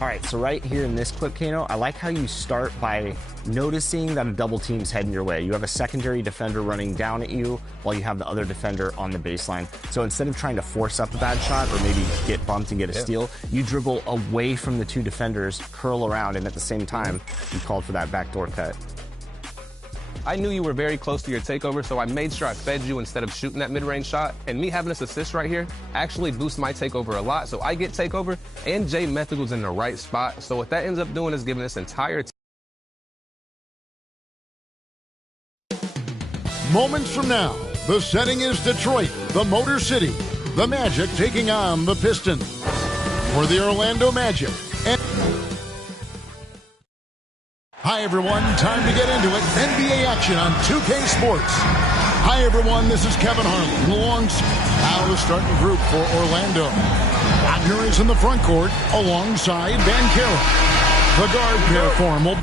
All right, so right here in this clip, Kano, I like how you start by noticing that a double team's heading your way. You have a secondary defender running down at you while you have the other defender on the baseline. So instead of trying to force up a bad shot or maybe get bumped and get a steal, you dribble away from the two defenders, curl around, and at the same time, you called for that backdoor cut. I knew you were very close to your takeover, so I made sure I fed you instead of shooting that mid-range shot. And me having this assist right here actually boosts my takeover a lot. So I get takeover, and Jay Method was in the right spot. So what that ends up doing is giving this entire team. Moments from now, the setting is Detroit, the Motor City. The Magic taking on the Pistons. For the Orlando Magic. Hi, everyone. Time to get into it. NBA action on 2K Sports. Hi, everyone. This is Kevin Harlan. Now the starting group for Orlando. Wagner is in the front court alongside Banchero. The guard pair form will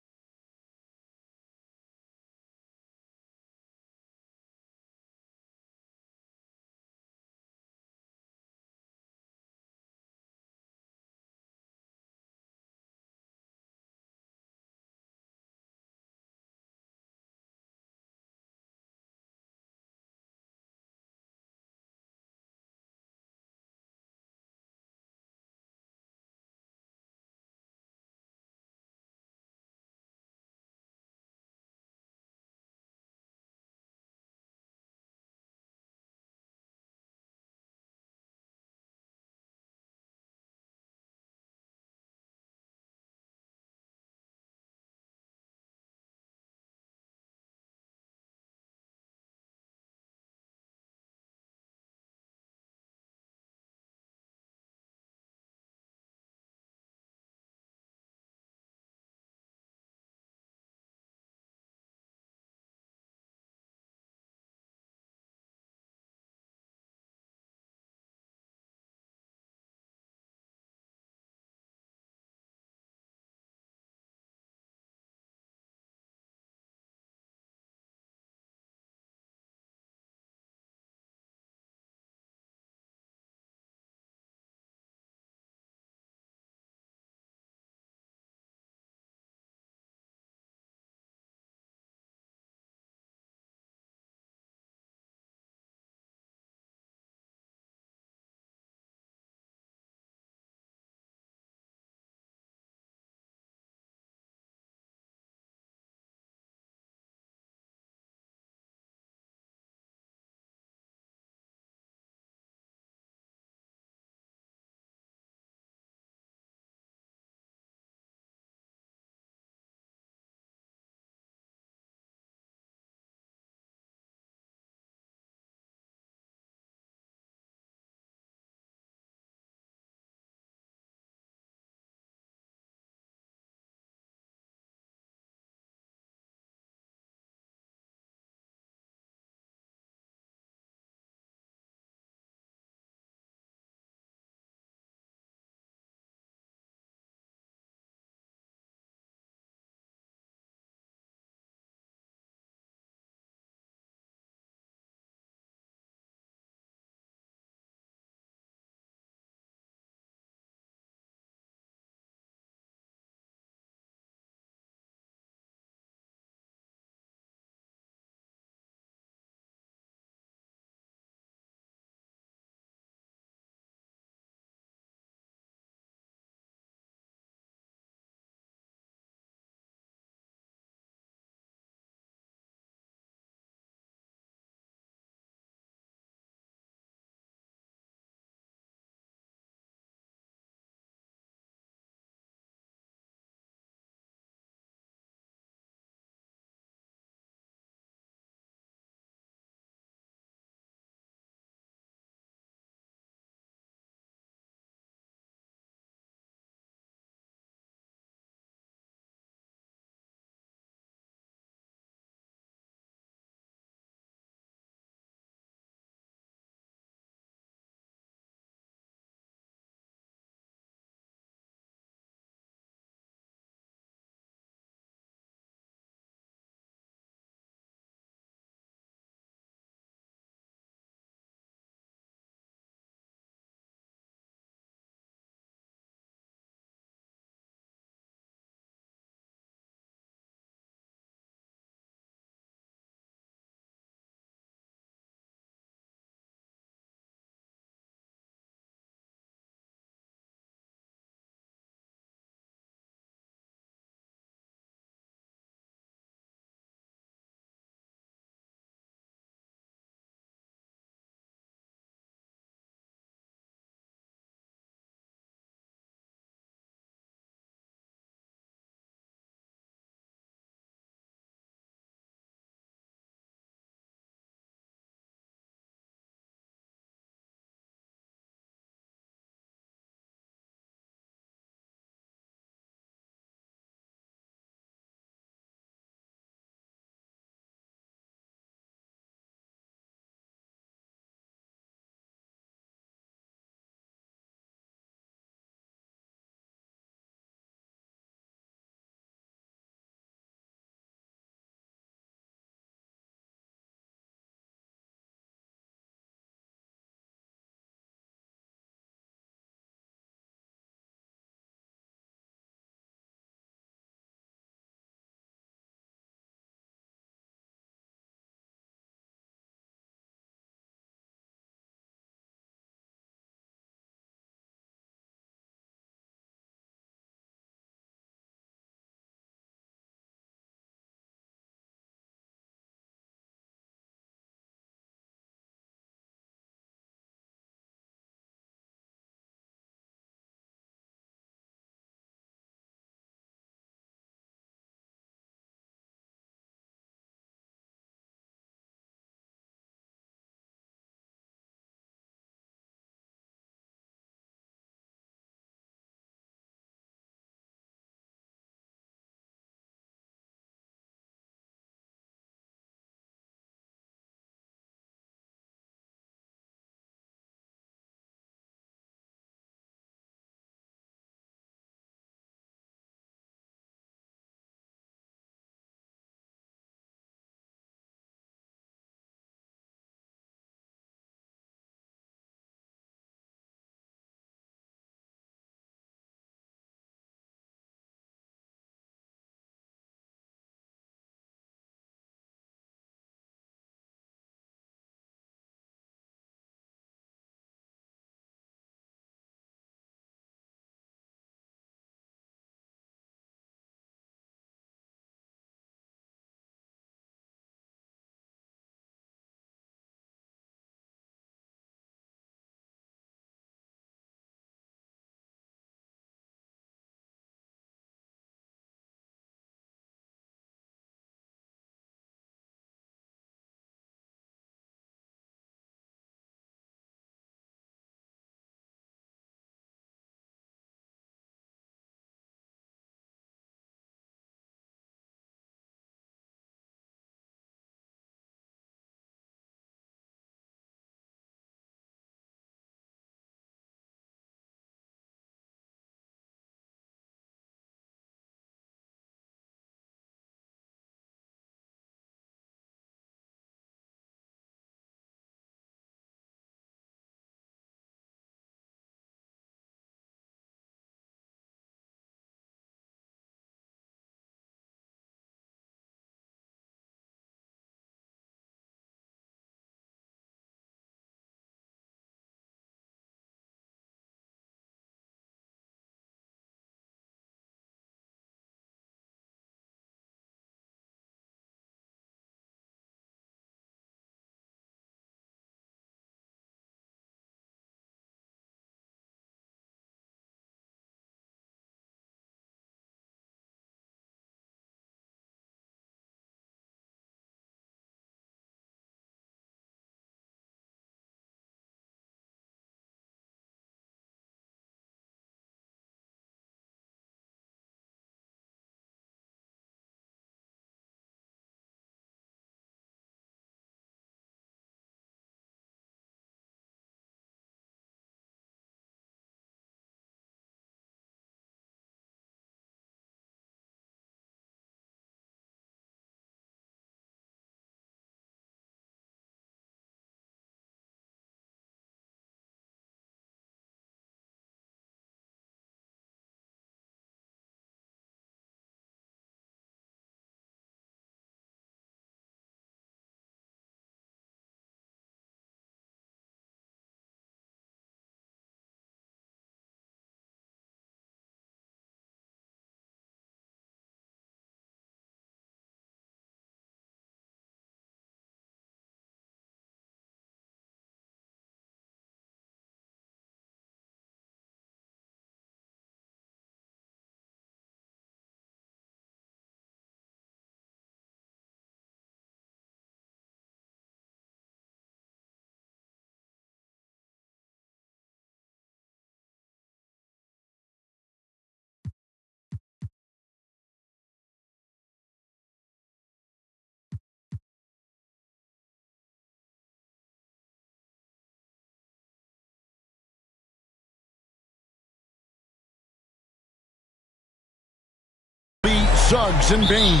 Suggs and Bain.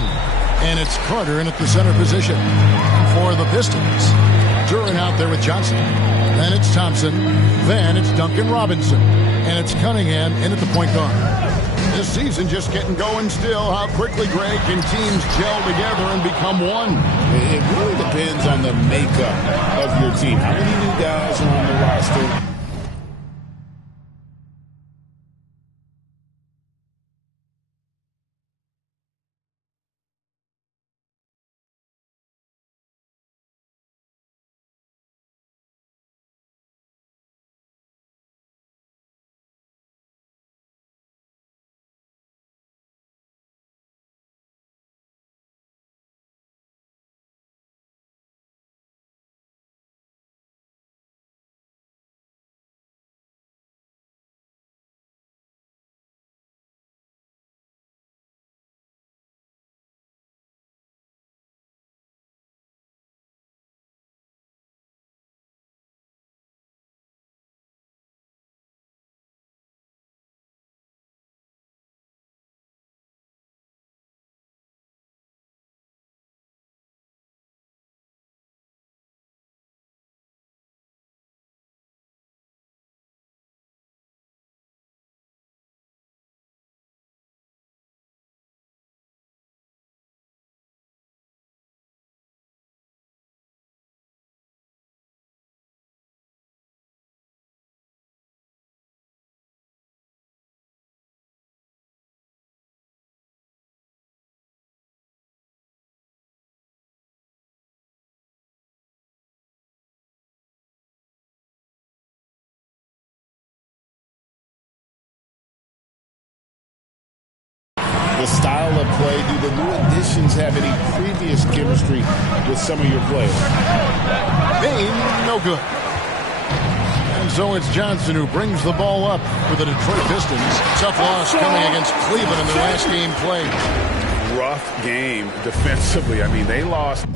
And it's Carter in at the center position. And for the Pistons, Duran out there with Johnson. Then it's Thompson. Then it's Duncan Robinson. And it's Cunningham in at the point guard. This season just getting going still. How quickly, Greg, can teams gel together and become one? It really depends on the makeup of your team. How many new guys are on the roster? The style of play, do the new additions have any previous chemistry with some of your players? Bain, no good. And so it's Johnson who brings the ball up for the Detroit Pistons. Tough loss coming against Cleveland in their last game played. Rough game defensively. I mean, they lost.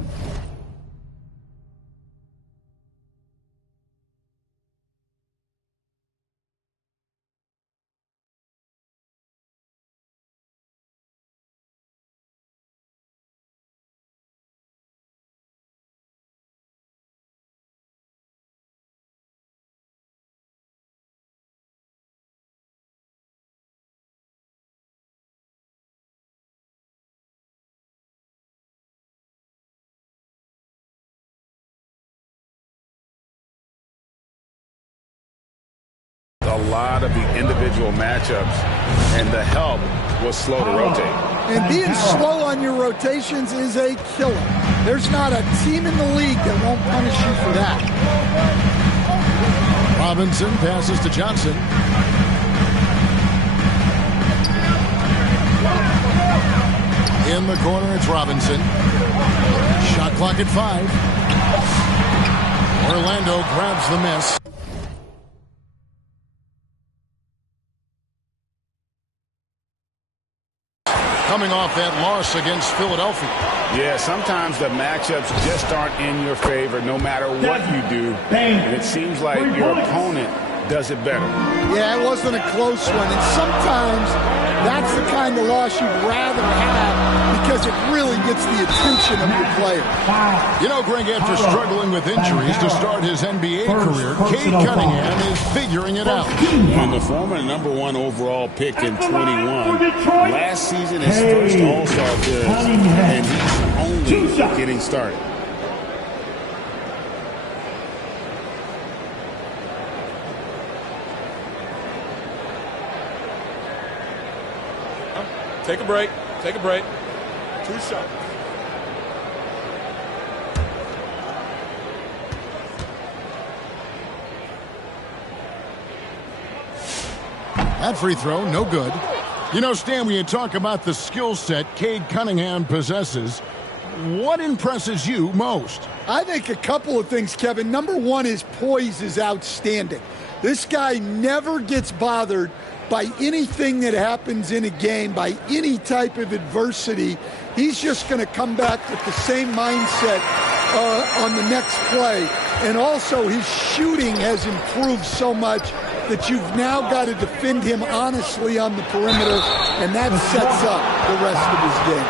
A lot of the individual matchups and the help was slow to rotate. And being slow on your rotations is a killer. There's not a team in the league that won't punish you for that. Robinson passes to Johnson. In the corner, it's Robinson. Shot clock at 5. Orlando grabs the miss. Coming off that loss against Philadelphia. Yeah, sometimes the matchups just aren't in your favor no matter what you do. And it seems like your opponent does it better. Yeah, it wasn't a close one. And sometimes that's the kind of loss you'd rather have because it really gets the attention of your player. You know, Greg, after struggling with injuries to start his NBA career, Cade Cunningham is figuring it out. And the former #1 overall pick in 21, last season his first All-Star appearance, and he's only getting started. Take a break. Take a break. 2 shots. That free throw, no good. You know, Stan, when you talk about the skill set Cade Cunningham possesses, what impresses you most? I think a couple of things, Kevin. Number one, his poise is outstanding. This guy never gets bothered by anything that happens in a game, by any type of adversity. He's just going to come back with the same mindset on the next play. And also, his shooting has improved so much. that you've now got to defend him honestly on the perimeter, and that sets up the rest of his game.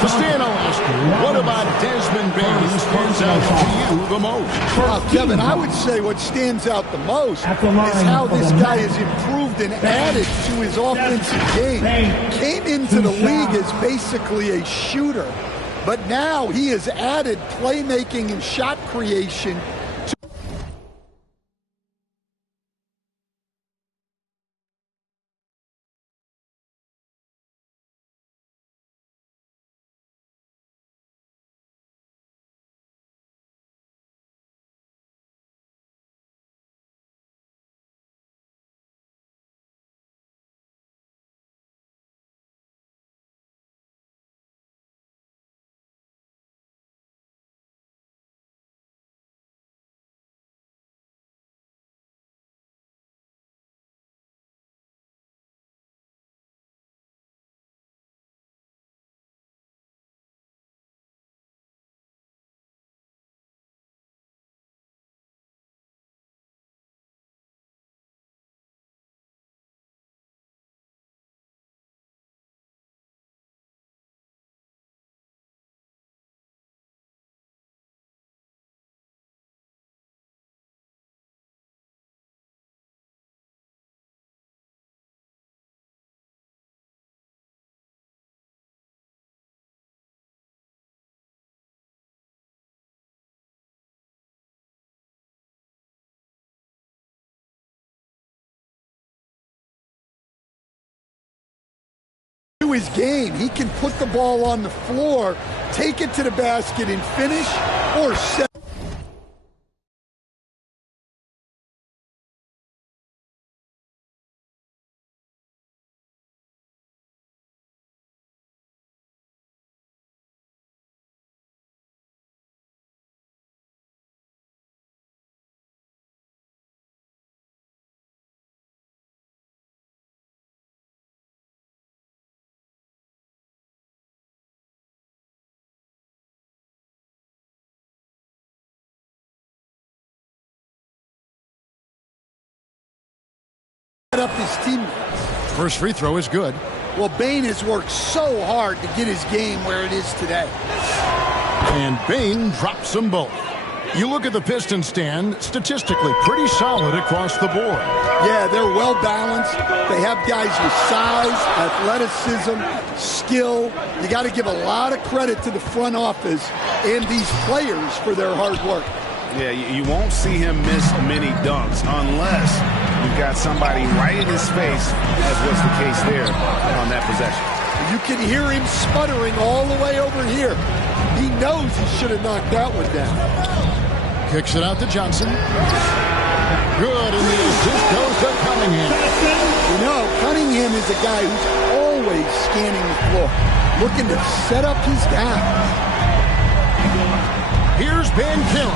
Stan, I'll ask you, what about Desmond Bain stands out to you the most? Kevin, I would say what stands out the most is how this guy has improved and added to his offensive game. Came into the league as basically a shooter, but now he has added playmaking and shot creation to his game. He can put the ball on the floor, take it to the basket and finish, or set. Up his teammates. First free throw is good. Well, Bain has worked so hard to get his game where it is today. And Bain drops them both. You look at the Pistons, Stan, statistically pretty solid across the board. Yeah, they're well balanced. They have guys with size, athleticism, skill. You got to give a lot of credit to the front office and these players for their hard work. Yeah, you won't see him miss many dunks unless you've got somebody right in his face, as was the case there on that possession. You can hear him sputtering all the way over here. He knows he should have knocked that one down. Kicks it out to Johnson. Good, and the assist goes to Cunningham. You know, Cunningham is a guy who's always scanning the floor, looking to set up his guy. Here's Banchero.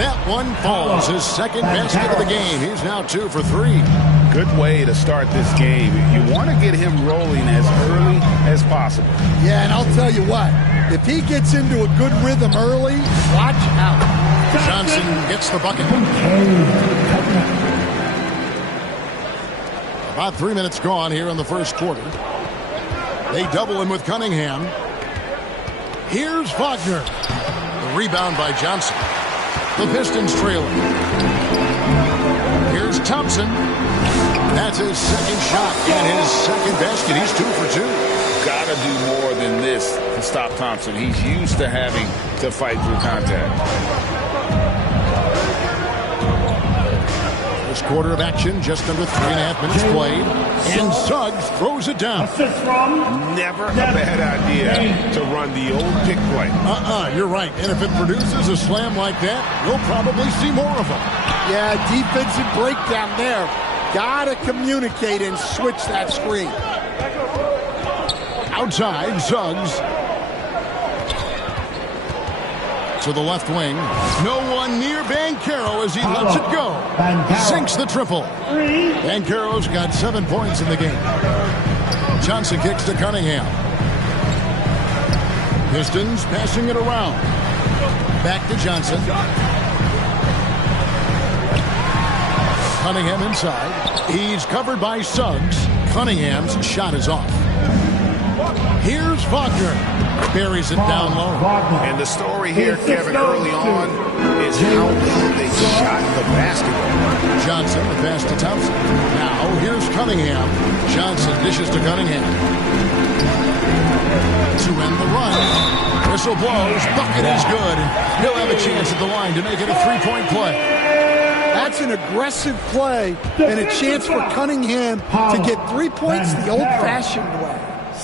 That one falls, his second basket of the game. He's now 2 for 3. Good way to start this game. You want to get him rolling as early as possible. Yeah, and I'll tell you what, if he gets into a good rhythm early, watch out. Johnson gets the bucket. About 3 minutes gone here in the first quarter. They double him with Cunningham. Here's Wagner. The rebound by Johnson. The Pistons trailing. Here's Thompson. That's his second shot and his second basket. He's 2 for 2. Got to do more than this to stop Thompson. He's used to having to fight through contact. First quarter of action, just under 3.5 minutes played. And Suggs throws it down. Never a bad idea to run the old pick play. You're right. And if it produces a slam like that, you'll probably see more of them. Yeah, defensive breakdown there. Gotta communicate and switch that screen. Outside, Suggs. To the left wing. No one near Banchero as he lets it go. Sinks the triple. Banchero's got 7 points in the game. Johnson kicks to Cunningham. Pistons passing it around. Back to Johnson. Cunningham inside. He's covered by Suggs. Cunningham's shot is off. Here's Wagner. Buries it down low. And the story here, Kevin, early on is how well they shot the basketball. Johnson, the pass to Thompson. Now, here's Cunningham. Johnson dishes to Cunningham. To end the run. Whistle blows. Bucket is good. He'll have a chance at the line to make it a three-point play. That's an aggressive play and a chance for Cunningham to get 3 points the old-fashioned way.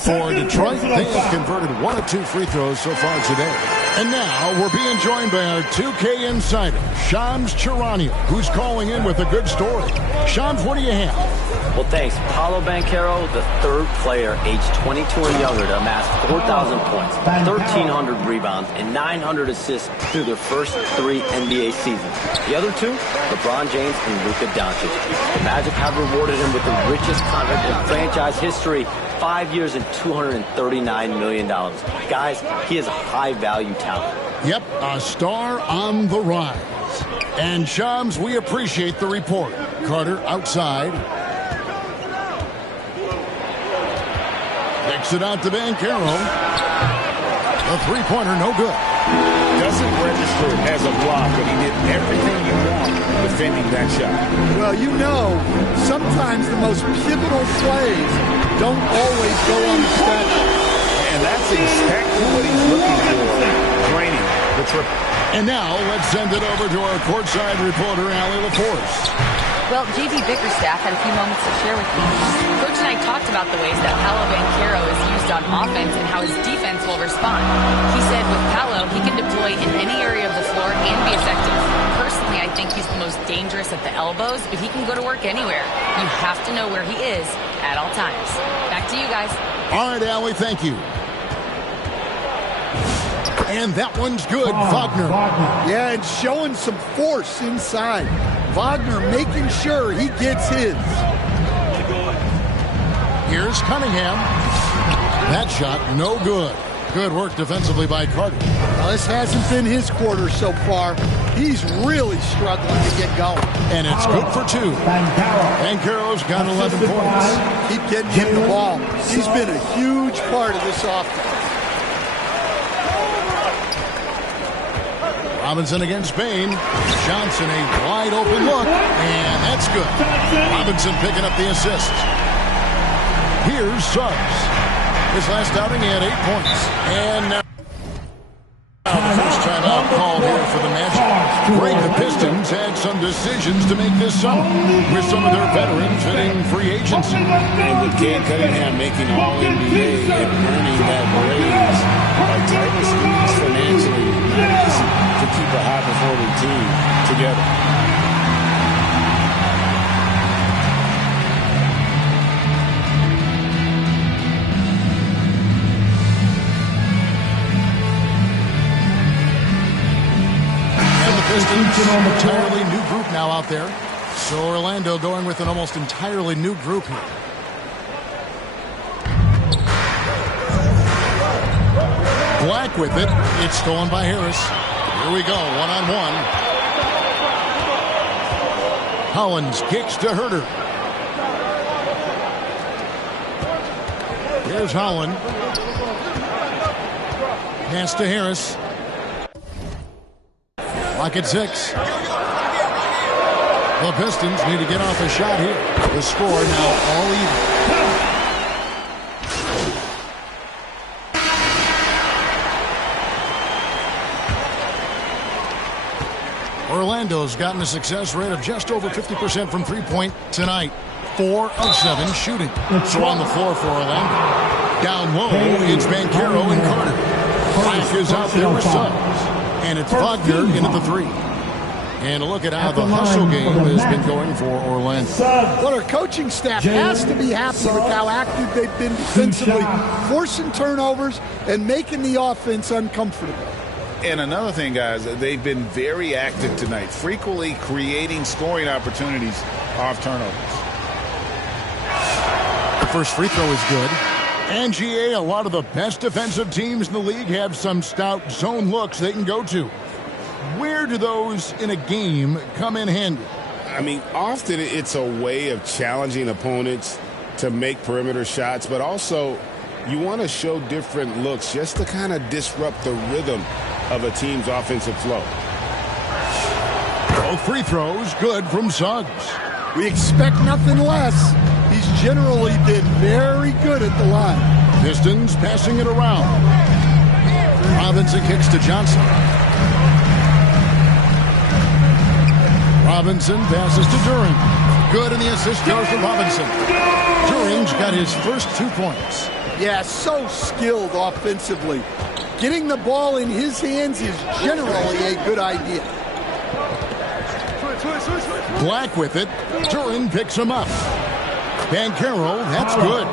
For Detroit, they have converted 1 of 2 free throws so far today. And now we're being joined by our 2K insider, Shams Charania, who's calling in with a good story. Shams, what do you have? Well, thanks. Paolo Banchero, the third player aged 22 and younger to amass 4,000 points, 1,300 rebounds, and 900 assists through their first 3 NBA seasons. The other 2, LeBron James and Luka Doncic. The Magic have rewarded him with the richest contract in franchise history, 5 years and $239 million. Guys, he is a high-value talent. Yep, a star on the rise. And Shams, we appreciate the report. Carter outside. Kicks it out to Banchero. The three-pointer, no good. Doesn't register as a block, but he did everything you want defending that shot. Well, you know, sometimes the most pivotal plays don't always go unexpected. And that's exactly what he's looking for, draining the triple. And now, let's send it over to our courtside reporter, Allie LaForce. Well, JV Bickerstaff had a few moments to share with me. Coach and I talked about the ways that Paolo Banchero is used on offense and how his defense will respond. He said with Paolo, he can deploy in any area of the floor and be effective. Personally, I think he's the most dangerous at the elbows, but he can go to work anywhere. You have to know where he is at all times. Back to you guys. All right, Allie, thank you. And that one's good, Wagner. Yeah, and showing some force inside. Wagner making sure he gets his. Here's Cunningham. That shot, no good. Good work defensively by Carter. Well, this hasn't been his quarter so far. He's really struggling to get going. And it's good for 2. Banchero's got 11 points. Keep getting him the ball. He's been a huge part of this offense. Robinson against Bain. Johnson, a wide open look, and that's good. Robinson picking up the assist. Here's Suggs. His last outing, he had 8 points. And now the first timeout called here for the Magic. Great, the Pistons had some decisions to make this summer, with some of their veterans hitting free agency. And with Cade Cunningham making All-NBA and earning that raise, a tighter squeeze financially, not easy to keep a high-performing team together. And the Pistons, an entirely new group now out there. So Orlando going with an almost entirely new group here. Black with it. It's stolen by Harris. Here we go, one-on-one. Hollins kicks to Herter. Here's Holland. Pass to Harris. Lock at 6. The Pistons need to get off a shot here. The score now all even. Orlando's gotten a success rate of just over 50% from three-point tonight. 4 of 7 shooting. So on the floor for Orlando. Down low, it's Banchero and Carter. Black is out there with Suggs. And it's Wagner in at the 3. And look at how the hustle game has been going for Orlando. Well, our coaching staff has to be happy with how active they've been defensively, forcing turnovers and making the offense uncomfortable. And another thing, guys, they've been very active tonight, frequently creating scoring opportunities off turnovers. The first free throw is good. And GA, a lot of the best defensive teams in the league have some stout zone looks they can go to. Where do those in a game come in handy? I mean, often it's a way of challenging opponents to make perimeter shots, but also you want to show different looks just to kind of disrupt the rhythm of a team's offensive flow. Both free throws good from Suggs. We expect nothing less. He's generally been very good at the line. Pistons passing it around. Robinson kicks to Johnson. Robinson passes to Duren. Good, and the assist goes to Robinson. Duren's got his first 2 points. Yeah, so skilled offensively. Getting the ball in his hands is generally a good idea. Black with it. Duren picks him up. Banchero, that's good.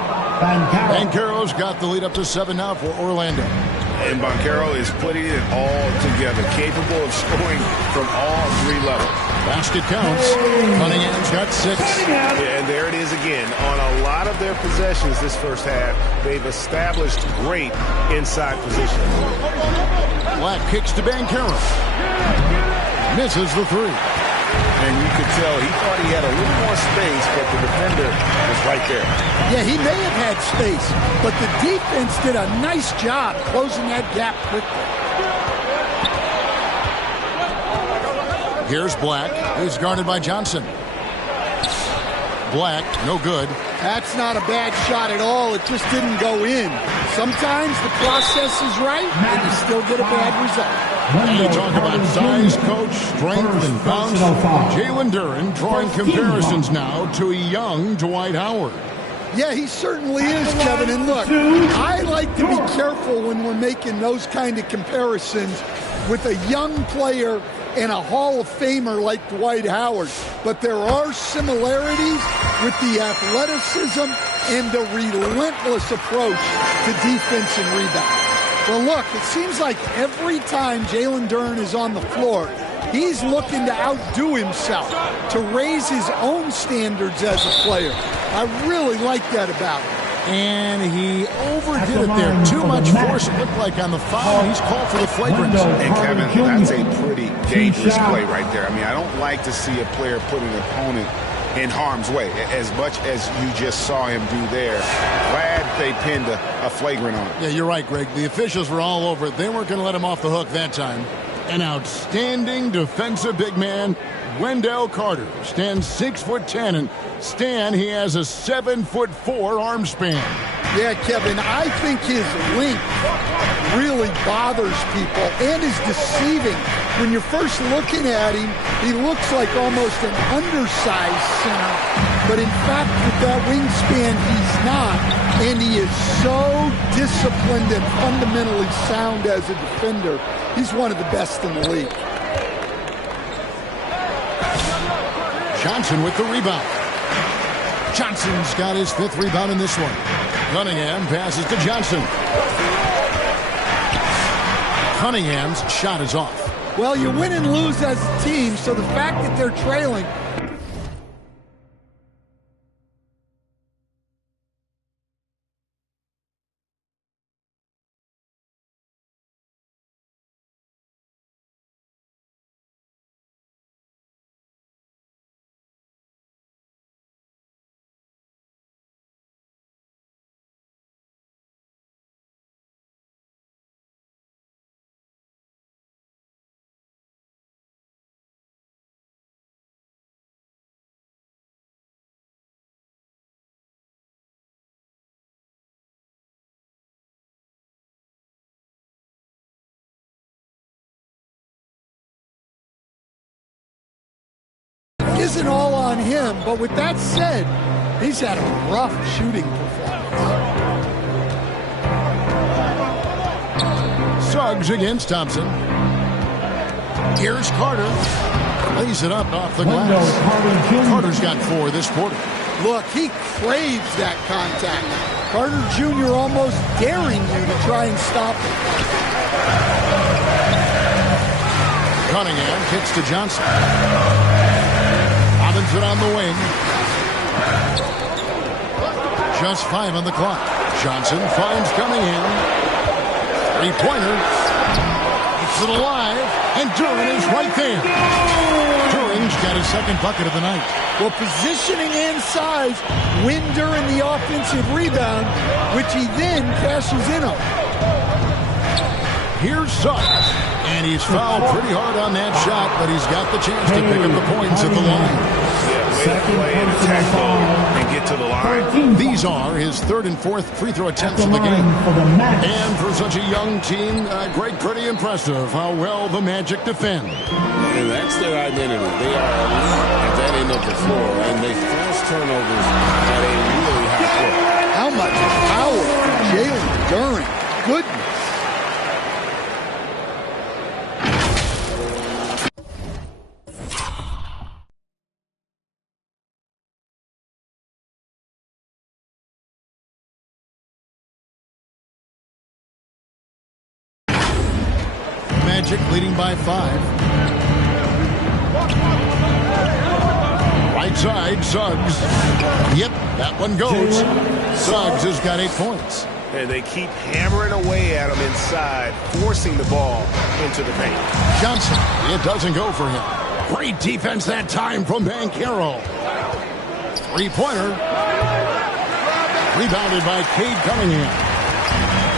Banchero's got the lead up to 7 now for Orlando. And Banchero is putting it all together, capable of scoring from all 3 levels. Basket counts. Cunningham's got 6. Yeah, and there it is again. On a lot of their possessions this first half, they've established great inside position. Black kicks to Banchero. Misses the 3. And you could tell he thought he had a little more space, but the defender was right there. Yeah, he may have had space, but the defense did a nice job closing that gap quickly. Here's Black. He's guarded by Johnson. Black, no good. That's not a bad shot at all. It just didn't go in. Sometimes the process is right, and you still get a bad result. And you talk about size, coach, strength, and bounce. Jalen Duren drawing comparisons now to a young Dwight Howard. Yeah, he certainly is, Kevin. And look, I like to be careful when we're making those kind of comparisons with a young player and a Hall of Famer like Dwight Howard. But there are similarities with the athleticism and the relentless approach to defense and rebound. Well, look, it seems like every time Jalen Duren is on the floor, he's looking to outdo himself, to raise his own standards as a player. I really like that about him. And he overdid it there. Too much force, it looked like, on the foul. He's called for the flagrant. And Kevin, that's a pretty dangerous play right there. I mean, I don't like to see a player put an opponent in harm's way, as much as you just saw him do there. Glad they pinned a flagrant on him. Yeah, you're right, Greg. The officials were all over it. They weren't going to let him off the hook that time. An outstanding defensive big man, Wendell Carter, stands 6'10", and Stan, he has a 7'4" arm span. Yeah, Kevin, I think his length really bothers people and is deceiving. When you're first looking at him, he looks like almost an undersized center. But in fact, with that wingspan, he's not. And he is so disciplined and fundamentally sound as a defender. He's one of the best in the league. Johnson with the rebound. Johnson's got his 5th rebound in this one. Cunningham passes to Johnson. Cunningham's shot is off. Well, you win and lose as a team, so the fact that they're trailing. Isn't all on him, but with that said, he's had a rough shooting performance. Suggs against Thompson. Here's Carter. Lays it up off the glass. Carter's got 4 this quarter. Look, he craves that contact. Carter Jr. almost daring you to try and stop him. Cunningham kicks to Johnson. Robinson on the wing. Just 5 on the clock. Johnson finds Cunningham. 3-pointer. Keeps it alive. And Duren is right there. Duren Orange got his second bucket of the night. Well, positioning and size win during the offensive rebound, which he then cashes in on. Here's Suggs, and he's fouled pretty hard on that shot, but he's got the chance to pick up the points at the line. Way to play and attack mode and get to the line. These are his third and fourth free throw attempts of the game. And for such a young team, Greg, pretty impressive how well the Magic defend. And that's their identity. They are elite at that end of the floor, and they force turnovers at a really high clip. How much power from Jalen Duren. Goodness. Magic leading by 5. Right side, Suggs. Yep, that one goes. Suggs has got 8 points. And they keep hammering away at him inside, forcing the ball into the paint. Johnson, it doesn't go for him. Great defense that time from Banchero. Three-pointer. Rebounded by Cade Cunningham.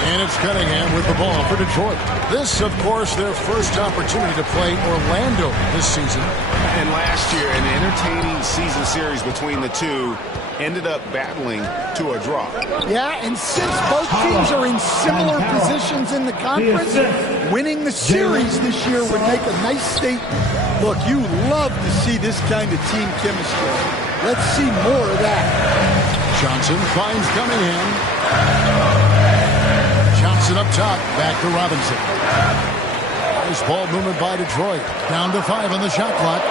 And it's Cunningham with the ball for Detroit. This, of course, their first opportunity to play Orlando this season. And last year, an entertaining season series between the two ended up battling to a draw. Yeah, and since both teams are in similar positions in the conference, winning the series this year would make a nice statement. Look, you love to see this kind of team chemistry. Let's see more of that. Johnson finds Cunningham. Johnson up top, back to Robinson. Nice ball movement by Detroit. Down to 5 on the shot clock.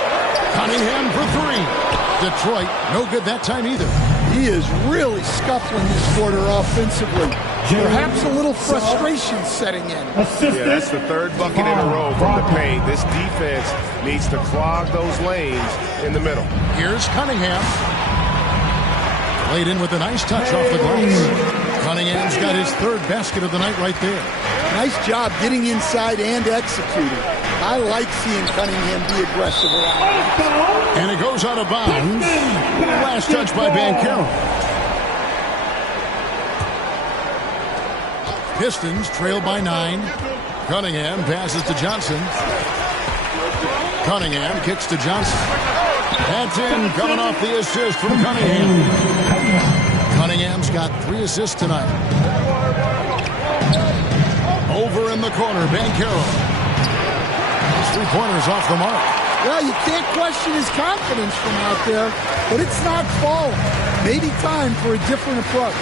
Cunningham for 3. Detroit, no good that time either. He is really scuffling this quarter offensively. Perhaps a little frustration setting in. Yeah, that's the third bucket in a row from the paint. This defense needs to clog those lanes in the middle. Here's Cunningham. Laid in with a nice touch off the glass. Cunningham's got his third basket of the night right there. Nice job getting inside and executing. I like seeing Cunningham be aggressive around. And it goes out of bounds. Last touch by Banchero. Pistons trail by 9. Cunningham passes to Johnson. Cunningham kicks to Johnson. That's in, coming off the assist from Cunningham. Cunningham's got 3 assists tonight. Over in the corner, Banchero. 3-pointers off the mark. Well, you can't question his confidence from out there, but it's not falling. Maybe time for a different approach.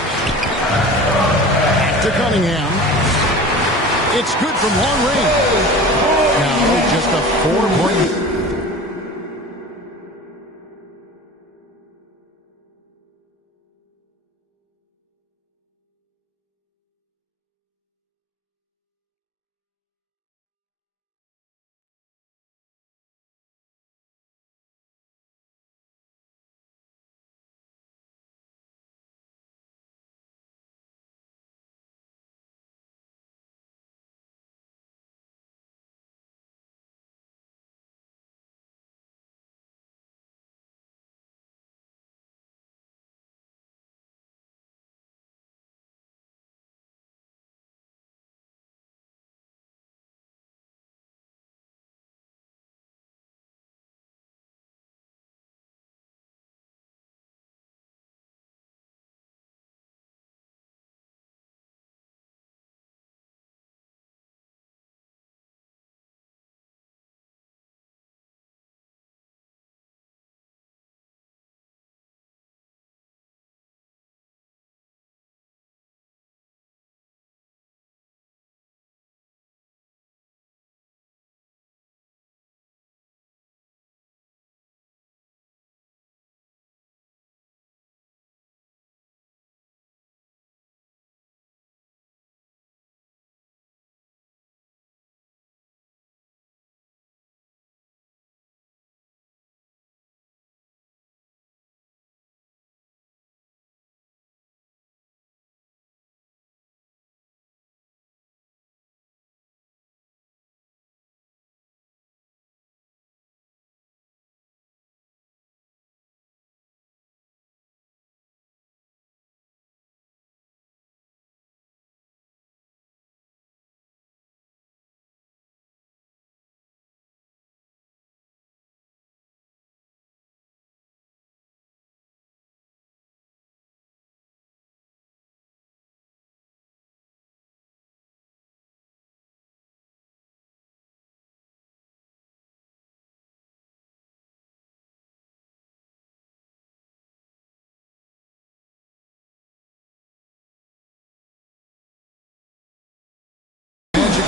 Back to Cunningham. It's good from long range. Now just a 4-point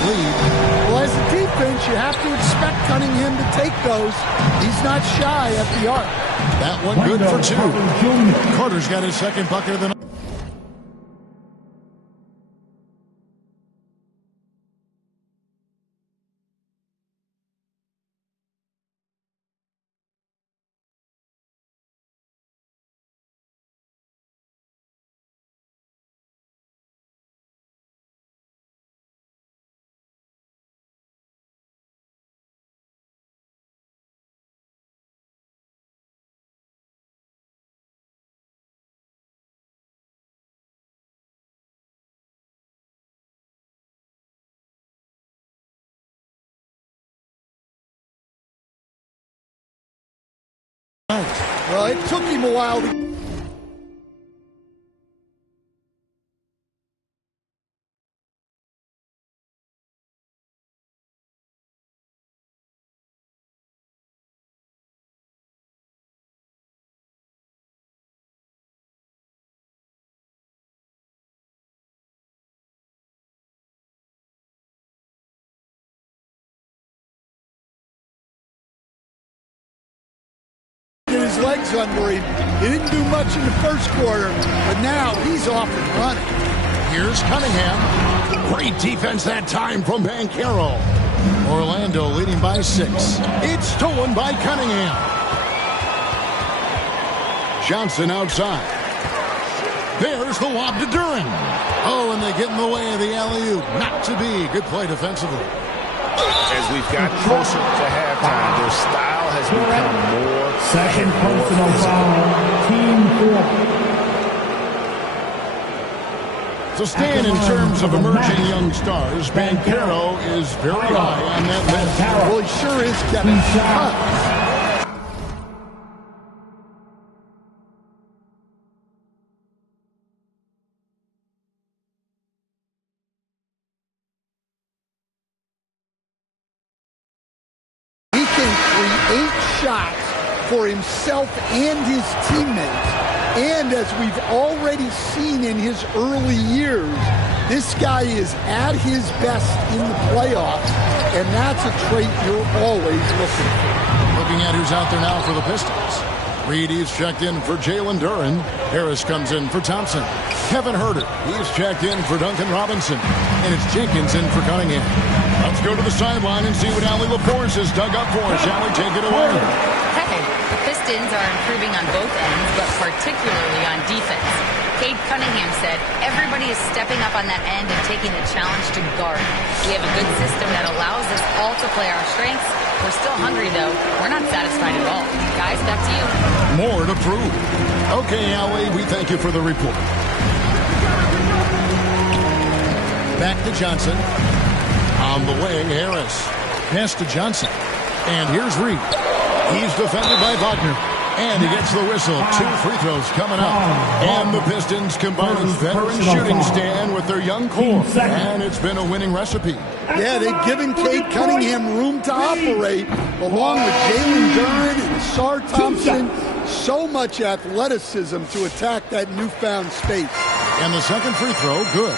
lead. Well, as a defense, you have to expect Cunningham to take those. He's not shy at the arc. That one good for 2. Carter's got his second bucket of the night. Well, it took him a while to... get his legs under him. He didn't do much in the first quarter, but now he's off and running. Here's Cunningham. Great defense that time from Banchero. Orlando leading by 6. It's stolen by Cunningham. Johnson outside. There's the lob to Duran. Oh, and they get in the way of the alley-oop. Not to be. Good play defensively. As we've gotten closer to halftime, their style has become more. Second personal foul, team 4. So Stan, in terms of emerging young stars, Banchero is very high on that list. Well, he sure is, Kevin. He can create shots for himself and his teammates. And as we've already seen in his early years, this guy is at his best in the playoffs, and that's a trait you're always looking for. Looking at who's out there now for the Pistons. Reedy's checked in for Jalen Duran. Harris comes in for Thompson. Kevin Herter, he's checked in for Duncan Robinson. And it's Jenkins in for Cunningham. Let's go to the sideline and see what Allie LaForce has dug up for us. Allie, take it away. Hey, the Pistons are improving on both ends, but particularly on defense. Cade Cunningham said, everybody is stepping up on that end and taking the challenge to guard. We have a good system that allows us all to play our strengths. We're still hungry, though. We're not satisfied at all. Guys, back to you. More to prove. Okay, Allie, we thank you for the report. Back to Johnson. On the wing, Harris. Pass to Johnson. And here's Reed. He's defended by Wagner. And he gets the whistle. 2 free throws coming up. And the Pistons combining veteran shooting stand with their young core. And it's been a winning recipe. Yeah, they've given Cade Cunningham room to operate, along with Jalen Duran and Sar Thompson. So much athleticism to attack that newfound space. And the second free throw, good.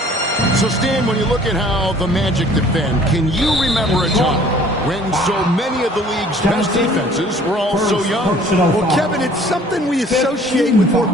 So, Stan, when you look at how the Magic defend, can you remember a time when so many of the league's best defenses were all so young? Well, Kevin, it's something we associate with more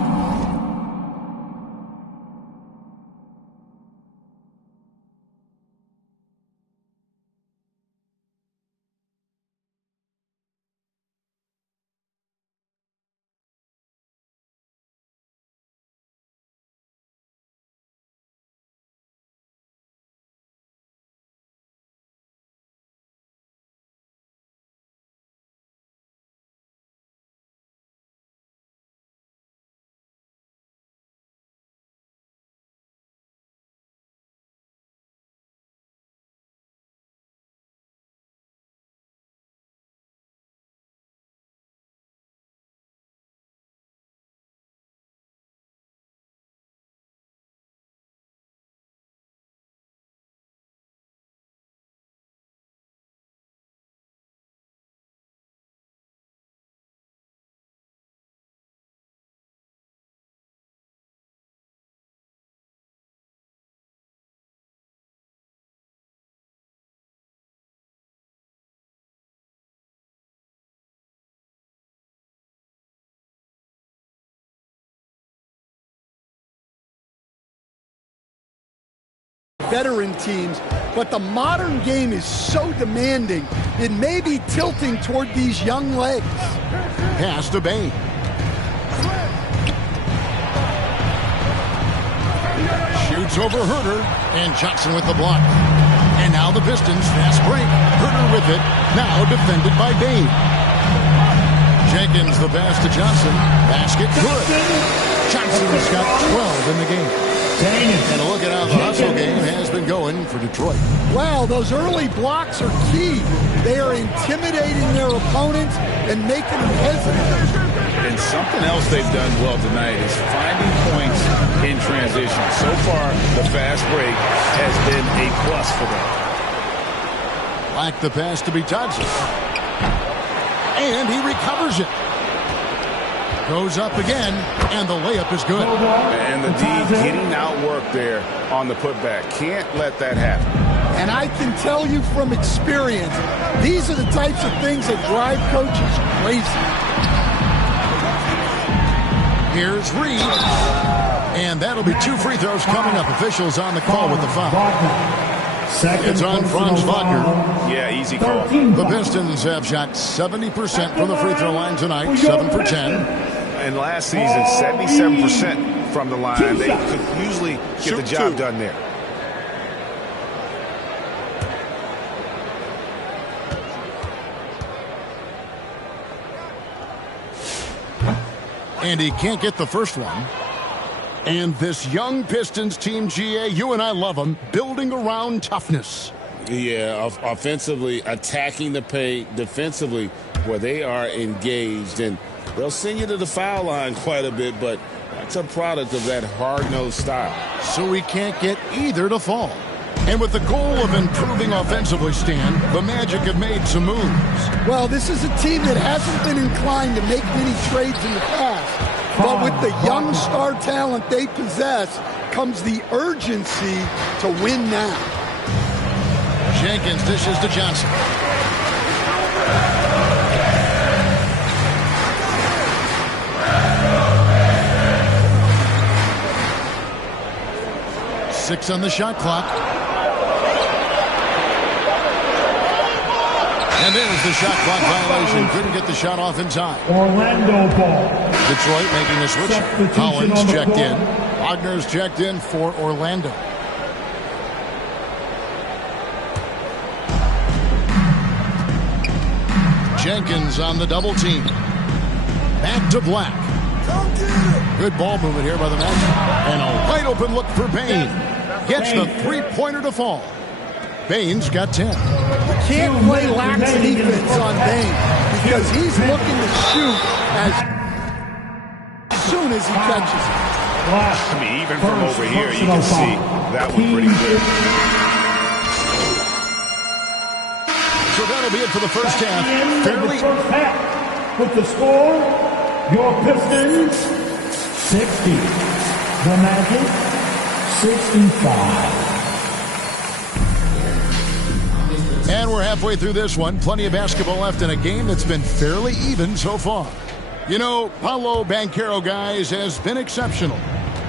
veteran teams, but the modern game is so demanding, it may be tilting toward these young legs. Pass to Bain. Shoots over Herter, and Johnson with the block. And now the Pistons, fast break. Herter with it, now defended by Bain. Jenkins the pass to Johnson. Basket good. Johnson's got 12 in the game. And a look at how the hustle game has been going for Detroit. Wow, those early blocks are key. They are intimidating their opponents and making them hesitant. And something else they've done well tonight is finding points in transition. So far, the fast break has been a plus for them. Like the pass to be Johnson. And he recovers it. Goes up again, and the layup is good. And the D getting outworked there on the putback. Can't let that happen. And I can tell you from experience, these are the types of things that drive coaches crazy. Here's Reed. And that'll be 2 free throws coming up. Officials on the call with the foul. It's on Franz Wagner. Yeah, easy call. The Pistons have shot 70% from the free throw line tonight, 7 for 10. And last season, 77% from the line. They could usually get the job done there. And he can't get the first one. And this young Pistons team, GA, you and I love them, building around toughness. Yeah, offensively, attacking the paint, defensively, where they are engaged. And they'll send you to the foul line quite a bit, but that's a product of that hard-nosed style. So we can't get either to fall. And with the goal of improving offensively, Stan, the Magic have made some moves. Well, this is a team that hasn't been inclined to make many trades in the past. But with the young star talent they possess comes the urgency to win now. Jenkins dishes to Johnson. Six on the shot clock. And there's the shot clock violation. Couldn't get the shot off in time. Orlando ball. Detroit making a switch. Collins checked in. Wagner's checked in for Orlando. Jenkins on the double team. Back to Black. Good ball movement here by the Magic. And a wide open look for Bain. Gets the three-pointer to fall. Bain's got 10. You can't play lax defense on Bain because he's looking to shoot as soon as he catches it. I mean, even from over here, you can see that one pretty good. So that'll be it for the first half. Fairly. With the score, your Pistons 60, the Magic 65. And we're halfway through this one. Plenty of basketball left in a game that's been fairly even so far. You know, Paolo Banchero, guys, has been exceptional.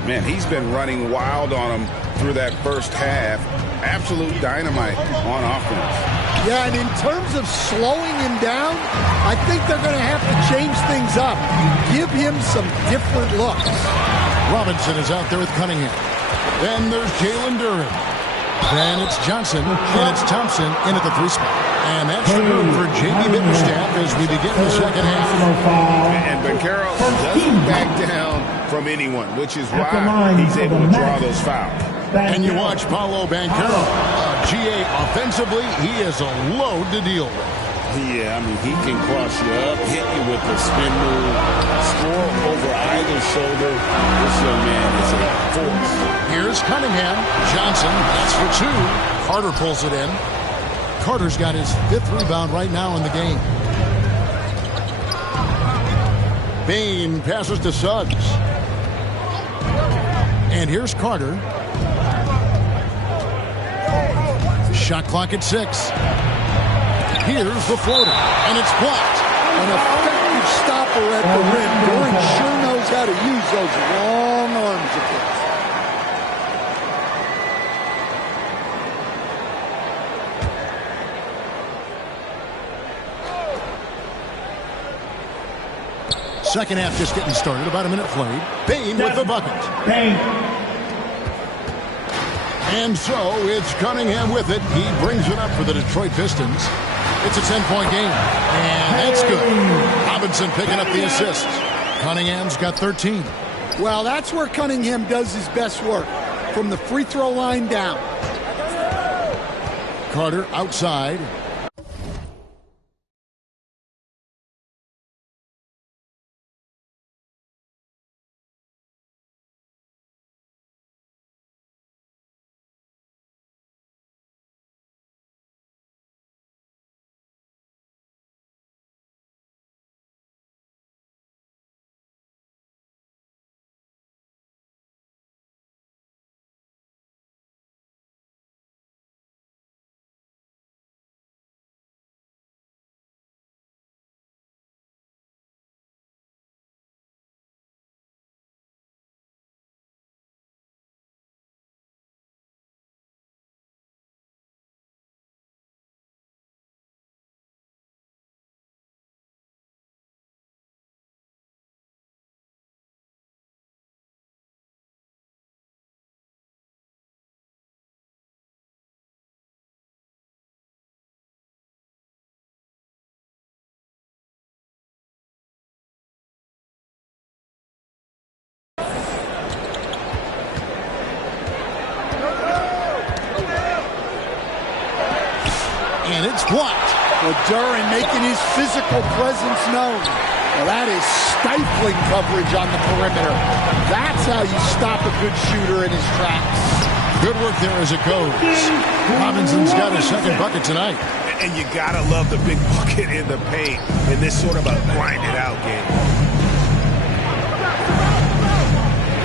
Man, he's been running wild on him through that first half. Absolute dynamite on offense. Yeah, and in terms of slowing him down, I think they're going to have to change things up. Give him some different looks. Robinson is out there with Cunningham. Then there's Jalen Duren. Then it's Johnson, and it's Thompson in at the 3 spot. And that's the move for J.B. Bickerstaff as we begin the second half. And Banchero doesn't back down from anyone, which is why he's able to draw those fouls. And you watch Paolo Banchero. GA offensively, he is a load to deal with. Yeah, I mean, he can cross you up, hit you with the spin move, score over either shoulder. This young man is a force. Here's Cunningham. Johnson, that's for 2. Carter pulls it in. Carter's got his 5th rebound right now in the game. Bain passes to Suggs. And here's Carter. Shot clock at 6. Here's the floater, and it's blocked. An effective stopper at the rim. Duren sure knows how to use those long arms of his. Second half just getting started. About a minute played. Bain with the bucket. Bain. And so it's Cunningham with it. He brings it up for the Detroit Pistons. It's a 10-point game. And that's good. Robinson picking up the assists. Cunningham's got 13. Well, that's where Cunningham does his best work. From the free throw line down. Carter outside. And it's blocked. Well, Duran making his physical presence known. Well, that is stifling coverage on the perimeter. That's how you stop a good shooter in his tracks. Good work there as it goes. Robinson's got his second bucket tonight. And you gotta love the big bucket in the paint in this sort of a grinded-out game.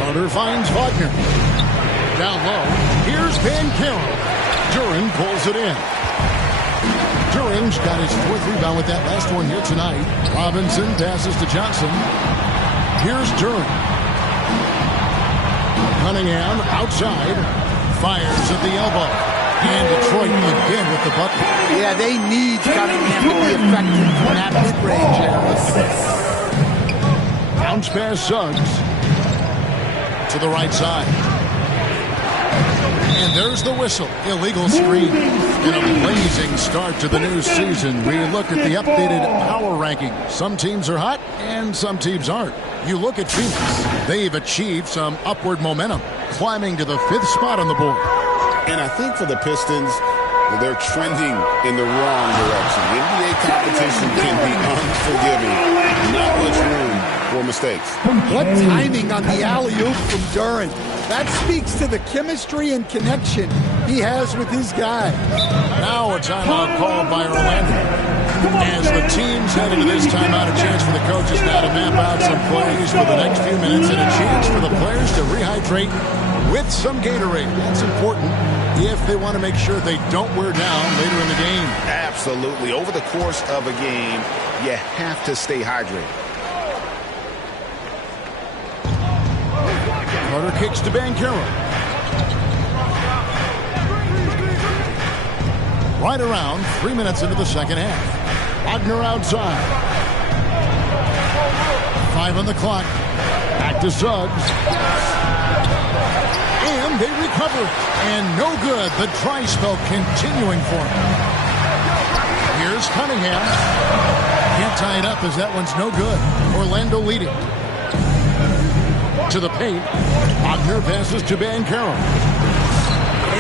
Carter finds Wagner. Down low. Here's Banchero. Duran pulls it in. Duran's got his fourth rebound with that last one here tonight. Robinson passes to Johnson. Here's Duran. Cunningham outside. Fires at the elbow. And Detroit again with the bucket. Yeah, they need Cunningham to be effective from that mid-range area. Bounce pass Suggs. To the right side. And there's the whistle. Illegal screen. In a blazing start to the new season, we look at the updated power ranking. Some teams are hot and some teams aren't. You look at Phoenix. They've achieved some upward momentum, climbing to the 5th spot on the board. And I think for the Pistons, they're trending in the wrong direction. The NBA competition can be unforgiving. Not much room for mistakes. What timing on the alley-oop from Duran. That speaks to the chemistry and connection he has with his guy. Now a timeout called by Orlando. As the teams head into this timeout, a chance for the coaches now to map out some plays for the next few minutes and a chance for the players to rehydrate with some Gatorade. That's important if they want to make sure they don't wear down later in the game. Absolutely. Over the course of a game, you have to stay hydrated. Carter kicks to Banchero. Right around 3 minutes into the second half. Wagner outside. 5 on the clock. Back to Suggs. And they recover. And no good. The dry spell continuing for him. Here's Cunningham. Can't tie it up as that one's no good. Orlando leading. To the paint. Wagner passes to Banchero.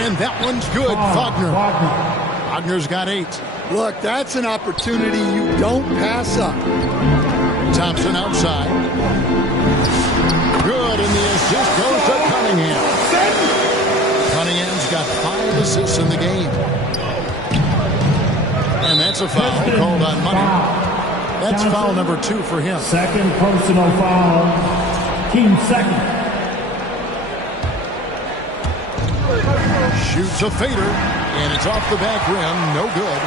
And that one's good. Wagner. Wagner's got 8. Look, that's an opportunity you don't pass up. Thompson outside. Good, and the assist goes to Cunningham. Cunningham's got 5 assists in the game. And that's a foul called on Money. That's foul number 2 for him. Second personal foul. Team second. Shoots a fader, and it's off the back rim. No good.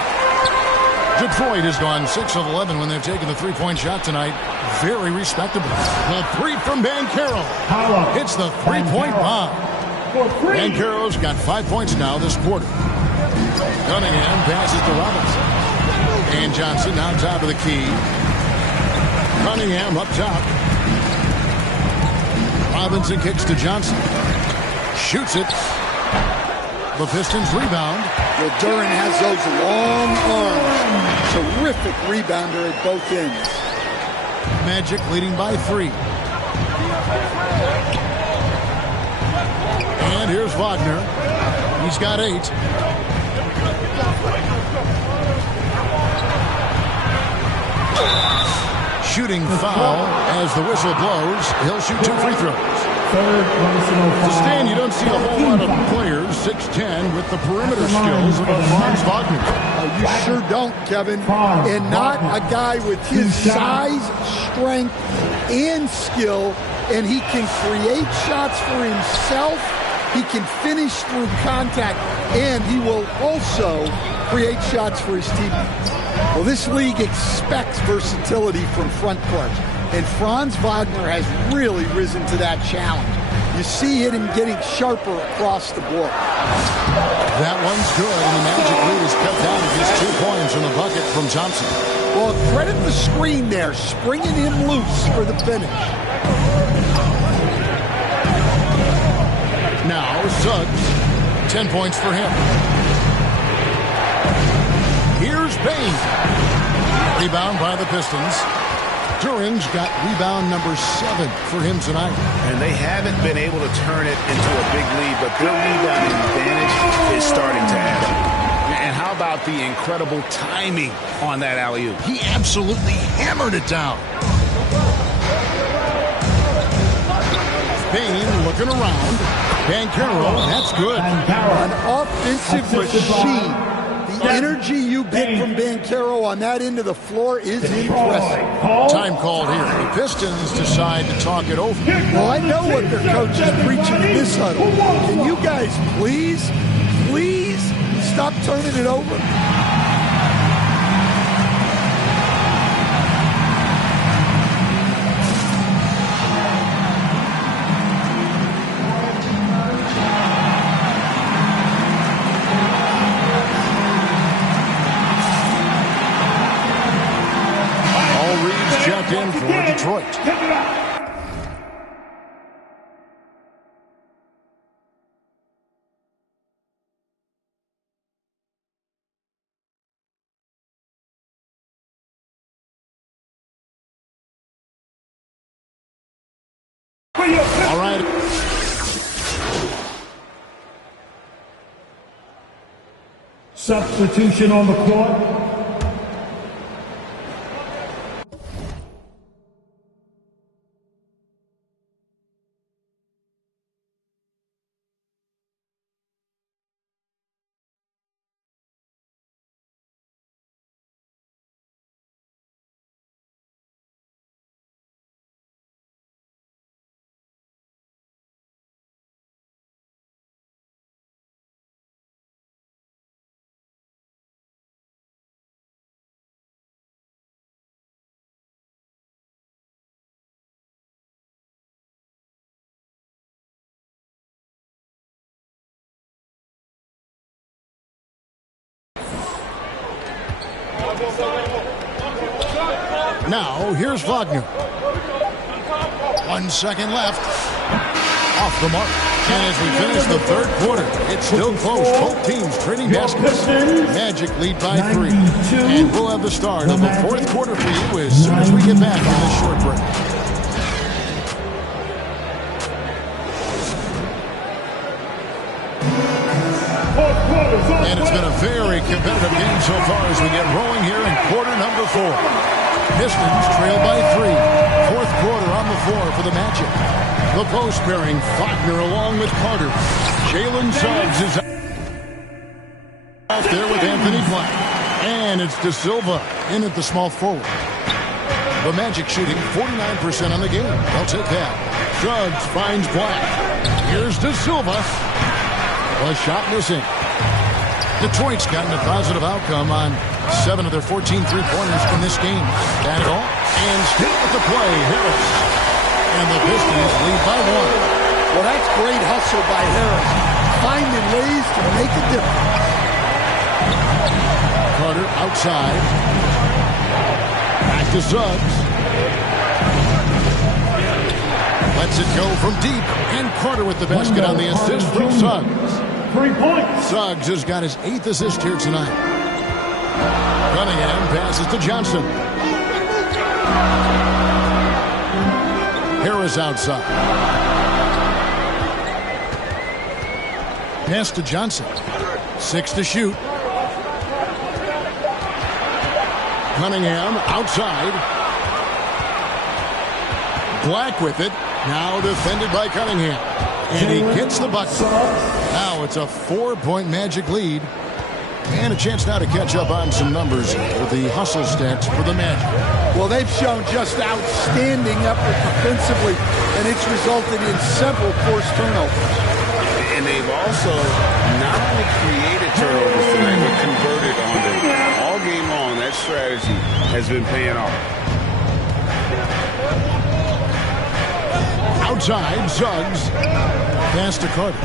Detroit has gone 6 of 11 when they've taken the three-point shot tonight. Very respectable. The 3 from Banchero. Hits the three-point bomb. Banchero's got 5 points now this quarter. Cunningham passes to Robinson. And Johnson now top of the key. Cunningham up top. Robinson kicks to Johnson. Shoots it. The Pistons rebound. Well, Duran has those long arms. Terrific rebounder at both ends. Magic leading by 3. And here's Wagner. He's got 8. Shooting foul as the whistle blows. He'll shoot 2 free throws. To stand, you don't see a whole lot of players, 6'10", with the perimeter skills of Franz Wagner. Oh, you sure don't, Kevin. And not a guy with his size, strength, and skill. And he can create shots for himself. He can finish through contact. And he will also create shots for his teammates. Well, this league expects versatility from front courts. And Franz Wagner has really risen to that challenge. You see him getting sharper across the board. That one's good, and the Magic lead is cut down to just 2 points in the bucket from Johnson. Well, credit the screen there, springing him loose for the finish. Now, Suggs, 10 points for him. Here's Payne. Rebound by the Pistons. Duran's got rebound number 7 for him tonight. And they haven't been able to turn it into a big lead, but their rebounding advantage is starting to add up. And how about the incredible timing on that alley-oop? He absolutely hammered it down. Payne looking around. Banchero, that's good. An offensive machine. The energy you get from Banchero on that end of the floor is impressive. Time called here. The Pistons decide to talk it over. Well, I know what their coach is preaching in this huddle. Can you guys please stop turning it over? In for Detroit. All right. Substitution on the court. Now, here's Wagner. 1 second left. Off the mark. And as we finish the third quarter, it's still close. Both teams trading baskets. Magic lead by 3. And we'll have the start of the fourth quarter for you as soon as we get back from this short break. And it's been a very competitive game so far as we get rolling here in quarter number 4. Pistons trail by 3. Fourth quarter on the floor for the Magic. The post pairing Wagner along with Carter. Jalen Suggs is out there with Anthony Black. And it's De Silva in at the small forward. The Magic shooting 49% on the game. They'll take that. Suggs finds Black. Here's De Silva. A shot missing. Detroit's gotten a positive outcome on 7 of their 14 three-pointers in this game. Got it all. And still with the play, Harris. And the Pistons lead by 1. Well, that's great hustle by Harris. Finding ways to make a difference. Carter outside. Back to Suggs. Lets it go from deep. And Carter with the basket on the assist from Suggs. 3 points. Suggs has got his 8th assist here tonight. Cunningham passes to Johnson. Harris outside. Pass to Johnson. 6 to shoot. Cunningham outside. Black with it. Now defended by Cunningham. And he gets the bucket. Now it's a 4-point Magic lead. And a chance now to catch up on some numbers with the hustle stats for the Magic. Well, they've shown just outstanding effort defensively, and it's resulted in several forced turnovers. And they've also not only created turnovers tonight, but converted on them. All game long, that strategy has been paying off. Outside, Suggs. Pass to Carter.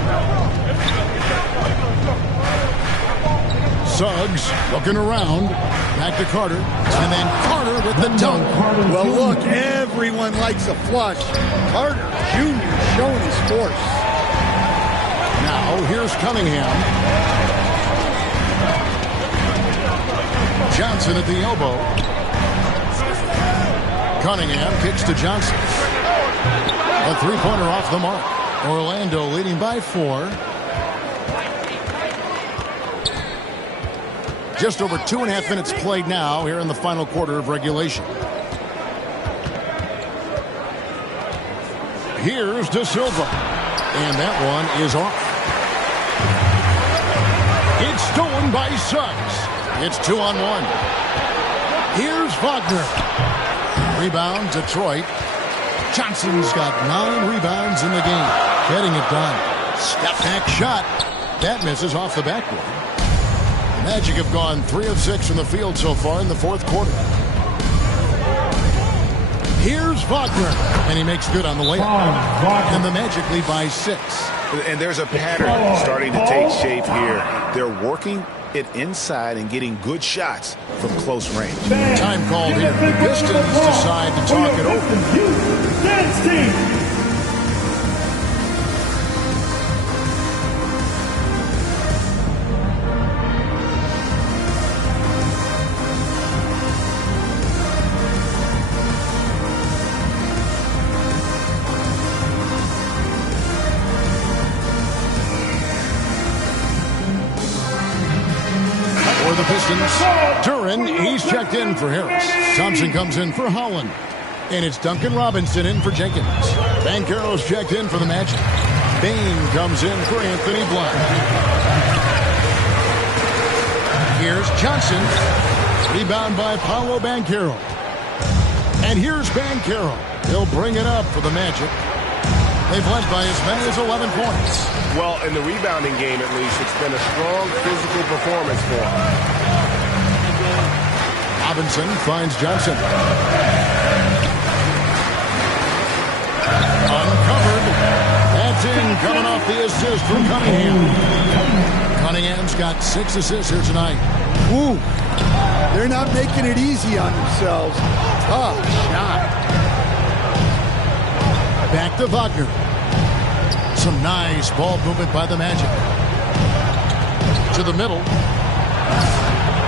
Suggs looking around. Back to Carter. And then Carter with the dunk. Well, look, everyone likes a flush. Carter Jr. showing his force. Now, here's Cunningham. Johnson at the elbow. Cunningham kicks to Johnson. A three-pointer off the mark. Orlando leading by 4. Just over 2.5 minutes played now here in the final quarter of regulation. Here's De Silva. And that one is off. It's stolen by Suggs. It's 2-on-1. Here's Wagner. Rebound, Detroit. Johnson's got 9 rebounds in the game. Getting it done. Step back shot. That misses off the backboard. The Magic have gone 3 of 6 from the field so far in the fourth quarter. Here's Wagner. And he makes good on the layup. And the Magic lead by 6. And there's a pattern starting to take shape here. They're working it inside and getting good shots from close range. Time called here. The Pistons decide to talk it over. Dance team. The Pistons. Duran, he's checked in for Harris. Thompson comes in for Holland. And it's Duncan Robinson in for Jenkins. Banchero's checked in for the Magic. Bain comes in for Anthony Blunt. Here's Johnson. Rebound by Paolo Banchero. And here's Banchero. He'll bring it up for the Magic. They've led by as many as 11 points. Well, in the rebounding game, at least, it's been a strong physical performance for him. Robinson finds Johnson. Uncovered. That's in, coming off the assist from Cunningham. Cunningham's got 6 assists here tonight. Ooh, they're not making it easy on themselves. Tough shot. Back to Wagner. Some nice ball movement by the Magic. To the middle.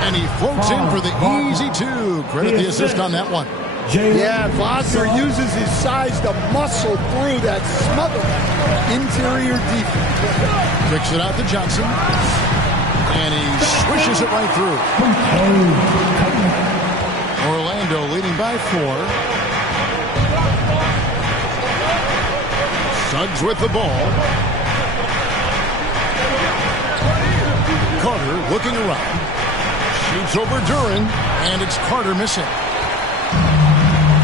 And he floats in for the easy 2. Credit the assist on that one. Yeah, Wagner uses his size to muscle through that smothered interior defense. Kicks it out to Johnson. And he swishes it right through. Orlando leading by 4. Suggs with the ball. Carter looking around. Shoots over Duran. And it's Carter missing.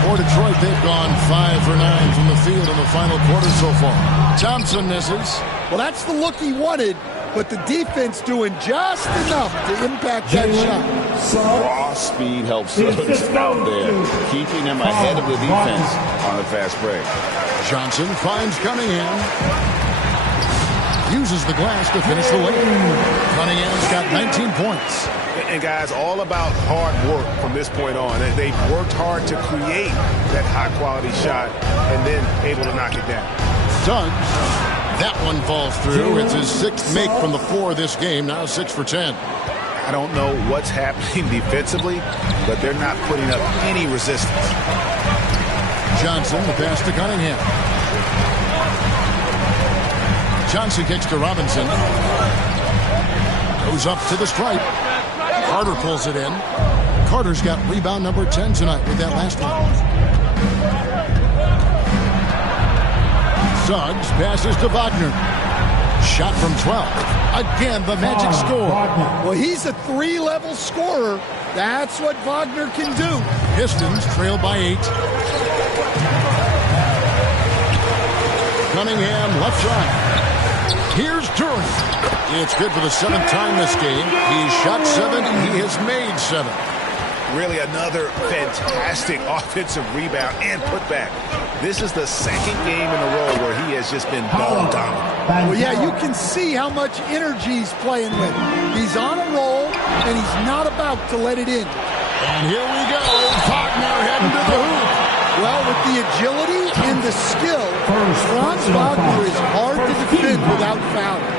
For Detroit, they've gone 5 for 9 from the field in the final quarter so far. Thompson misses. Well, that's the look he wanted, but the defense doing just enough to impact that shot. Raw speed helps Suggs out there, keeping him ahead of the defense on a fast break. Johnson finds Cunningham. uses the glass to finish the lane. Cunningham's got 19 points. And guys, all about hard work from this point on. They've worked hard to create that high-quality shot and then able to knock it down. Suggs, that one falls through. It's his 6th make from the floor this game, now 6 for 10. I don't know what's happening defensively, but they're not putting up any resistance. Johnson, the pass to Cunningham. Johnson kicks to Robinson. Goes up to the stripe. Carter pulls it in. Carter's got rebound number 10 tonight with that last one. Suggs passes to Wagner. Shot from 12. Again, the Magic score. Well, he's a 3-level scorer. That's what Wagner can do. Pistons trail by 8. Cunningham left side. Here's Durant. It's good for the 7th time this game. He's shot 7. He has made 7. Really another fantastic offensive rebound and putback. This is the 2nd game in a row where he has just been ball dominant. Well, yeah, you can see how much energy he's playing with. He's on a roll, and he's not about to let it in. And here we go. Wagner heading to the hoop. Well, with the agility and the skill, Franz Wagner is hard to defend without fouling.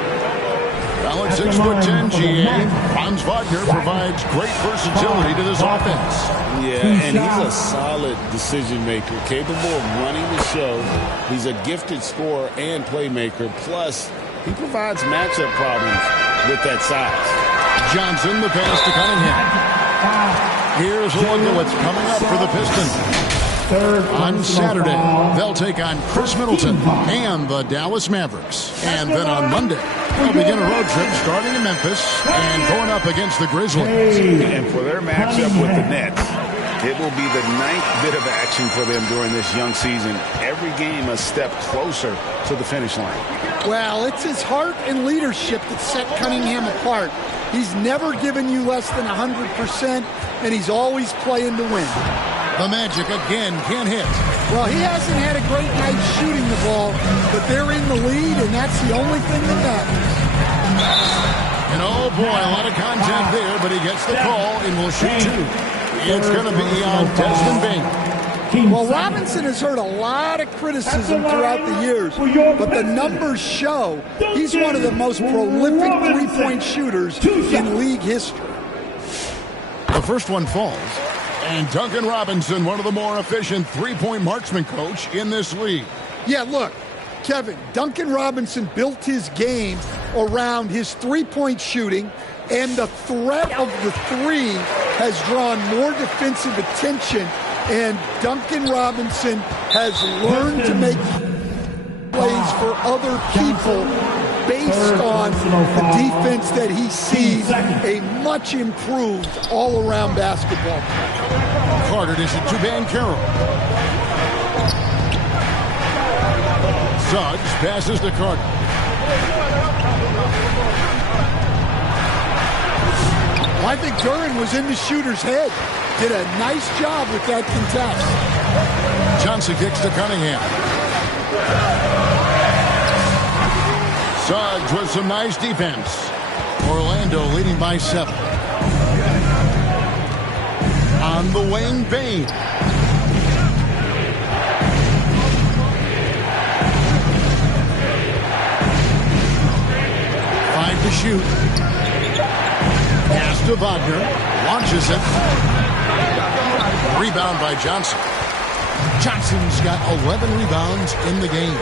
Well, at 6'10", GA, Franz Wagner provides great versatility to this offense. Yeah, and he's a solid decision maker, capable of running the show. He's a gifted scorer and playmaker. Plus, he provides matchup problems with that size. Johnson, the pass to Cunningham. Here's a look at what's coming up for the Pistons. On Saturday, they'll take on Chris Middleton and the Dallas Mavericks. And then on Monday, they'll begin a road trip starting in Memphis and going up against the Grizzlies. And for their matchup with the Nets, it will be the 9th bit of action for them during this young season. Every game a step closer to the finish line. Well, it's his heart and leadership that set Cunningham apart. He's never given you less than 100%, and he's always playing to win. The Magic again can't hit. Well, he hasn't had a great night shooting the ball, but they're in the lead, and that's the only thing that matters. And oh boy, a lot of contact there, but he gets the call and will shoot 2. It's going to be on Desmond Bain. Well, Robinson has heard a lot of criticism throughout the years, but the numbers show he's one of the most prolific three-point shooters in league history. The first one falls. And Duncan Robinson, one of the more efficient three-point marksman coach in this league. Yeah, look, Kevin, Duncan Robinson built his game around his three-point shooting, and the threat of the three has drawn more defensive attention, and Duncan Robinson has learned to make plays for other people based on the defense that he sees, a much improved all-around basketball. Carter dishes to Banchero. Suggs passes to Carter. I think Duran was in the shooter's head. Did a nice job with that contest. Johnson kicks to Cunningham. Suggs with some nice defense. Orlando leading by 7. On the wing, Bain. Five to shoot. Pass to Wagner. Launches it. Rebound by Johnson. Johnson's got 11 rebounds in the game.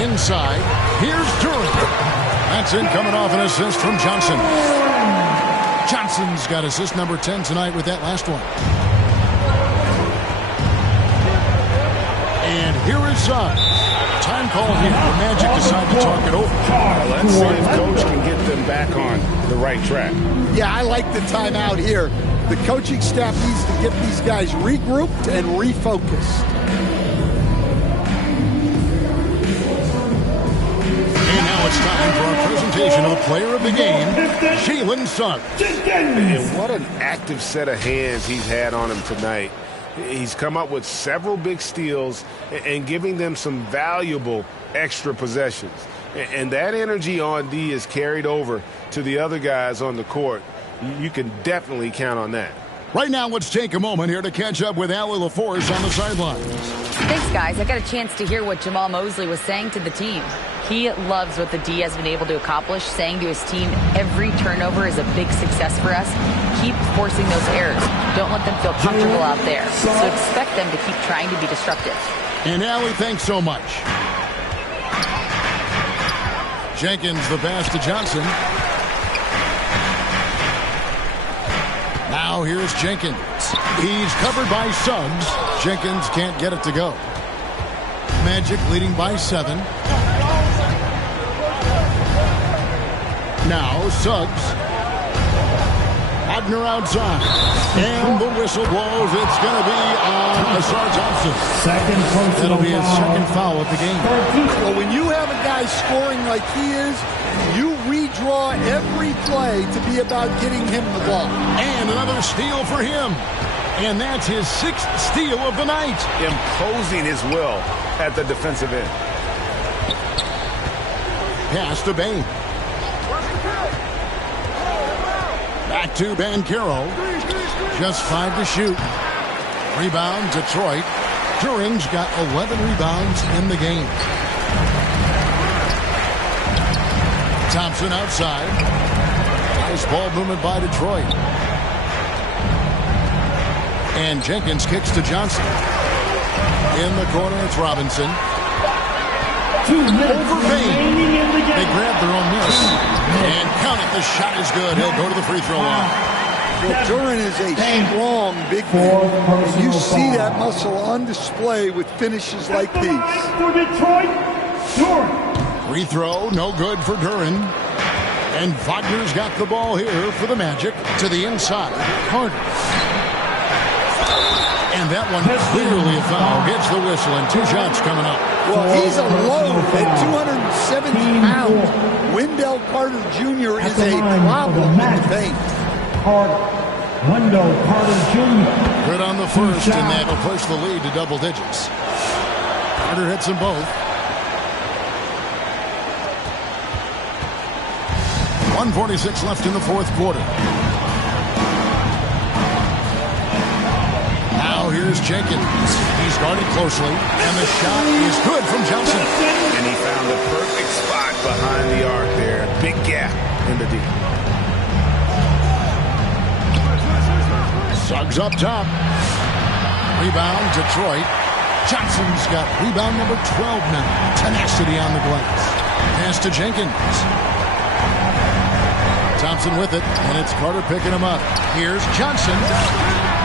Inside, here's Durant. That's in, coming off an assist from Johnson. Johnson's got assist number 10 tonight with that last one. And here is Suggs. Time call here. The Magic decide to talk it over. Let's see if Coach can get them back on the right track. Yeah, I like the timeout here. The coaching staff needs to get these guys regrouped and refocused. And now it's time for our presentation of the player of the game, Jalen Suggs. And what an active set of hands he's had on him tonight. He's come up with several big steals and giving them some valuable extra possessions. And that energy on D is carried over to the other guys on the court. You can definitely count on that. Right now, let's take a moment here to catch up with Allie LaForce on the sidelines. Thanks, guys. I got a chance to hear what Jamal Mosley was saying to the team. He loves what the D has been able to accomplish, saying to his team, every turnover is a big success for us. Keep forcing those errors. Don't let them feel comfortable out there. So expect them to keep trying to be disruptive. And Allie, thanks so much. Jenkins, the pass to Johnson. Now here's Jenkins. He's covered by Suggs. Jenkins can't get it to go. Magic leading by 7. Now Suggs. Wagner outside. And the whistle blows. It's going to be on Asar Thompson. That'll be his second foul of the game. Well, when you have a guy scoring like he is, you redraw every play to be about getting him the ball. And another steal for him. And that's his 6th steal of the night. Imposing his will at the defensive end. Pass to Bain. Back to Banchero. Just 5 to shoot. Rebound, Detroit. Duran's got 11 rebounds in the game. Thompson outside. Nice ball movement by Detroit. And Jenkins kicks to Johnson. In the corner, it's Robinson. Over Bain. They grab their own miss. And count it. The shot is good. He'll go to the free throw line. Well, Duran is a strong big man. And you see that muscle on display with finishes like these. For Detroit, Duran. Free throw, no good for Duran. And Wagner's got the ball here for the Magic to the inside. Carter. And that one clearly a foul. Gets the whistle and 2 shots coming up. Well, he's a load at 270 pounds. Wendell Carter Jr. is a problem in the paint. Wendell Carter Jr. Good on the first, and that'll push the lead to double digits. Carter hits them both. 1:46 left in the fourth quarter. Now here's Jenkins. He's guarded closely, and the shot is good from Johnson. And he found the perfect spot behind the arc there. Big gap in the D. Suggs up top. Rebound, Detroit. Johnson's got rebound number 12 now. Tenacity on the glass. Pass to Jenkins. Thompson with it, and it's Carter picking him up. Here's Johnson.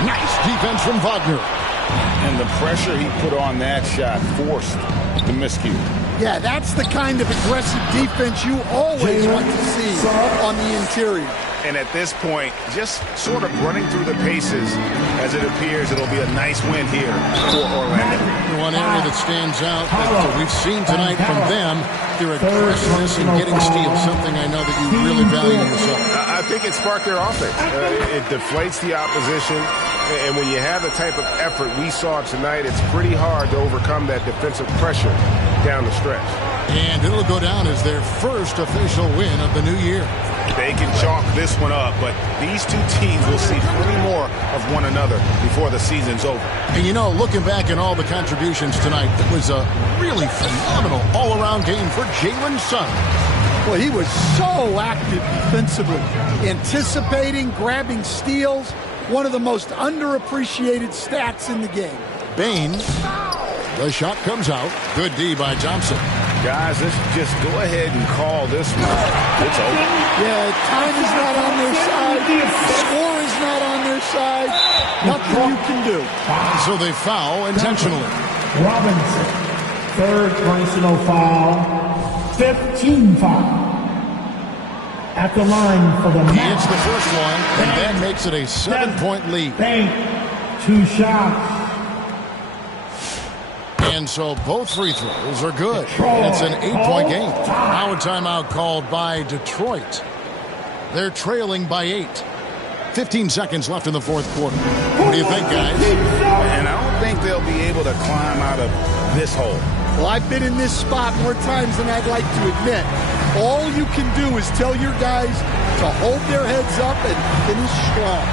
Nice defense from Wagner. And the pressure he put on that shot forced the miscue. Yeah, that's the kind of aggressive defense you always want to see on the interior. And at this point, just sort of running through the paces, as it appears it'll be a nice win here for Orlando. One area that stands out that we've seen tonight from them, their aggressiveness in getting steals, something I know that you really value yourself. I think it sparked their offense. It deflates the opposition, and when you have the type of effort we saw tonight, it's pretty hard to overcome that defensive pressure down the stretch. And it'll go down as their first official win of the new year. They can chalk this one up, but these two teams will see plenty more of one another before the season's over. And you know, looking back at all the contributions tonight, it was a really phenomenal all-around game for Jalen Suggs. Well, he was so active defensively, anticipating, grabbing steals, one of the most underappreciated stats in the game. Bain, the shot comes out. Good D by Thompson. Guys, let's just go ahead and call this one. It's over. Yeah, time is not on their side. The score is not on their side. Nothing you can do. So they foul intentionally. Robinson, 3rd personal foul, 15 foul. At the line for the He match. hits the first one, and that makes it a 7-point lead. Bain, 2 shots. And so both free throws are good. And it's an 8-point game. Now a timeout called by Detroit. They're trailing by 8. 15 seconds left in the fourth quarter. What do you think, guys? And I don't think they'll be able to climb out of this hole. Well, I've been in this spot more times than I'd like to admit. All you can do is tell your guys to hold their heads up and finish strong.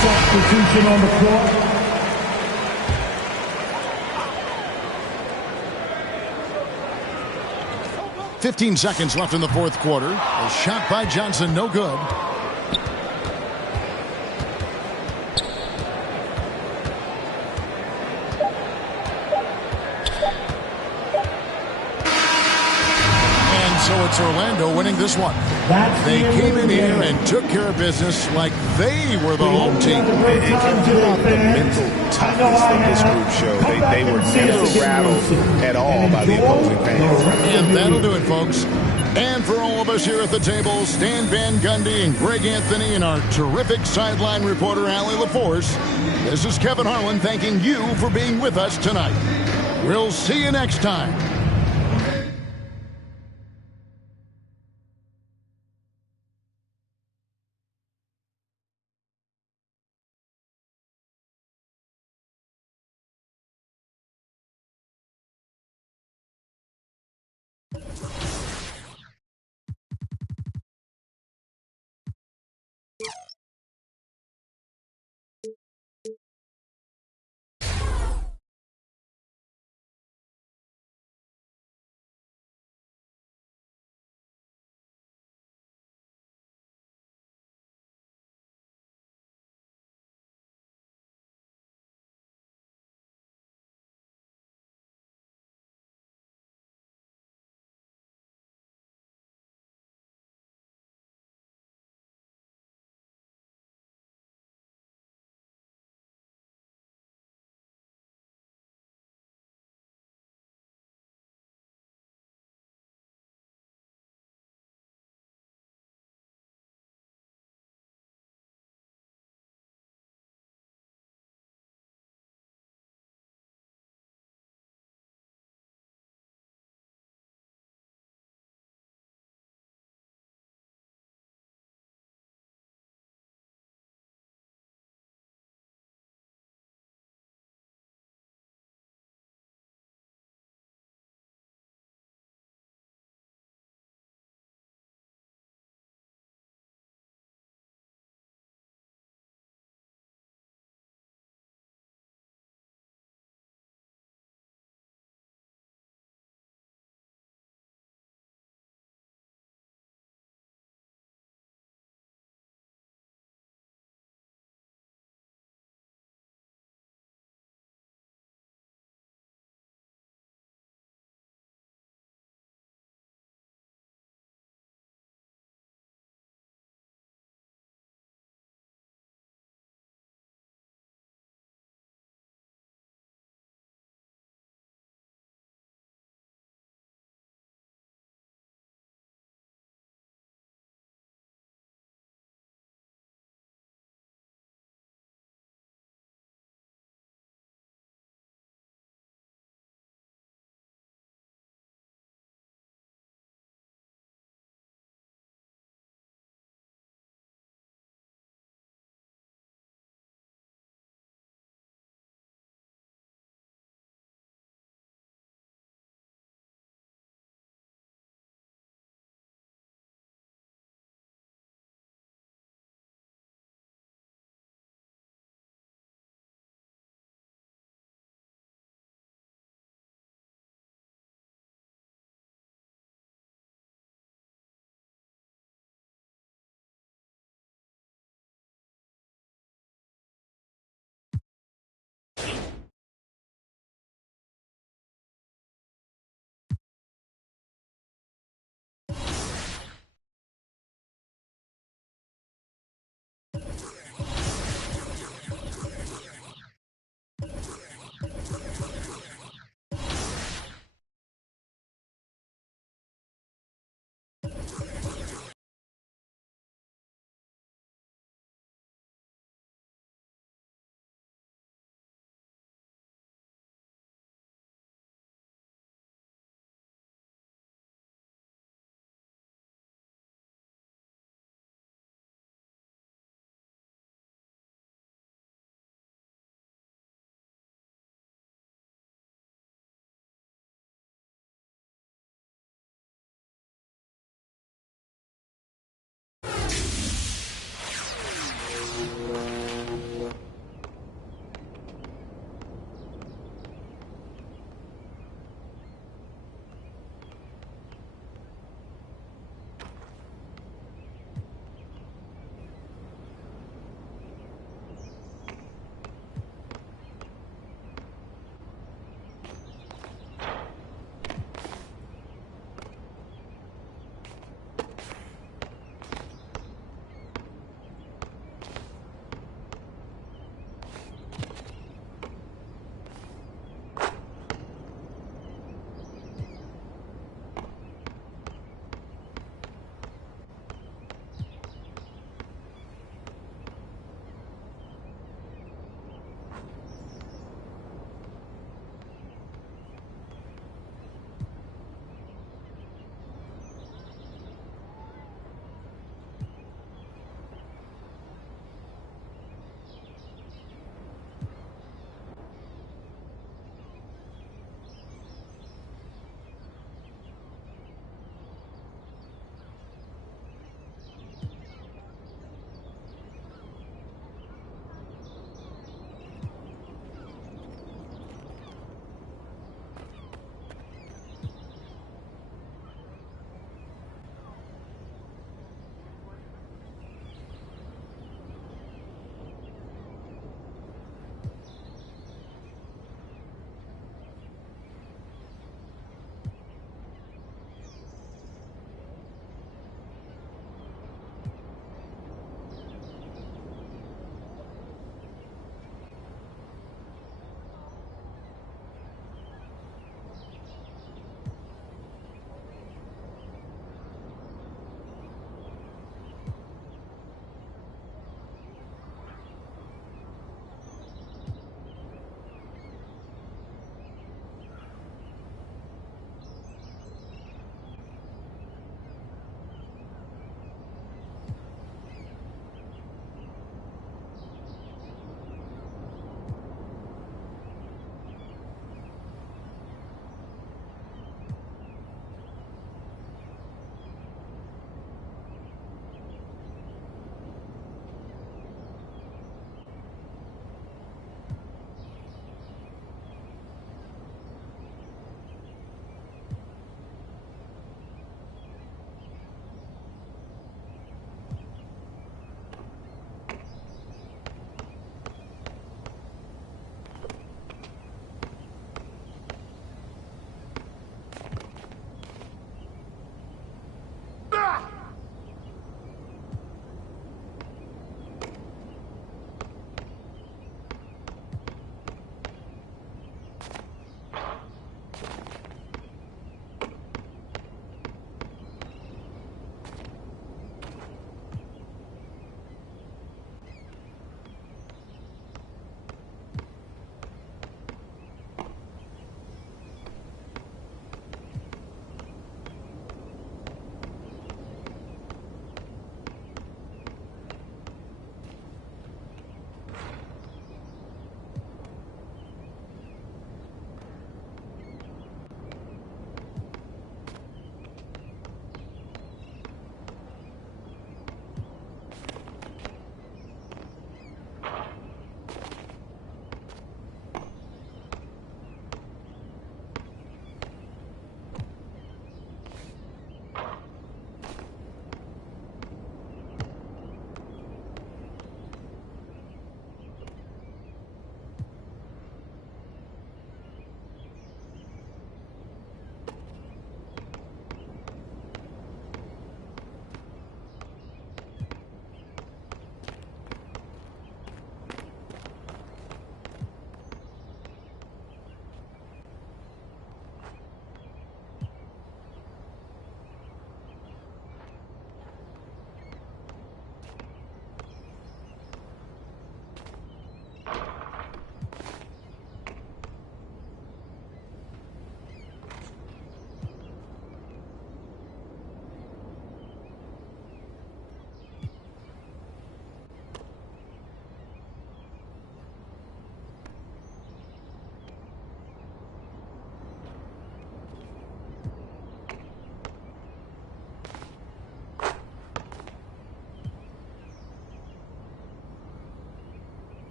Substitution on the court. 15 seconds left in the fourth quarter. A shot by Johnson, no good. And so it's Orlando winning this one. They came in here and took care of business like they were the home team. It can feel out the mental toughness that this group showed. They were never rattled at all by the opposing fans. And that'll do it, folks. And for all of us here at the table, Stan Van Gundy and Greg Anthony and our terrific sideline reporter, Allie LaForce, this is Kevin Harlan thanking you for being with us tonight. We'll see you next time.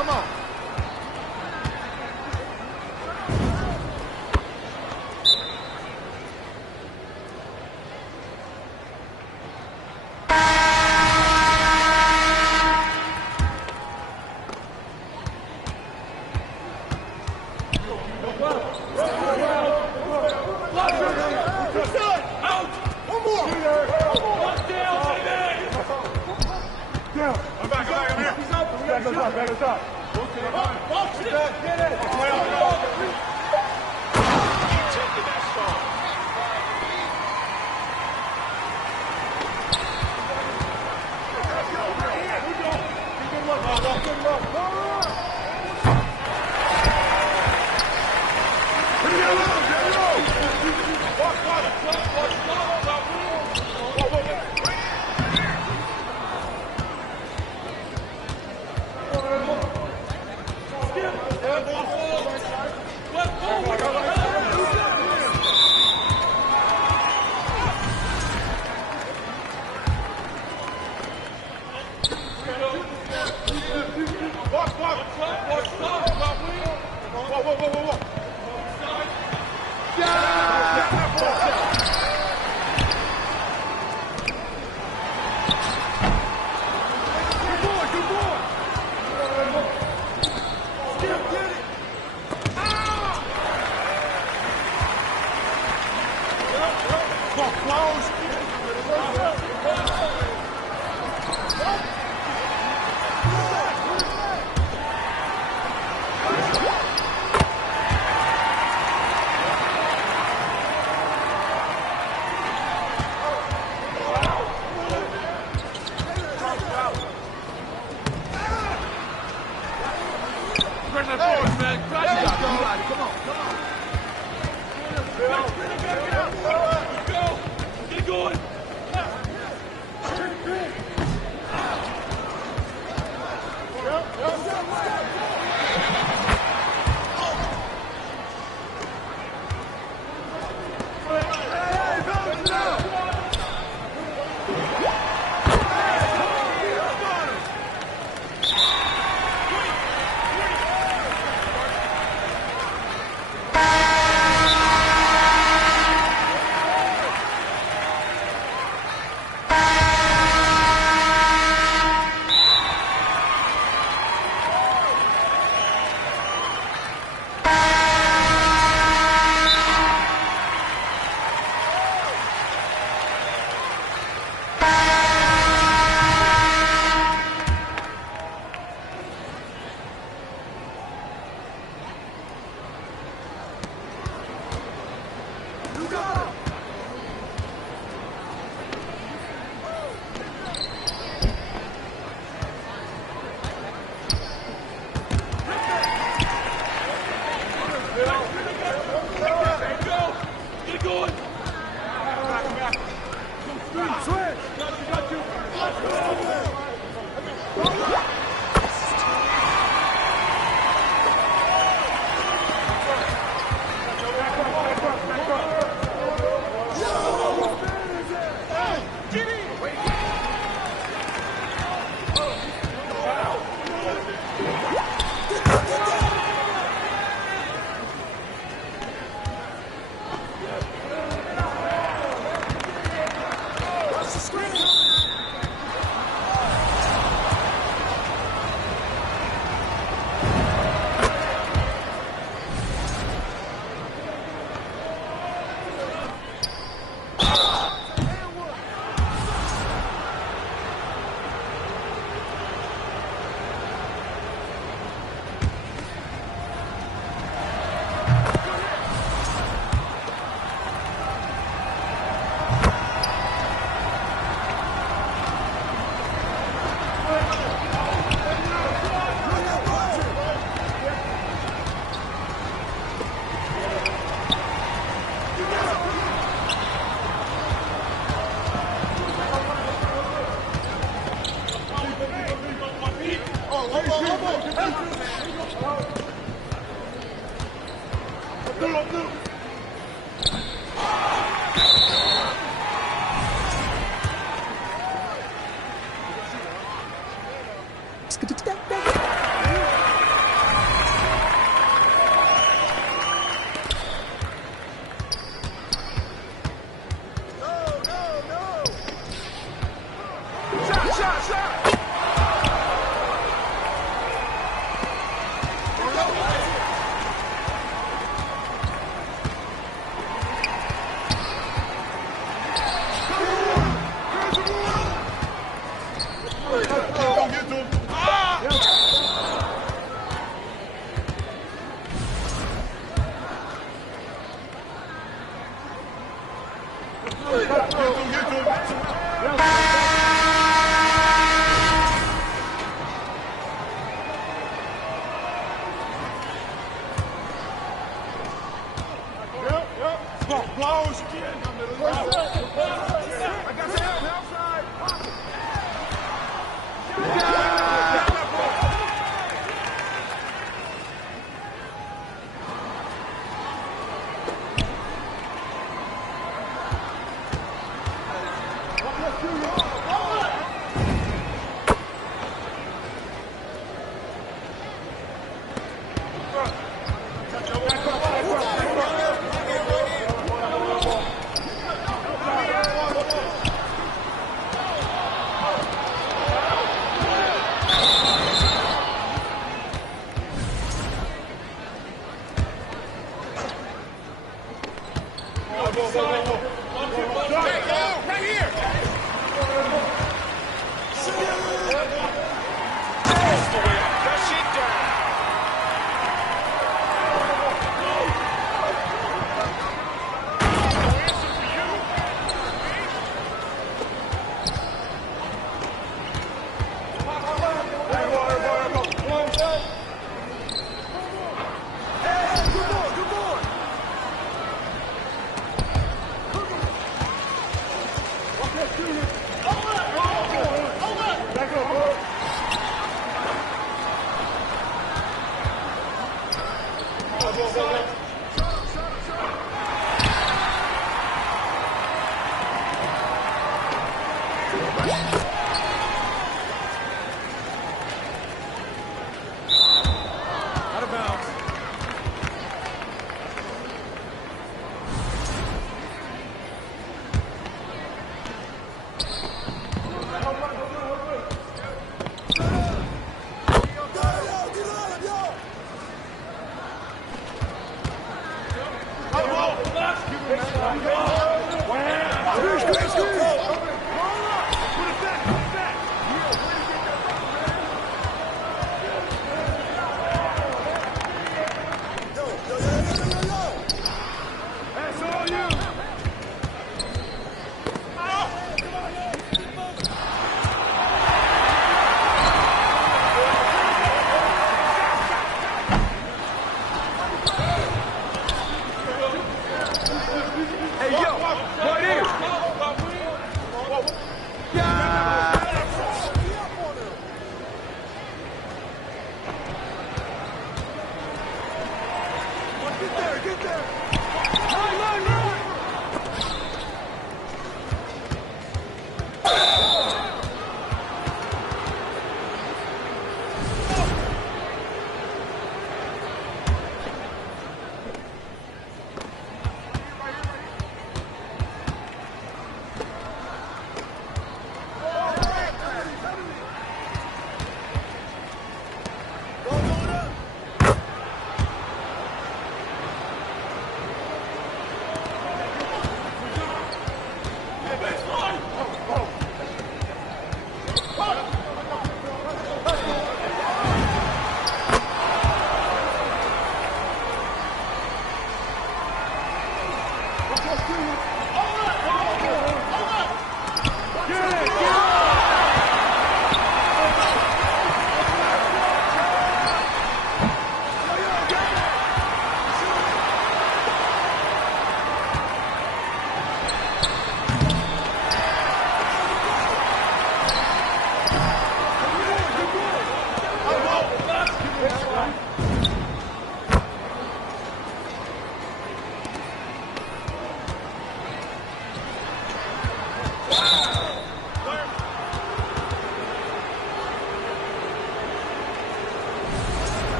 Come on.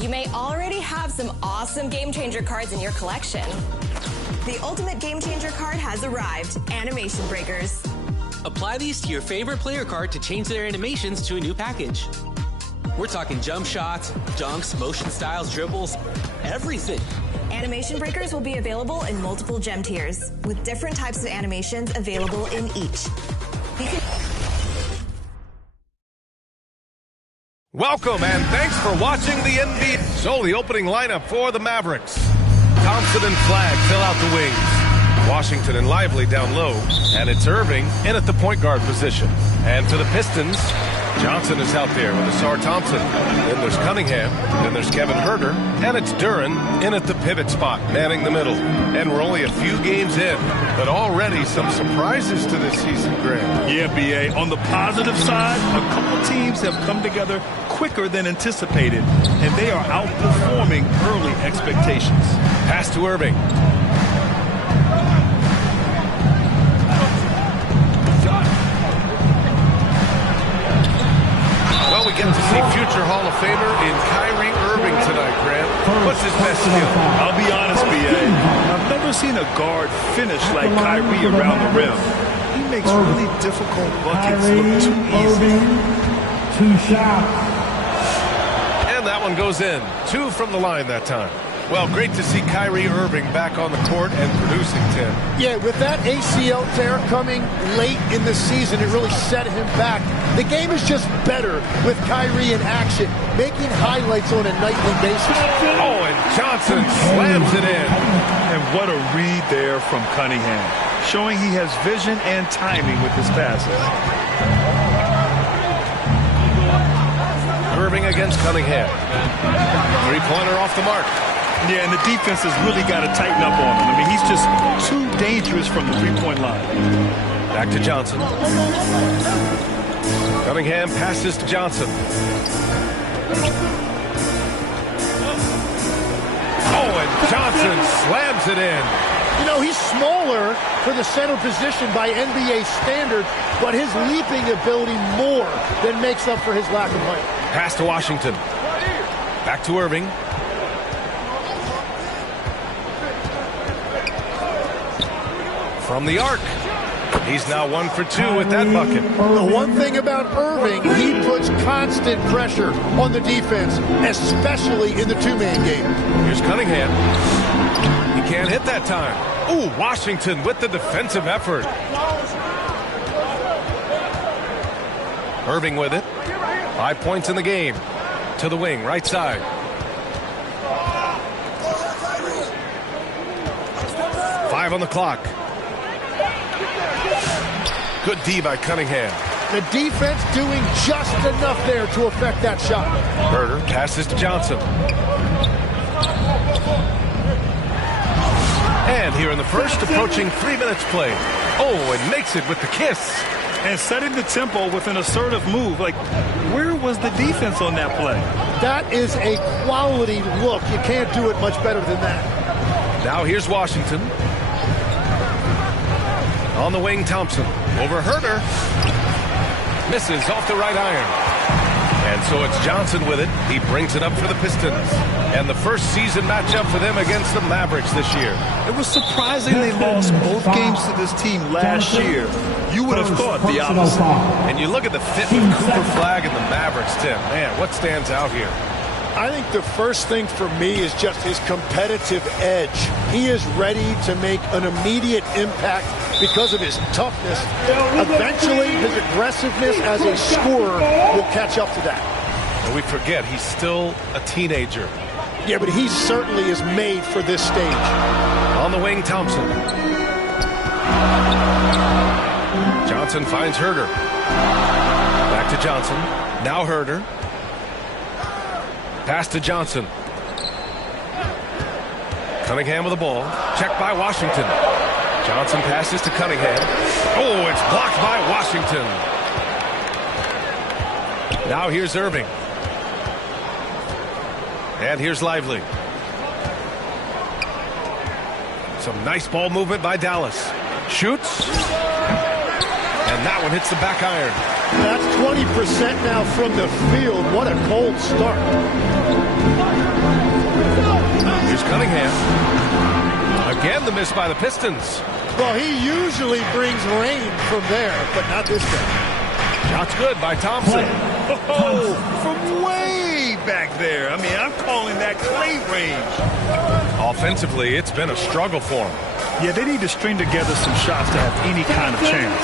You may already have some awesome Game Changer cards in your collection. The ultimate Game Changer card has arrived, Animation Breakers. Apply these to your favorite player card to change their animations to a new package. We're talking jump shots, dunks, motion styles, dribbles, everything. Animation Breakers will be available in multiple gem tiers, with different types of animations available in each. Welcome and thanks for watching the NBA. So the opening lineup for the Mavericks. Thompson and Flagg fill out the wings. Washington and Lively down low. And it's Irving in at the point guard position. And for the Pistons, Johnson is out there with Asar Thompson. Then there's Cunningham. Then there's Kevin Huerter. And it's Duren in at the pivot spot, manning the middle. And we're only a few games in, but already some surprises to this season, Graham. Yeah, B.A. On the positive side, a couple teams have come together quicker than anticipated, and they are outperforming early expectations. Pass to Irving. Well, we get to see future Hall of Famer in Kyrie Irving tonight, Graham. What's his best skill? I'll be honest, B.A. I've never seen a guard finish like Kyrie around the rim. He makes really difficult buckets look too easy. 2 shots. And that one goes in. 2 from the line that time. Well, great to see Kyrie Irving back on the court and producing, Tim. Yeah, with that ACL tear coming late in the season, it really set him back. The game is just better with Kyrie in action, making highlights on a nightly basis. Oh, and Johnson slams it in. And what a read there from Cunningham, showing he has vision and timing with his passes. Irving against Cunningham. Three-pointer off the mark. Yeah, and the defense has really got to tighten up on him. I mean, he's just too dangerous from the three-point line. Back to Johnson. Cunningham passes to Johnson. Oh, and Johnson slams it in. You know, he's smaller for the center position by NBA standard, but his leaping ability more than makes up for his lack of height. Pass to Washington. Back to Irving. From the arc. He's now 1 for 2 with that bucket. The one thing about Irving, he puts constant pressure on the defense, especially in the two-man game. Here's Cunningham. He can't hit that time. Ooh, Washington with the defensive effort. Irving with it. 5 points in the game. To the wing, right side. Five on the clock. Good D by Cunningham. The defense doing just enough there to affect that shot. Huerter passes to Johnson. And here in the first, approaching 3 minutes play. Oh, and makes it with the kiss. And setting the tempo with an assertive move. Like, where was the defense on that play? That is a quality look. You can't do it much better than that. Now here's Washington. On the wing, Thompson. Over Huerter. Misses off the right iron. And so it's Johnson with it. He brings it up for the Pistons. And the first season matchup for them against the Mavericks this year. It was surprising they lost both games to this team last year. You would have thought the opposite. And you look at the fit with Cooper Flagg and the Mavericks, Tim. Man, what stands out here? I think the first thing for me is just his competitive edge. He is ready to make an immediate impact because of his toughness. Eventually, his aggressiveness as a scorer will catch up to that. And we forget, he's still a teenager. Yeah, but he certainly is made for this stage. On the wing, Thompson. Johnson finds Huerter. Back to Johnson. Now Huerter. Pass to Johnson. Cunningham with the ball. Checked by Washington. Johnson passes to Cunningham. Oh, it's blocked by Washington. Now here's Irving. And here's Lively. Some nice ball movement by Dallas. Shoots. And that one hits the back iron. That's 20% now from the field. What a cold start. Here's Cunningham. Again, the miss by the Pistons. Well, he usually brings rain from there, but not this time. Shot's good by Thompson. Oh, from way back there. I mean, I'm calling that clay range. Offensively, it's been a struggle for him. Yeah, they need to string together some shots to have any kind of chance.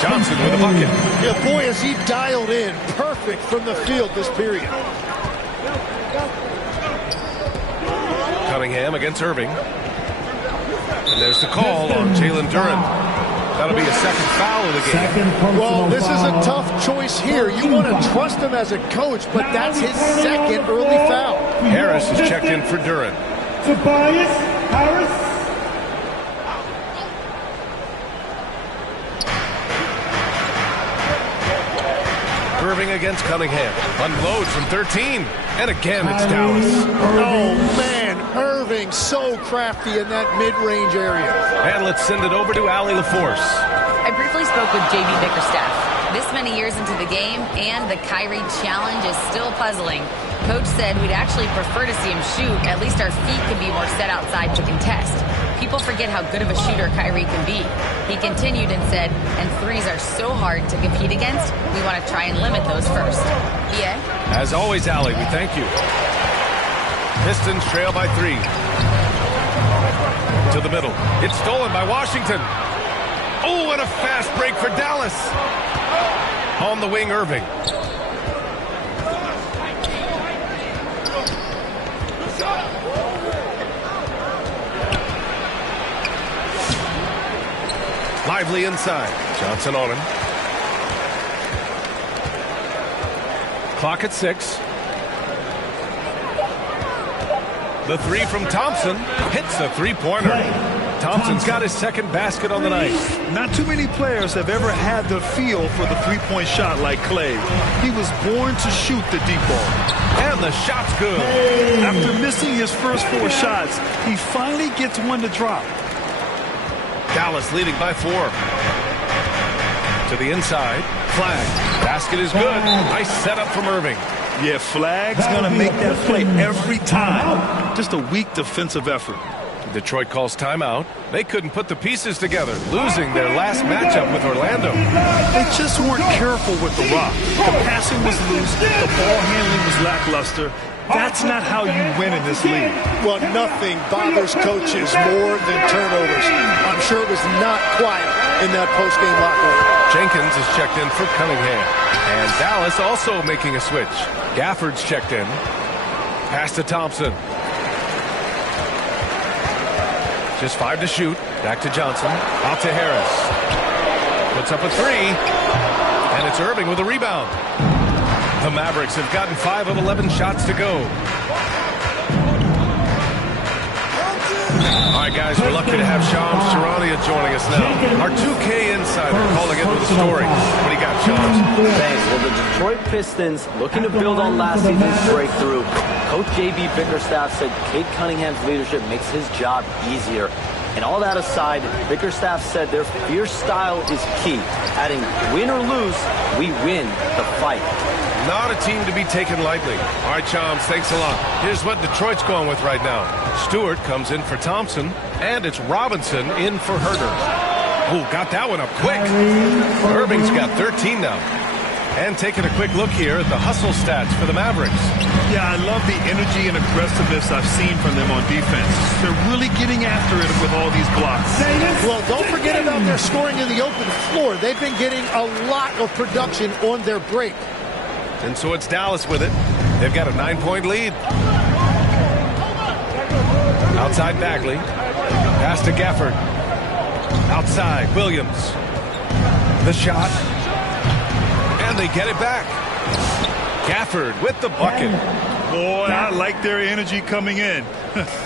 Johnson with a bucket. Yeah, boy, is he dialed in. Perfect from the field this period. Cunningham against Irving. And there's the call on Jalen Duren. That'll be a second foul of the game. Well, this is a tough choice here. You want to trust him as a coach, but that's his second early foul. Harris is checked in for Duren. Tobias Harris. Irving against Cunningham. Unloads from 13. And again, it's Dallas. Oh, man. Irving so crafty in that mid-range area. And let's send it over to Allie LaForce. I briefly spoke with JB Bickerstaff. This many years into the game, and the Kyrie challenge is still puzzling. Coach said we'd actually prefer to see him shoot. At least our feet could be more set outside to contest. People forget how good of a shooter Kyrie can be. He continued and said, and threes are so hard to compete against, we want to try and limit those first. Yeah? As always, Allie, we thank you. Pistons trail by 3. To the middle. It's stolen by Washington. Oh, and a fast break for Dallas. On the wing, Irving. Lively inside. Johnson on him. Clock at 6. The 3 from Thompson hits a three-pointer. Thompson's got his second basket on the night. Not too many players have ever had the feel for the three-point shot like Clay. He was born to shoot the deep ball. And the shot's good. After missing his first 4 shots, he finally gets one to drop. Dallas leading by 4. To the inside. Flag. Basket is good. Nice setup from Irving. Yeah, Flag's going to make that play every time. Just a weak defensive effort. Detroit calls timeout. They couldn't put the pieces together, losing their last matchup with Orlando. They just weren't careful with the rock. The passing was loose. The ball handling was lackluster. That's not how you win in this league. Well, nothing bothers coaches more than turnovers. I'm sure it was not quiet in that post-game locker room. Jenkins is checked in for Cunningham. And Dallas also making a switch. Gafford's checked in. Pass to Thompson. Just 5 to shoot. Back to Johnson. Out to Harris. Puts up a 3. And it's Irving with a rebound. The Mavericks have gotten 5 of 11 shots to go. All right, guys, we're lucky to have Shams Charania joining us now. Our 2K insider calling in with a story. What do you got, Shams? Thanks. Well, the Detroit Pistons, looking to build on last season's breakthrough, Coach J.B. Bickerstaff said Cade Cunningham's leadership makes his job easier. And all that aside, Bickerstaff said their fierce style is key, adding, win or lose, we win the fight. Not a team to be taken lightly. All right, Chams, thanks a lot. Here's what Detroit's going with right now. Stewart comes in for Thompson, and it's Robinson in for Herter. Oh, got that one up quick. Irving's got 13 now. And taking a quick look here at the hustle stats for the Mavericks. Yeah, I love the energy and aggressiveness I've seen from them on defense. They're really getting after it with all these blocks. Well, don't forget about their scoring in the open floor. They've been getting a lot of production on their break. And so it's Dallas with it. They've got a 9-point lead. Outside Bagley. Pass to Gafford. Outside Williams. The shot. And they get it back. Gafford with the bucket. Boy, I like their energy coming in.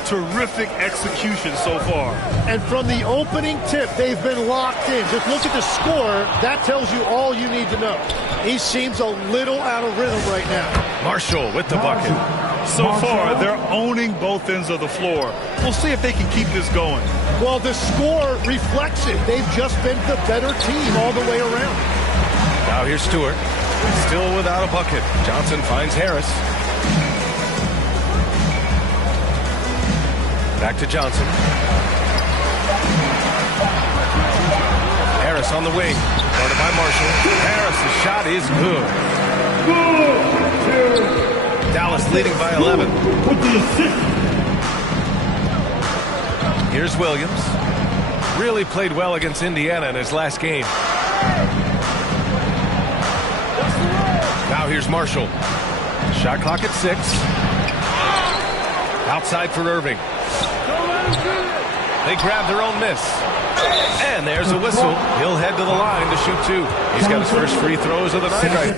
Terrific execution so far. And from the opening tip, they've been locked in. Just look at the score. That tells you all you need to know. He seems a little out of rhythm right now. Marshall with the bucket. So far, they're owning both ends of the floor. We'll see if they can keep this going. Well, the score reflects it. They've just been the better team all the way around. Now here's Stewart. Still without a bucket. Johnson finds Harris. Back to Johnson. Harris on the wing. Guarded by Marshall. Harris' shot is good. Dallas leading by 11. Here's Williams. Really played well against Indiana in his last game. Now here's Marshall. Shot clock at 6. Outside for Irving. They grab their own miss. And there's a whistle. He'll head to the line to shoot 2. He's got his first free throws of the night right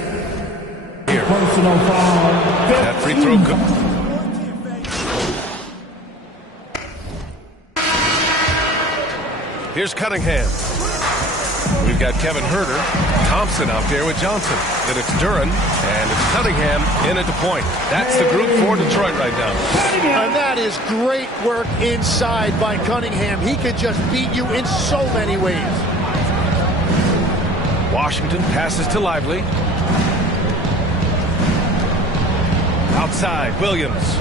here. That free throw could... Here's Cunningham. We've got Kevin Herter, Thompson out there with Johnson. Then it's Duran, and it's Cunningham in at the point. That's the group for Detroit right now. And that is great work inside by Cunningham. He could just beat you in so many ways. Washington passes to Lively. Outside, Williams.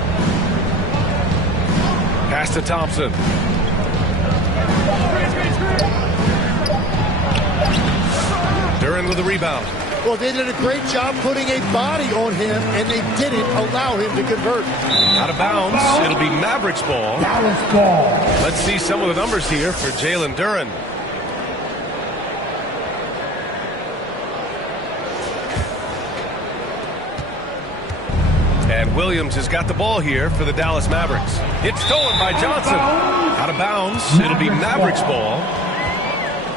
Pass to Thompson. Duran with the rebound. Well, they did a great job putting a body on him, and they didn't allow him to convert. Out of bounds. It'll be Mavericks ball. Let's see some of the numbers here for Jalen Duran. And Williams has got the ball here for the Dallas Mavericks. It's stolen by Johnson. Out of bounds. It'll be Mavericks ball.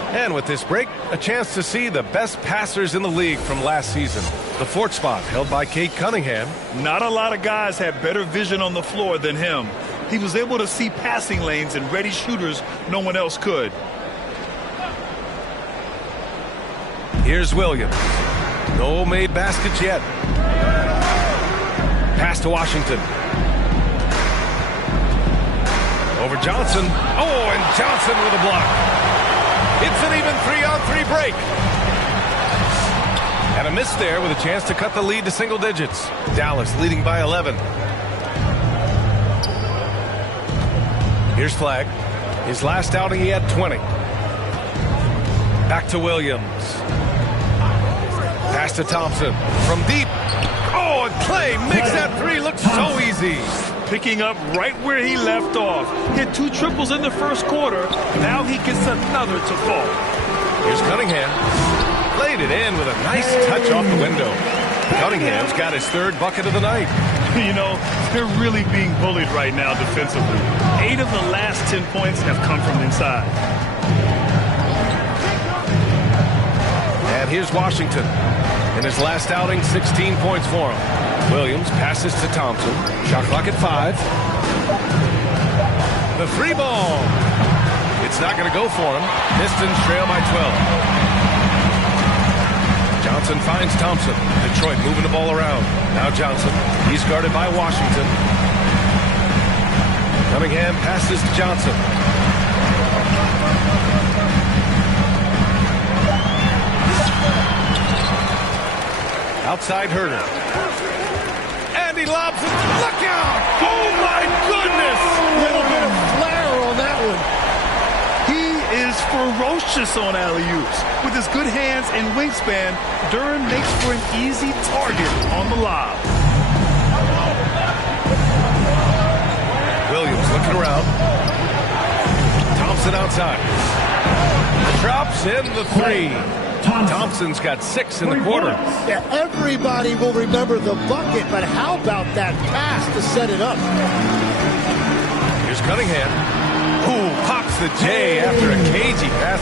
And with this break, a chance to see the best passers in the league from last season. The 4th spot held by Cade Cunningham. Not a lot of guys had better vision on the floor than him. He was able to see passing lanes and ready shooters no one else could. Here's Williams. No made baskets yet. Pass to Washington. Over Johnson. Oh, and Johnson with a block. It's an even 3-on-3 break. And a miss there with a chance to cut the lead to single digits. Dallas leading by 11. Here's Flagg. His last outing, he had 20. Back to Williams. Pass to Thompson. From deep. Oh, and Clay makes that 3 look so easy. Picking up right where he left off. Hit 2 triples in the first quarter. Now he gets another to fall. Here's Cunningham. Played it in with a nice touch off the window. Cunningham's got his 3rd bucket of the night. You know, they're really being bullied right now defensively. 8 of the last 10 points have come from inside. And here's Washington. In his last outing, 16 points for him. Williams passes to Thompson. Shot clock at 5. The 3 ball. It's not going to go for him. Pistons trail by 12. Johnson finds Thompson. Detroit moving the ball around. Now Johnson. He's guarded by Washington. Cunningham passes to Johnson. Outside Herter. And he lobs it. Look out! Oh my goodness! A little bit of flair on that one. He is ferocious on alley-oops. With his good hands and wingspan, Duran makes for an easy target on the lob. Williams looking around. Thompson outside. Drops in the 3. Thompson's got 6 in the quarter. Yeah, everybody will remember the bucket, but how about that pass to set it up? Here's Cunningham, who pops the J after a cagey pass.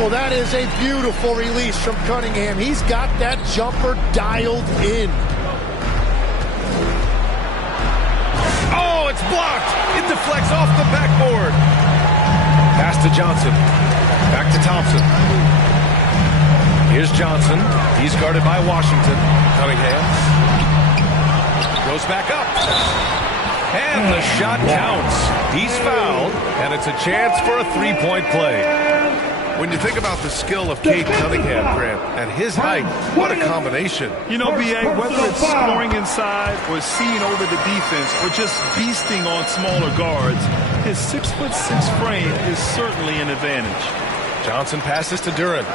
Well, that is a beautiful release from Cunningham. He's got that jumper dialed in. Oh, it's blocked. It deflects off the backboard. Pass to Johnson. Back to Thompson. Here's Johnson. He's guarded by Washington. Cunningham goes back up. And the shot counts. He's fouled, and it's a chance for a 3-point play. When you think about the skill of Cade Cunningham, Grant, and his height, what a combination. You know, B.A., whether it's scoring inside or seeing over the defense or just beasting on smaller guards, his 6'6" frame is certainly an advantage. Johnson passes to Duren.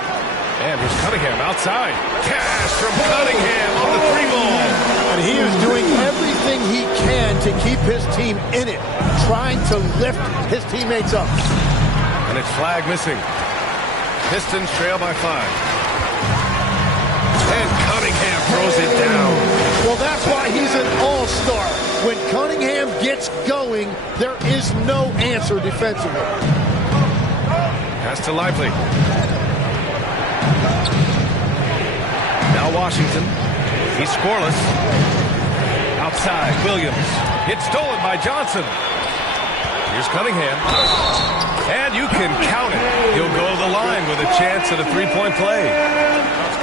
And here's Cunningham outside. Cash from Cunningham on the 3-ball. And he is doing everything he can to keep his team in it, trying to lift his teammates up. And it's flag missing. Pistons trail by 5. And Cunningham throws it down. Well, that's why he's an all-star. When Cunningham gets going, there is no answer defensively. Pass to Lively. Now Washington. He's scoreless. Outside, Williams. It's stolen by Johnson. Here's Cunningham. And you can count it. He'll go to the line with a chance at a 3-point play.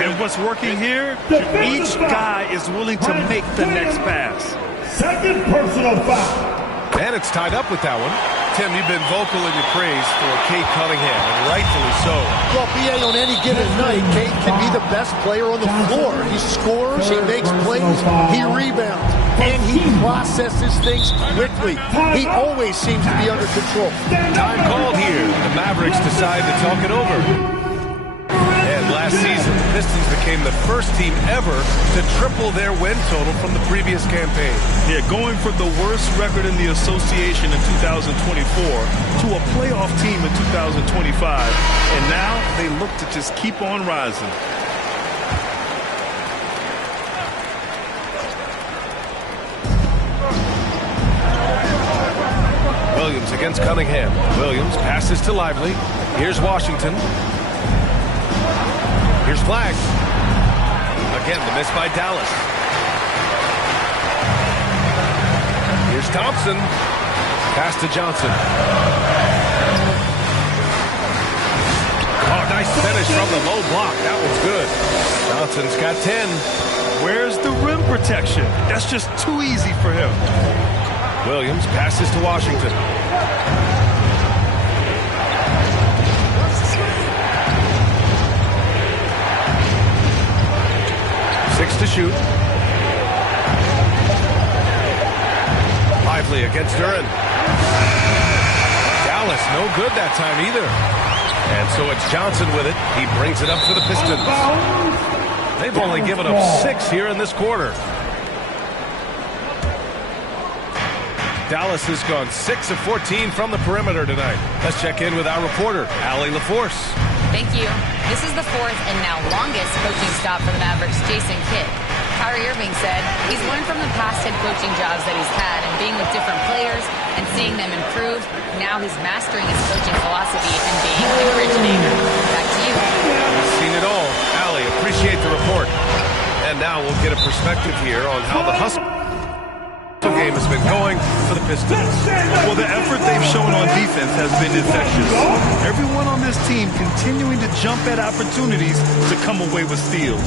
And what's working here? Each guy is willing to make the next pass. Second personal foul. And it's tied up with that one. Tim, you've been vocal in your praise for Cade Cunningham, and rightfully so. Well, B.A., on any given night, Cade can be the best player on the floor. He scores, he makes plays, he rebounds, and he processes things quickly. He always seems to be under control. Time called here. The Mavericks decide to talk it over. And last season, the Pistons became the first team ever to triple their win total from the previous campaign. Yeah, going from the worst record in the association in 2024 to a playoff team in 2025. And now they look to just keep on rising. Williams against Cunningham. Williams passes to Lively. Here's Washington. Here's Flag. Again, the miss by Dallas. Here's Thompson. Pass to Johnson. Oh, nice finish from the low block. That was good. Johnson's got 10. Where's the rim protection? That's just too easy for him. Williams passes to Washington. 6 to shoot. Lively against Duren. Dallas, no good that time either. And so it's Johnson with it. He brings it up for the Pistons. They've only given up 6 here in this quarter. Dallas has gone 6 of 14 from the perimeter tonight. Let's check in with our reporter, Allie LaForce. Thank you. This is the 4th and now longest coaching stop for the Mavericks' Jason Kidd. Kyrie Irving said he's learned from the past head coaching jobs that he's had and being with different players and seeing them improve. Now he's mastering his coaching philosophy and being an originator. Back to you. We've seen it all. Allie, appreciate the report. And now we'll get a perspective here on how the hustle game has been going for the Pistons. Well, the effort they've shown on defense has been infectious. Everyone on this team continuing to jump at opportunities to come away with steals.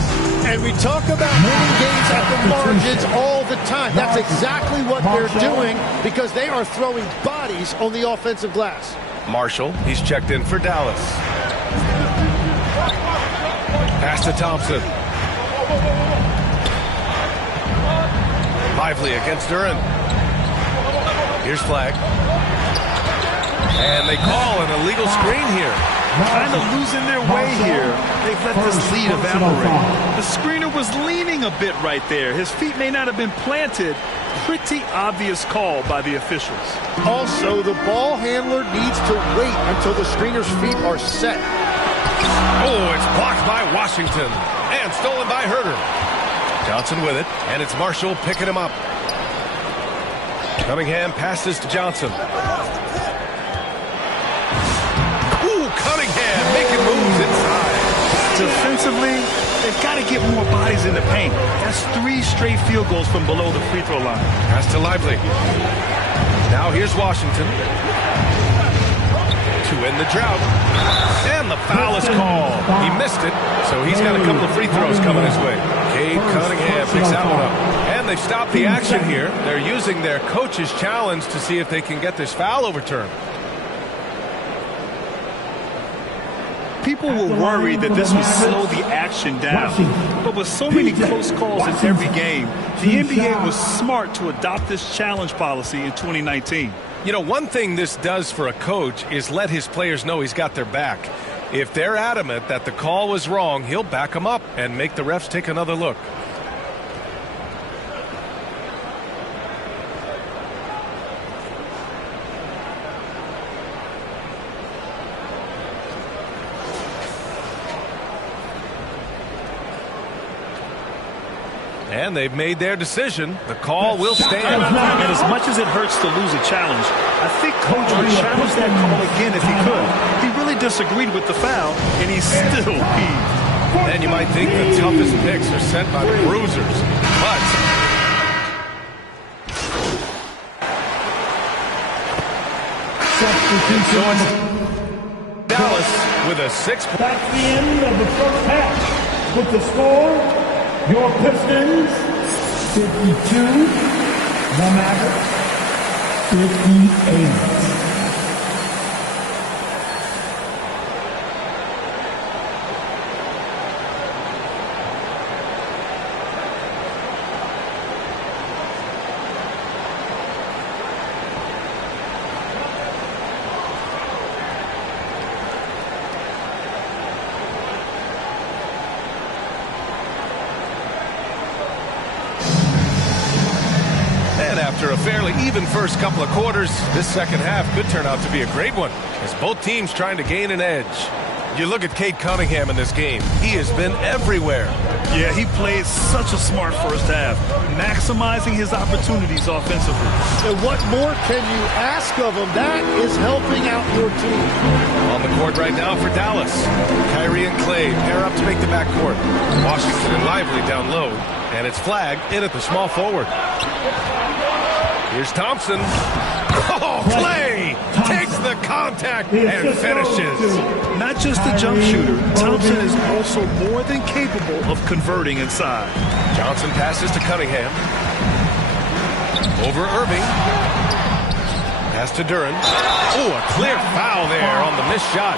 And we talk about winning games at the margins all the time. That's exactly what they're doing because they are throwing bodies on the offensive glass. Marshall, he's checked in for Dallas. Pass to Thompson. Lively against Duren. Here's Flag. And they call an illegal screen here. Kind of losing their way here. They've let this lead evaporate. The screener was leaning a bit right there. His feet may not have been planted. Pretty obvious call by the officials. Also, the ball handler needs to wait until the screener's feet are set. Oh, it's blocked by Washington. And stolen by Herter. Johnson with it, and it's Marshall picking him up. Cunningham passes to Johnson. Ooh, Cunningham making moves inside. Defensively, they've got to get more bodies in the paint. That's 3 straight field goals from below the free throw line. Pass to Lively. Now here's Washington. To end the drought. And the foul is called. He missed it, so he's got a couple of free throws coming his way. Cade Cunningham picks that one up. And they've stopped the action here. They're using their coach's challenge to see if they can get this foul overturned. People were worried that this would slow the action down. But with so many close calls in every game, the NBA was smart to adopt this challenge policy in 2019. You know, one thing this does for a coach is let his players know he's got their back. If they're adamant that the call was wrong, he'll back them up and make the refs take another look. And they've made their decision. The call will stand. And as much as it hurts to lose a challenge, I think Coach would challenge that call again if he could. He really disagreed with the foul, and he's still peeved. And you might think the toughest picks are sent by the bruisers. But so it's Dallas with a 6-point. That's the end of the first half. With the score, your Pistons 52, the Mavericks 58. After a fairly even first couple of quarters, this second half could turn out to be a great one as both teams trying to gain an edge. You look at Cade Cunningham in this game. He has been everywhere. Yeah, he played such a smart first half, maximizing his opportunities offensively. And what more can you ask of him? That is helping out your team. On the court right now for Dallas. Kyrie and Clay pair up to make the backcourt. Washington and Lively down low. And it's flagged in at the small forward. Here's Thompson. Oh, Clay takes the contact and finishes. Not just a jump shooter, Thompson is also more than capable of converting inside. Johnson passes to Cunningham. Over Irving. Pass to Duren. Oh, a clear foul there on the missed shot.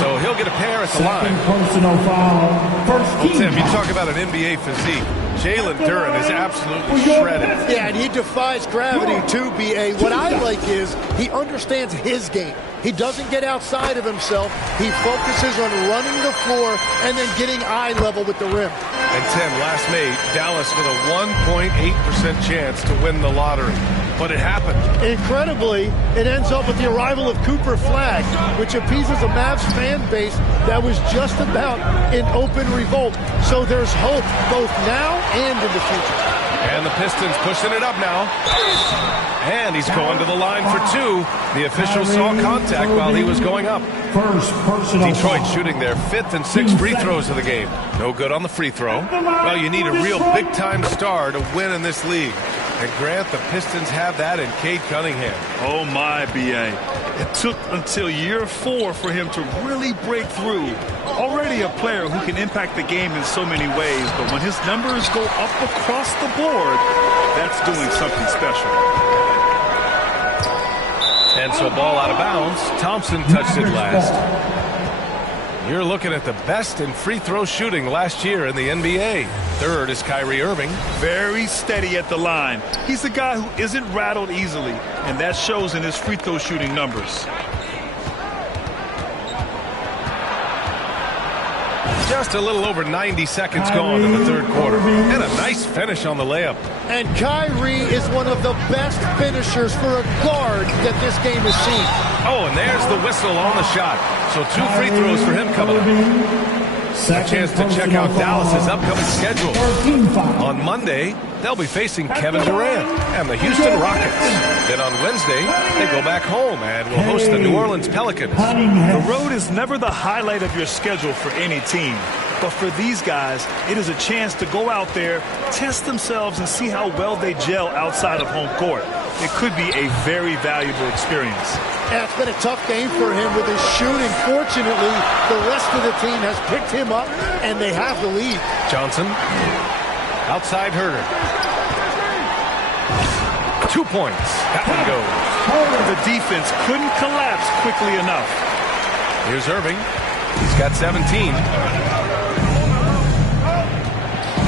So he'll get a pair at the line. Personal foul. Well, Tim, you talk about an NBA physique. Jalen Duren is absolutely shredded. Yeah, and he defies gravity too, B.A. What I like is he understands his game. He doesn't get outside of himself. He focuses on running the floor and then getting eye level with the rim. And Tim, last May, Dallas with a 1.8% chance to win the lottery. But it happened. Incredibly, it ends up with the arrival of Cooper Flagg, which appeases a Mavs fan base that was just about in open revolt. So there's hope both now and in the future. And the Pistons pushing it up now. And he's going to the line for two. The official saw contact while he was going up. Detroit shooting their 5th and 6th free throws of the game. No good on the free throw. Well, you need a real big-time star to win in this league. And Grant, the Pistons have that in Cade Cunningham. Oh my, B.A. It took until year 4 for him to really break through. Already a player who can impact the game in so many ways, but when his numbers go up across the board, that's doing something special. And so ball out of bounds. Thompson touched it last. You're looking at the best in free throw shooting last year in the NBA. Third is Kyrie Irving. Very steady at the line. He's a guy who isn't rattled easily, and that shows in his free throw shooting numbers. Just a little over 90 seconds gone in the third quarter. And a nice finish on the layup. And Kyrie is one of the best finishers for a guard that this game has seen. Oh, and there's the whistle on the shot. So 2 free throws for him coming up. A chance to check out Dallas's upcoming schedule. On Monday, they'll be facing Kevin Durant and the Houston Rockets. Then on Wednesday, they go back home and will host the New Orleans Pelicans. The road is never the highlight of your schedule for any team. But for these guys, it is a chance to go out there, test themselves, and see how well they gel outside of home court. It could be a very valuable experience. Yeah, it's been a tough game for him with his shooting. Fortunately, the rest of the team has picked him up, and they have the lead. Johnson, outside Herter. 2 points. That one goes. The defense couldn't collapse quickly enough. Here's Irving. He's got 17.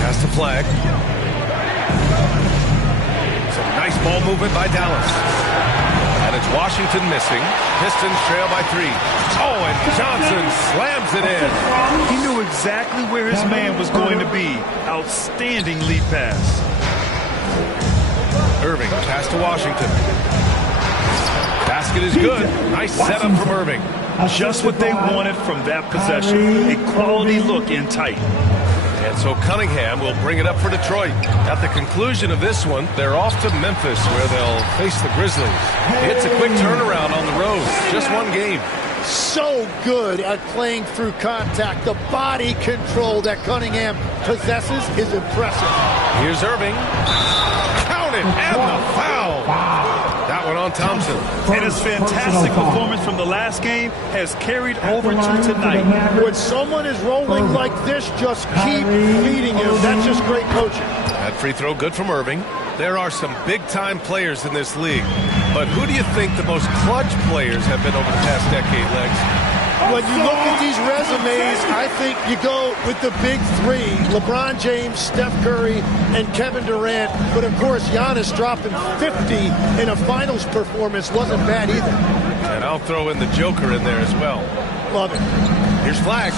Has to flag. Some nice ball movement by Dallas. And it's Washington missing. Pistons trail by 3. Oh, and Johnson slams it in. He knew exactly where his man was going to be. Outstanding lead pass. Irving, pass to Washington. Basket is good. Nice setup from Irving. Just what they wanted from that possession. A quality look in tight. And so Cunningham will bring it up for Detroit. At the conclusion of this one, they're off to Memphis, where they'll face the Grizzlies. It's a quick turnaround on the road. Just one game. So good at playing through contact. The body control that Cunningham possesses is impressive. Here's Irving. Count it, and the foul. That one on Thompson. And his fantastic performance from the last game has carried over to tonight. When someone is rolling like this, just keep feeding him. That's just great coaching. That free throw good from Irving. There are some big-time players in this league. But who do you think the most clutch players have been over the past decade, Legs? When you look at these resumes, I think you go with the big 3. LeBron James, Steph Curry, and Kevin Durant. But, of course, Giannis dropping 50 in a finals performance wasn't bad either. And I'll throw in the Joker in there as well. Love it. Here's Flag.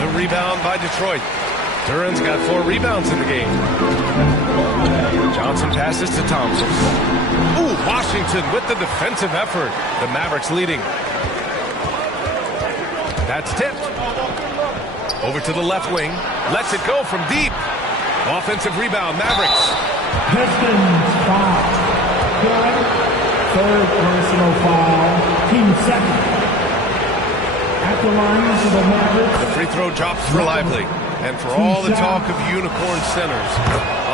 The rebound by Detroit. Duran's got 4 rebounds in the game. Johnson passes to Thompson. Ooh, Washington with the defensive effort. The Mavericks leading. That's tipped. Over to the left wing. Lets it go from deep. Offensive rebound, Mavericks. Pistons foul. Third personal foul. Team second. At the line for the Mavericks. The free throw drops for Lively. And for all the talk of unicorn centers,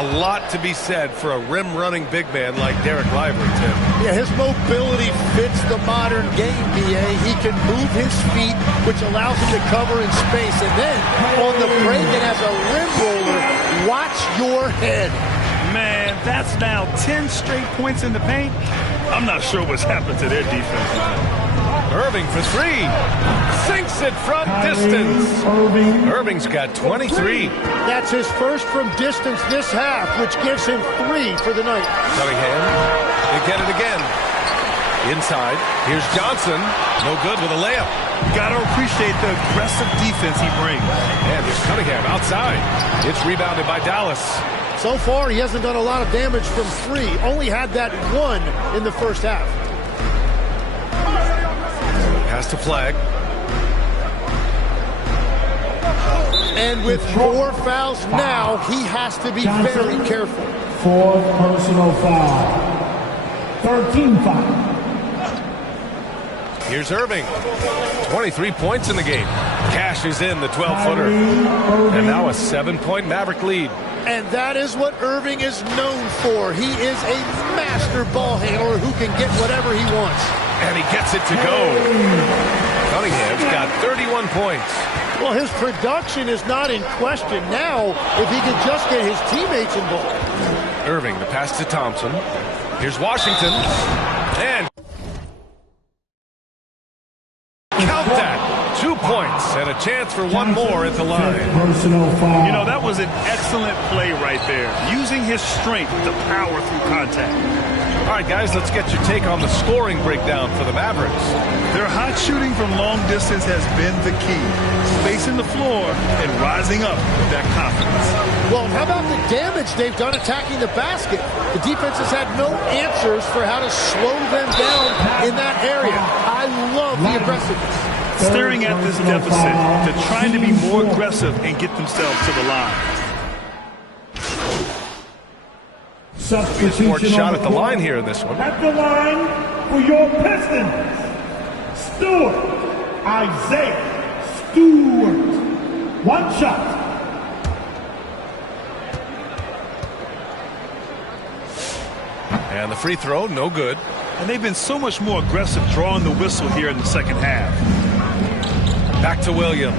a lot to be said for a rim-running big man like Derek Lively, Tim. Yeah, his mobility fits the modern game, B.A. He can move his feet, which allows him to cover in space. And then, on the break and as a rim roller, watch your head. Man, that's now 10 straight points in the paint. I'm not sure what's happened to their defense. Irving for 3. Sinks it from distance. Irving's got 23. That's his first from distance this half, which gives him 3 for the night. Cunningham, they get it again. Inside, here's Johnson. No good with a layup. Got to appreciate the aggressive defense he brings. And here's Cunningham outside. It's rebounded by Dallas. So far, he hasn't done a lot of damage from 3. Only had that 1 in the first half. Pass to Flag. And with more fouls now, he has to be very careful. 4th personal foul. 13 foul. Here's Irving. 23 points in the game. Cashes in the 12-footer. And now a 7-point Maverick lead. And that is what Irving is known for. He is a master ball handler who can get whatever he wants. And he gets it to go. Cunningham's got 31 points. Well, his production is not in question now if he can just get his teammates involved. Irving, the pass to Thompson. Here's Washington. And count that. 2 points and a chance for 1 more at the line. You know, that was an excellent play right there. Using his strength to power through contact. All right, guys, let's get your take on the scoring breakdown for the Mavericks. Their hot shooting from long distance has been the key. Spacing the floor and rising up with that confidence. Well, how about the damage they've done attacking the basket? The defense has had no answers for how to slow them down in that area. I love the aggressiveness. Staring at this deficit, they're trying to be more aggressive and get themselves to the line. Be a smart shot at the line here in this one. At the line for your Pistons, Isaiah Stewart. 1 shot. And the free throw, no good. And they've been so much more aggressive drawing the whistle here in the second half. Back to Williams.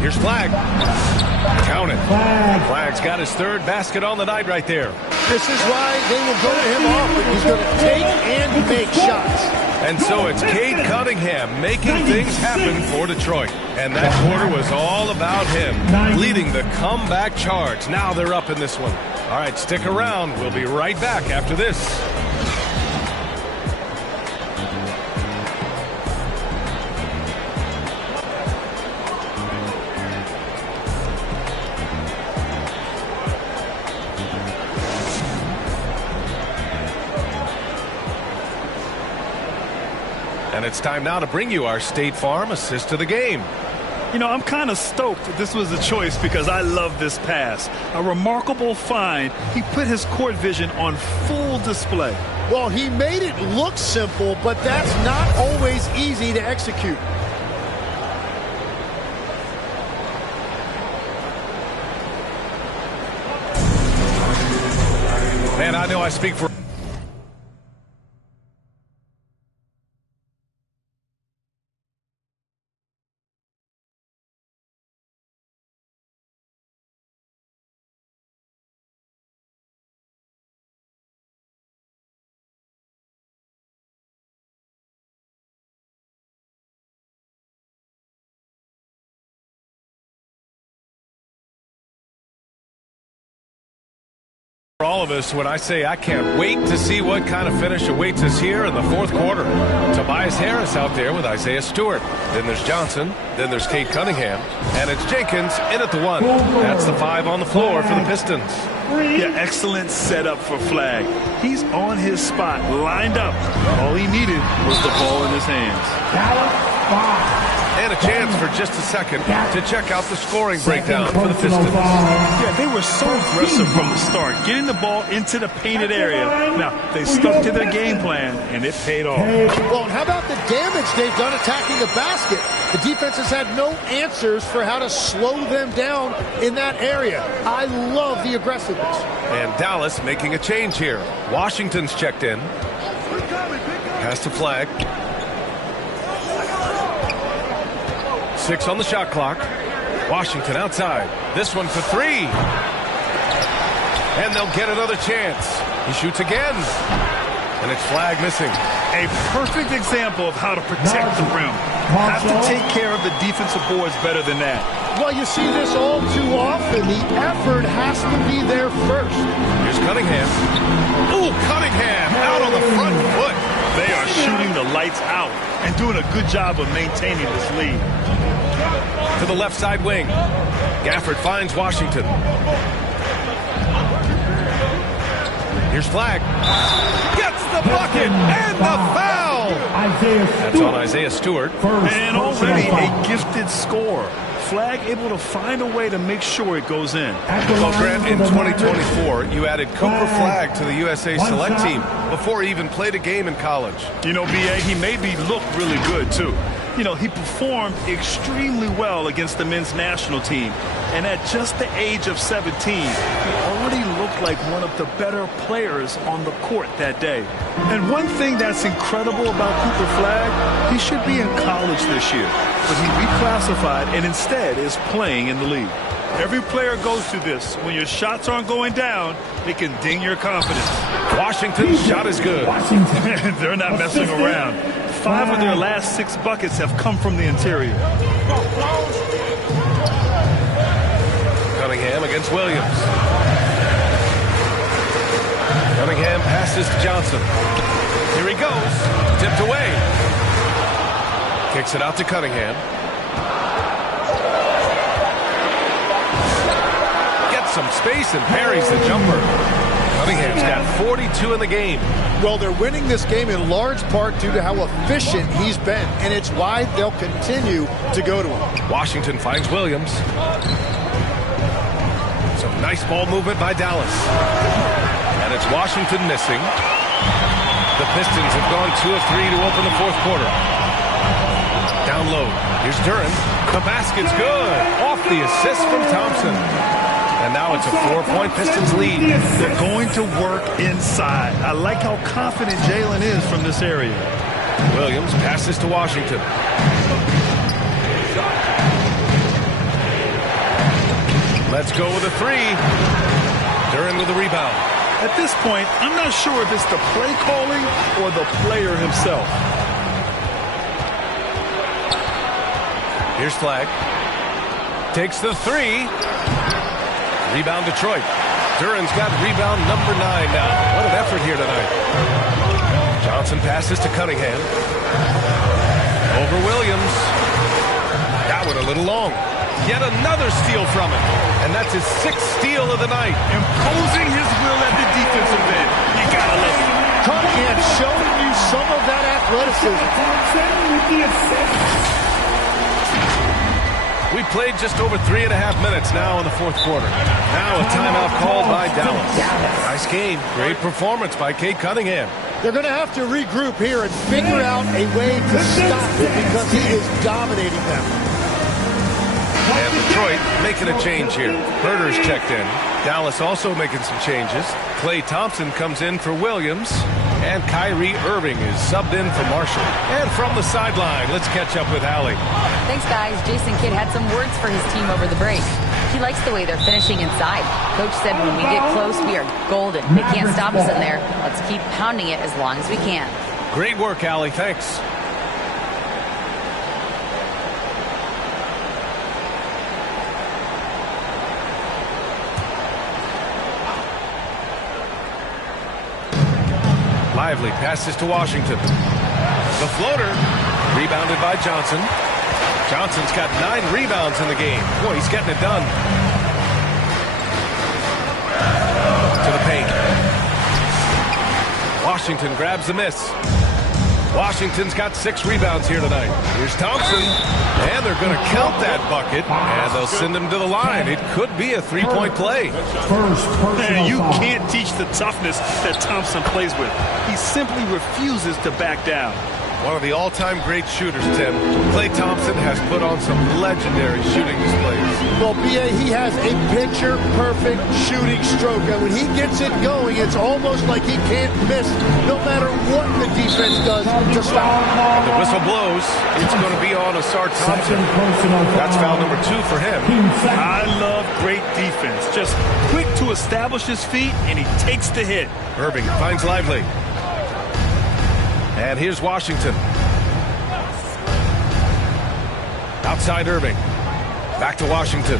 Here's Flag. Count it. Flag's got his 3rd basket on the night right there. This is why they will go to him often. He's going to take and make shots. And so it's Cade Cunningham making things happen for Detroit. And that quarter was all about him, leading the comeback charge. Now they're up in this one. All right, stick around. We'll be right back after this. And it's time now to bring you our State Farm assist of the game. You know, I'm kind of stoked that this was a choice because I love this pass. A remarkable find. He put his court vision on full display. Well, he made it look simple, but that's not always easy to execute. Man, I know I speak for... all of us when I say I can't wait to see what kind of finish awaits us here in the fourth quarter. Tobias Harris out there with Isaiah Stewart. Then there's Johnson. Then there's Cade Cunningham. And it's Jenkins in at the 1. That's the 5 on the floor for the Pistons. Yeah, excellent setup for Flag. He's on his spot, lined up. All he needed was the ball in his hands. And a chance for just a second to check out the scoring breakdown for the Pistons. Yeah, they were so aggressive from the start, getting the ball into the painted area. Now, they stuck to their game plan, and it paid off. Well, and how about the damage they've done attacking the basket? The defense has had no answers for how to slow them down in that area. I love the aggressiveness. And Dallas making a change here. Washington's checked in. Pass to Flag. 6 on the shot clock. Washington outside. This one for 3. And they'll get another chance. He shoots again. And it's Flag missing. A perfect example of how to protect the rim. Have to take care of the defensive boards better than that. Well, you see this all too often. The effort has to be there first. Here's Cunningham. Ooh, Cunningham out on the front foot. They are shooting the lights out and doing a good job of maintaining this lead. To the left side wing. Gafford finds Washington. Here's Flag. Gets the bucket and the foul. That's on Isaiah Stewart. And already a gifted scorer. Flag able to find a way to make sure it goes in. Well, Grant, in 2024, you added Cooper Flag to the USA Select team before he even played a game in college. You know, B.A., he made me look really good, too. You know, he performed extremely well against the men's national team. And at just the age of 17, he already looked like one of the better players on the court that day. And one thing that's incredible about Cooper Flag, he should be in college this year. But he reclassified and instead is playing in the league. Every player goes through this. When your shots aren't going down, it can ding your confidence. Washington's shot is good. They're not messing around. 5 of their last 6 buckets have come from the interior. Cunningham against Williams. Cunningham passes to Johnson. Here he goes. Tipped away. Kicks it out to Cunningham. Gets some space and parries the jumper. Cunningham's got 42 in the game. Well, they're winning this game in large part due to how efficient he's been, and it's why they'll continue to go to him. Washington finds Williams. Some nice ball movement by Dallas. And it's Washington missing. The Pistons have gone 2 of 3 to open the fourth quarter. Down low. Here's Duran. The basket's good. Off the assist from Thompson. And now it's a 4-point Pistons lead. They're going to work inside. I like how confident Jalen is from this area. Williams passes to Washington. Let's go with a 3. Duran with the rebound. At this point, I'm not sure if it's the play calling or the player himself. Here's Flag. Takes the three. Rebound Detroit. Duran's got rebound number 9 now. What an effort here tonight. Johnson passes to Cunningham. Over Williams. That one a little long. Yet another steal from him. And that's his 6th steal of the night. Imposing his will at the defensive end. You gotta love it. Cunningham showing you some of that athleticism. We played just over 3.5 minutes now in the 4th quarter. Now a timeout called by Dallas. Nice game. Great performance by Cade Cunningham. They're going to have to regroup here and figure out a way to stop it because he is dominating them. And Detroit making a change here. Herder's checked in. Dallas also making some changes. Klay Thompson comes in for Williams. And Kyrie Irving is subbed in for Marshall. And from the sideline, let's catch up with Allie. Thanks, guys. Jason Kidd had some words for his team over the break. He likes the way they're finishing inside. Coach said when we get close, we are golden. They can't stop us in there. Let's keep pounding it as long as we can. Great work, Allie. Thanks. Lively passes to Washington. The floater, rebounded by Johnson. Johnson's got 9 rebounds in the game. Boy, he's getting it done. To the paint. Washington grabs the miss. Washington's got 6 rebounds here tonight. Here's Thompson. And they're going to count that bucket. And they'll send him to the line. It could be a 3-point play. Man, you can't teach the toughness that Thompson plays with. He simply refuses to back down. One of the all-time great shooters, Tim. Klay Thompson has put on some legendary shooting displays. Well, B.A., he has a picture-perfect shooting stroke. And when he gets it going, it's almost like he can't miss no matter what the defense does to stop him. And the whistle blows. It's going to be on Asar Thompson. That's foul number 2 for him. I love great defense. Just quick to establish his feet, and he takes the hit. Irving finds Lively. And here's Washington. Outside Irving. Back to Washington.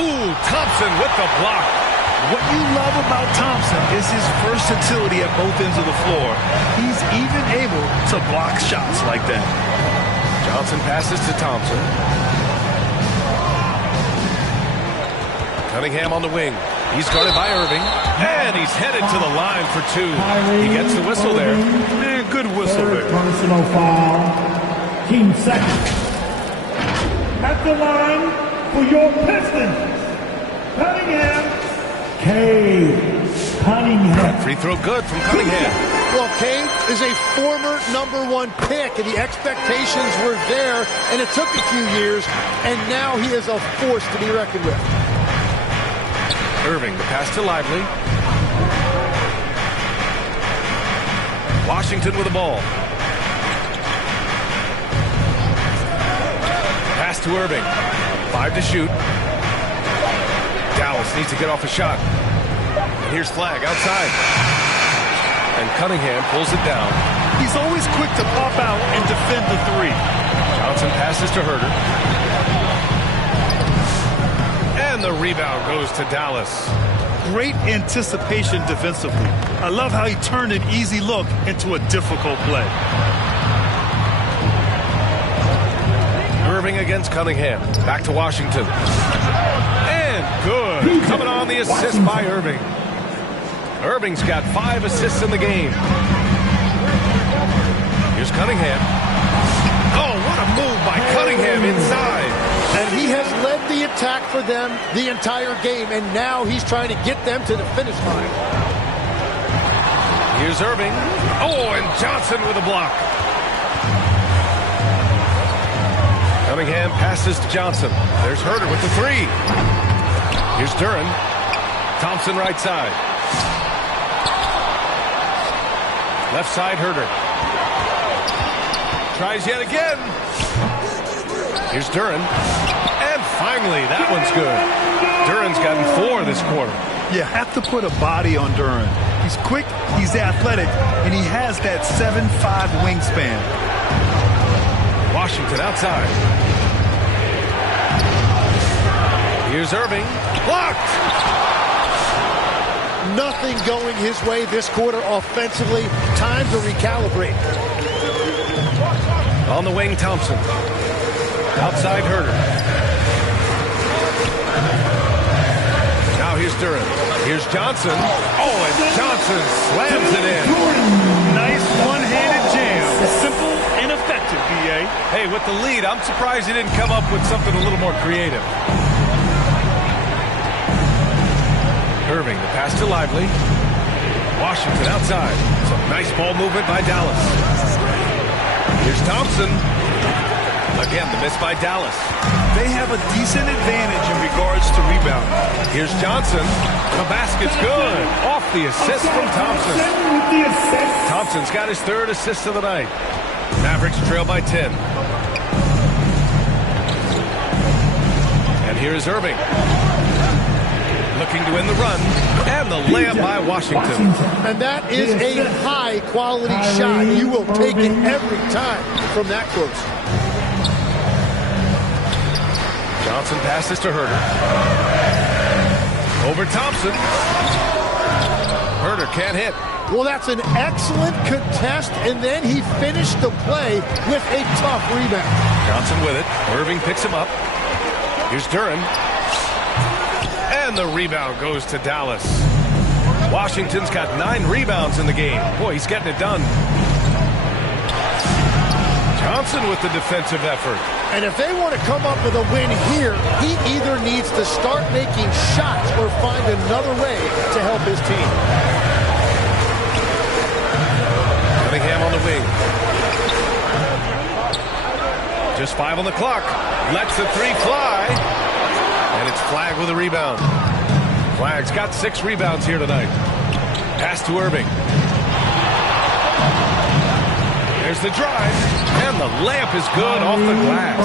Ooh, Thompson with the block. What you love about Thompson is his versatility at both ends of the floor. He's even able to block shots like that. Johnson passes to Thompson. Cunningham on the wing. He's guarded by Irving. And he's headed to the line for 2. He gets the whistle there. Man, good whistle there. Personal foul. Team second. At the line for your Pistons, Cunningham. Cade Cunningham. Free throw good from Cunningham. Well, Cade is a former #1 pick, and the expectations were there, and it took a few years, and now he is a force to be reckoned with. Irving, the pass to Lively. Washington with the ball. Pass to Irving. 5 to shoot. Dallas needs to get off a shot. And here's Flag outside. And Cunningham pulls it down. He's always quick to pop out and defend the 3. Johnson passes to Herder. And the rebound goes to Dallas. Great anticipation defensively. I love how he turned an easy look into a difficult play. Irving against Cunningham. Back to Washington. And good. Coming on the assist by Irving. Irving's got 5 assists in the game. Here's Cunningham. Oh, what a move by Cunningham inside. And he has led the attack for them the entire game, and now he's trying to get them to the finish line. Here's Irving. Oh, and Johnson with a block. Cunningham passes to Johnson. There's Herder with the 3. Here's Duran. Thompson right side. Left side, Herder. Tries yet again. Here's Duran. And finally, that one's good. Duran's gotten 4 this quarter. You have to put a body on Duran. He's quick, he's athletic, and he has that 7'5" wingspan. Washington outside. Here's Irving. Blocked! Nothing going his way this quarter offensively. Time to recalibrate. On the wing, Thompson. Outside, Herter. Now here's Duran. Here's Johnson. Oh, and Johnson slams it in. Nice one-handed jam. Simple and effective, B.A. Hey, with the lead, I'm surprised he didn't come up with something a little more creative. Irving, the pass to Lively. Washington outside. Some nice ball movement by Dallas. Here's Thompson. Again, the miss by Dallas. They have a decent advantage in regards to rebound. Here's Johnson. The basket's good. Off the assist from Thompson. Thompson's got his third assist of the night. Mavericks trail by 10. And here's Irving. Looking to win the run. And the layup by Washington. And that is a high-quality shot. You will take it every time from that close. Johnson passes to Herter. Over Thompson. Herter can't hit. Well, that's an excellent contest, and then he finished the play with a tough rebound. Johnson with it. Irving picks him up. Here's Duran. And the rebound goes to Dallas. Washington's got 9 rebounds in the game. Boy, he's getting it done. Johnson with the defensive effort. And if they want to come up with a win here, he either needs to start making shots or find another way to help his team. Cunningham on the wing. Just 5 on the clock. Lets the 3 fly. And it's Flagg with a rebound. Flagg's got 6 rebounds here tonight. Pass to Irving. There's the drive. And the layup is good off the glass.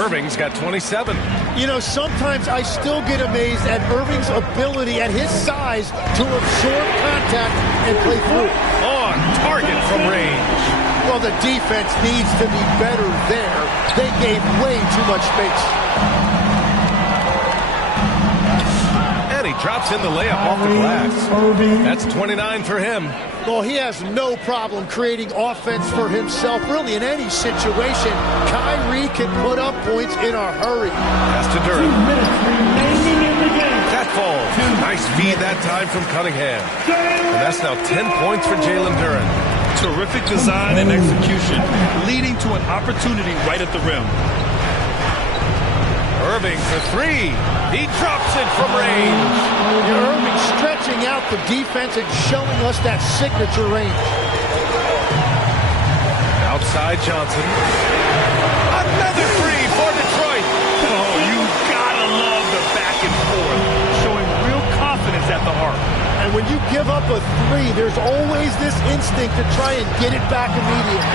Irving's got 27. You know, sometimes I still get amazed at Irving's ability at his size to absorb contact and play through. On target from range. Well, the defense needs to be better there. They gave way too much space. And he drops in the layup off the glass. That's 29 for him. Well, he has no problem creating offense for himself, really, in any situation. Kyrie can put up points in a hurry. Pass to Duran. That falls. Nice feed that time from Cunningham. And that's now 10 points for Jalen Duran. Terrific design and execution, leading to an opportunity right at the rim. Irving for 3. He drops it from range. Irving stretching out the defense and showing us that signature range. Outside Johnson. Another 3 for Detroit. Oh, you gotta love the back and forth, showing real confidence at the arc. And when you give up a 3, there's always this instinct to try and get it back immediately.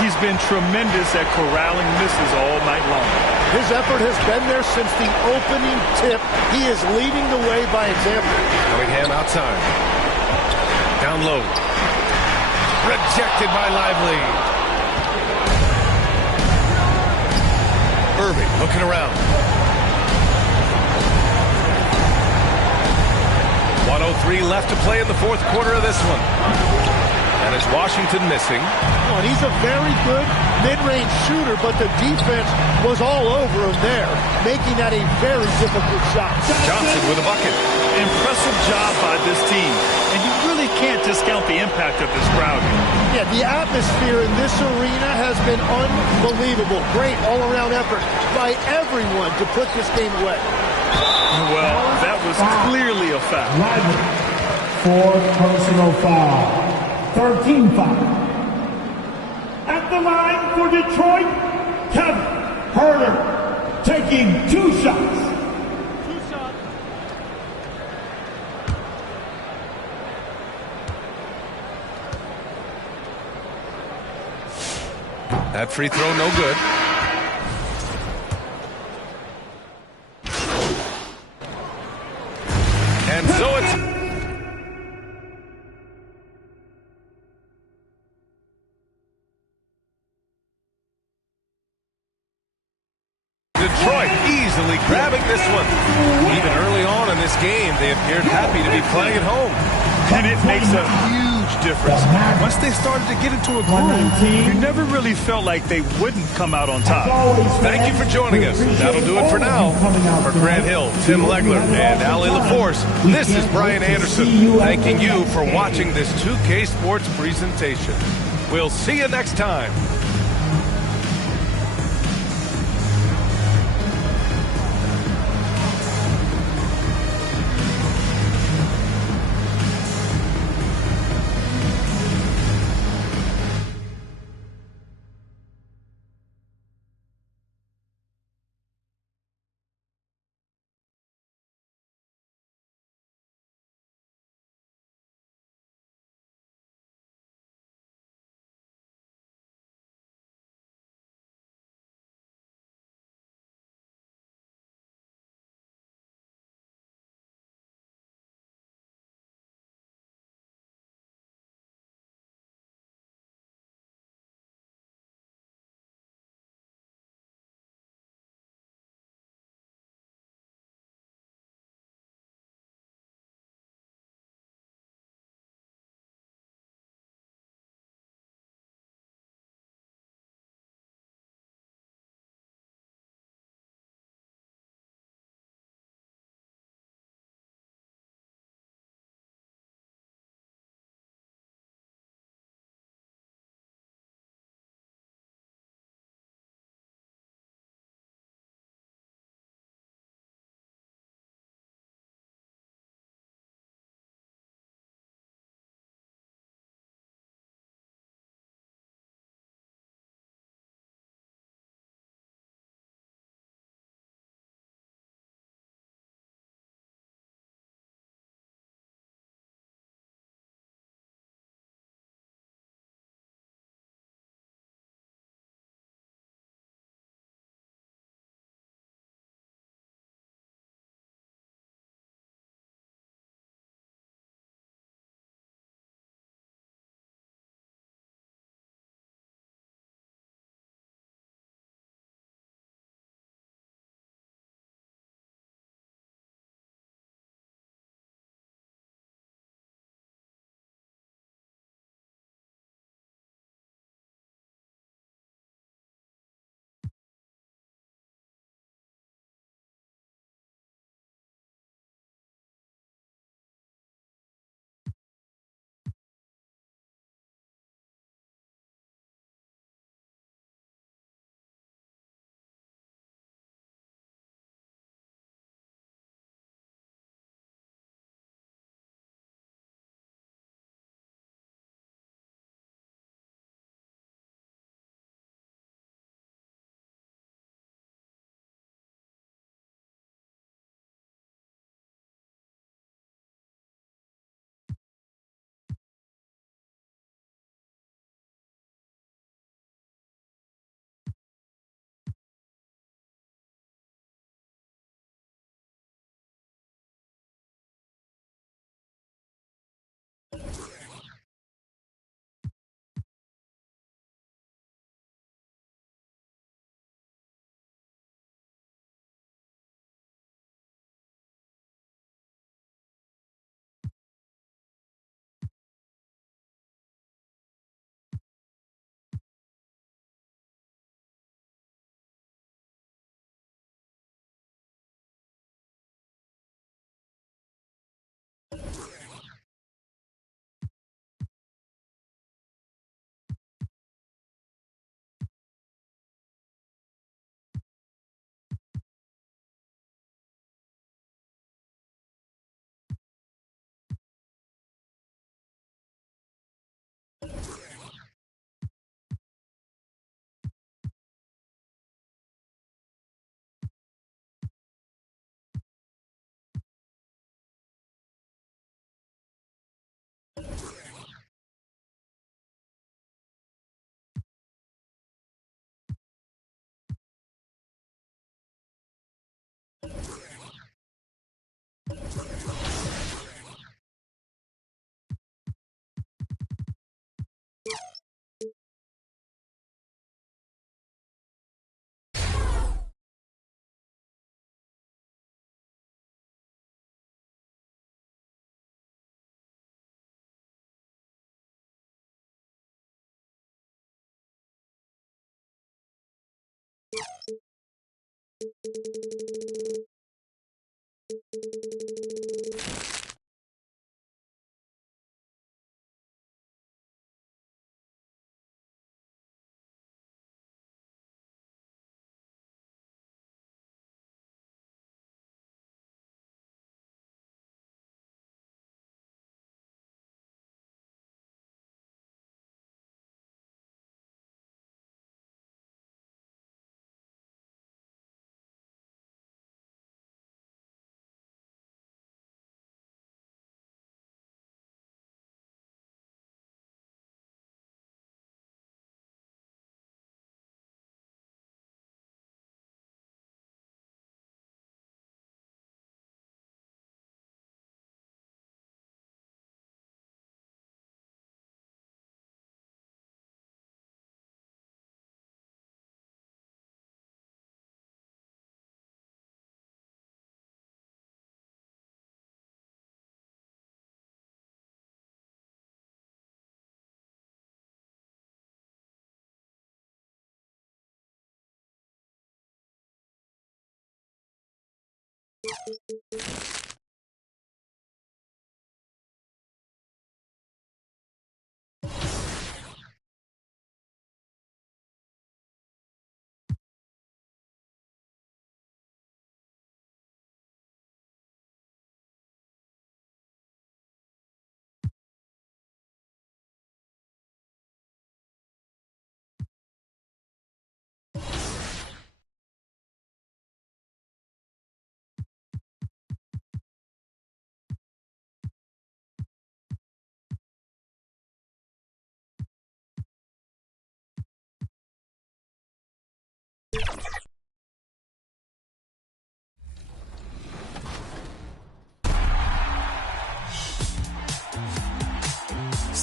He's been tremendous at corralling misses all night long. His effort has been there since the opening tip. He is leading the way by example. Cunningham outside. Down low. Rejected by Lively. Irving looking around. 1:03 left to play in the fourth quarter of this one. And it's Washington missing. Oh, and he's a very good mid-range shooter, but the defense was all over him there, making that a very difficult shot. Johnson with a bucket. Impressive job by this team. And you really can't discount the impact of this crowd. Yeah, the atmosphere in this arena has been unbelievable. Great all-around effort by everyone to put this game away. Well, that was clearly a foul. 4 personal foul. 13 foul. At the line for Detroit, Kevin Herter taking 2 shots. That free throw no good. And so it's Detroit easily grabbing enjoying this one. Even early on in this game, they appeared happy to be playing at home. And it makes a huge difference. Once they started to get into a groove, you never really felt like they wouldn't come out on top. Thank you for joining us. That'll do it for now. For Grant Hill, Tim Legler, and Allie LaForce, this is Brian Anderson, thanking you for watching this 2K Sports presentation. We'll see you next time.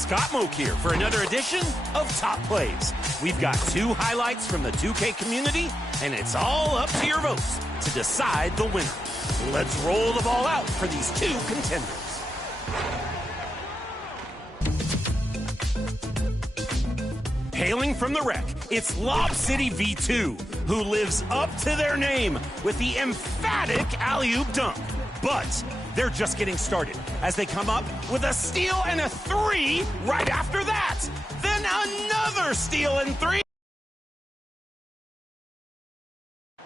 Scott Moak here for another edition of Top Plays. We've got 2 highlights from the 2K community, and it's all up to your votes to decide the winner. Let's roll the ball out for these 2 contenders. Hailing from the wreck, it's Lob City V2, who lives up to their name with the emphatic alley-oop dunk. But they're just getting started as they come up with a steal and a 3 right after that. Then another steal and 3.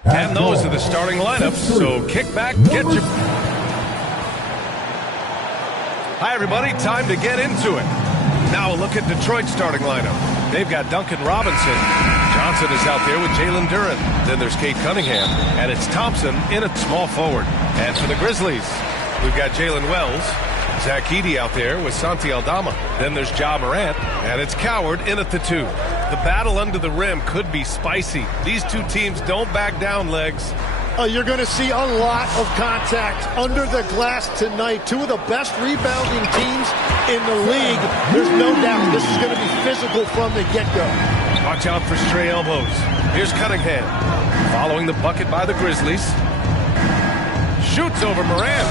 And those are the starting lineups, so kick back, get your... Hi, everybody. Time to get into it. Now a look at Detroit's starting lineup. They've got Duncan Robinson. Johnson is out there with Jalen Duren. Then there's Cade Cunningham. And it's Thompson in at small forward. And for the Grizzlies, we've got Jalen Wells. Zach Edey out there with Santi Aldama. Then there's Ja Morant. And it's Coward in at the 2. The battle under the rim could be spicy. These 2 teams don't back down, Legs. You're going to see a lot of contact under the glass tonight. 2 of the best rebounding teams in the league. There's no doubt this is going to be physical from the get-go. Watch out for stray elbows. Here's Cunningham. Following the bucket by the Grizzlies. Shoots over Morant.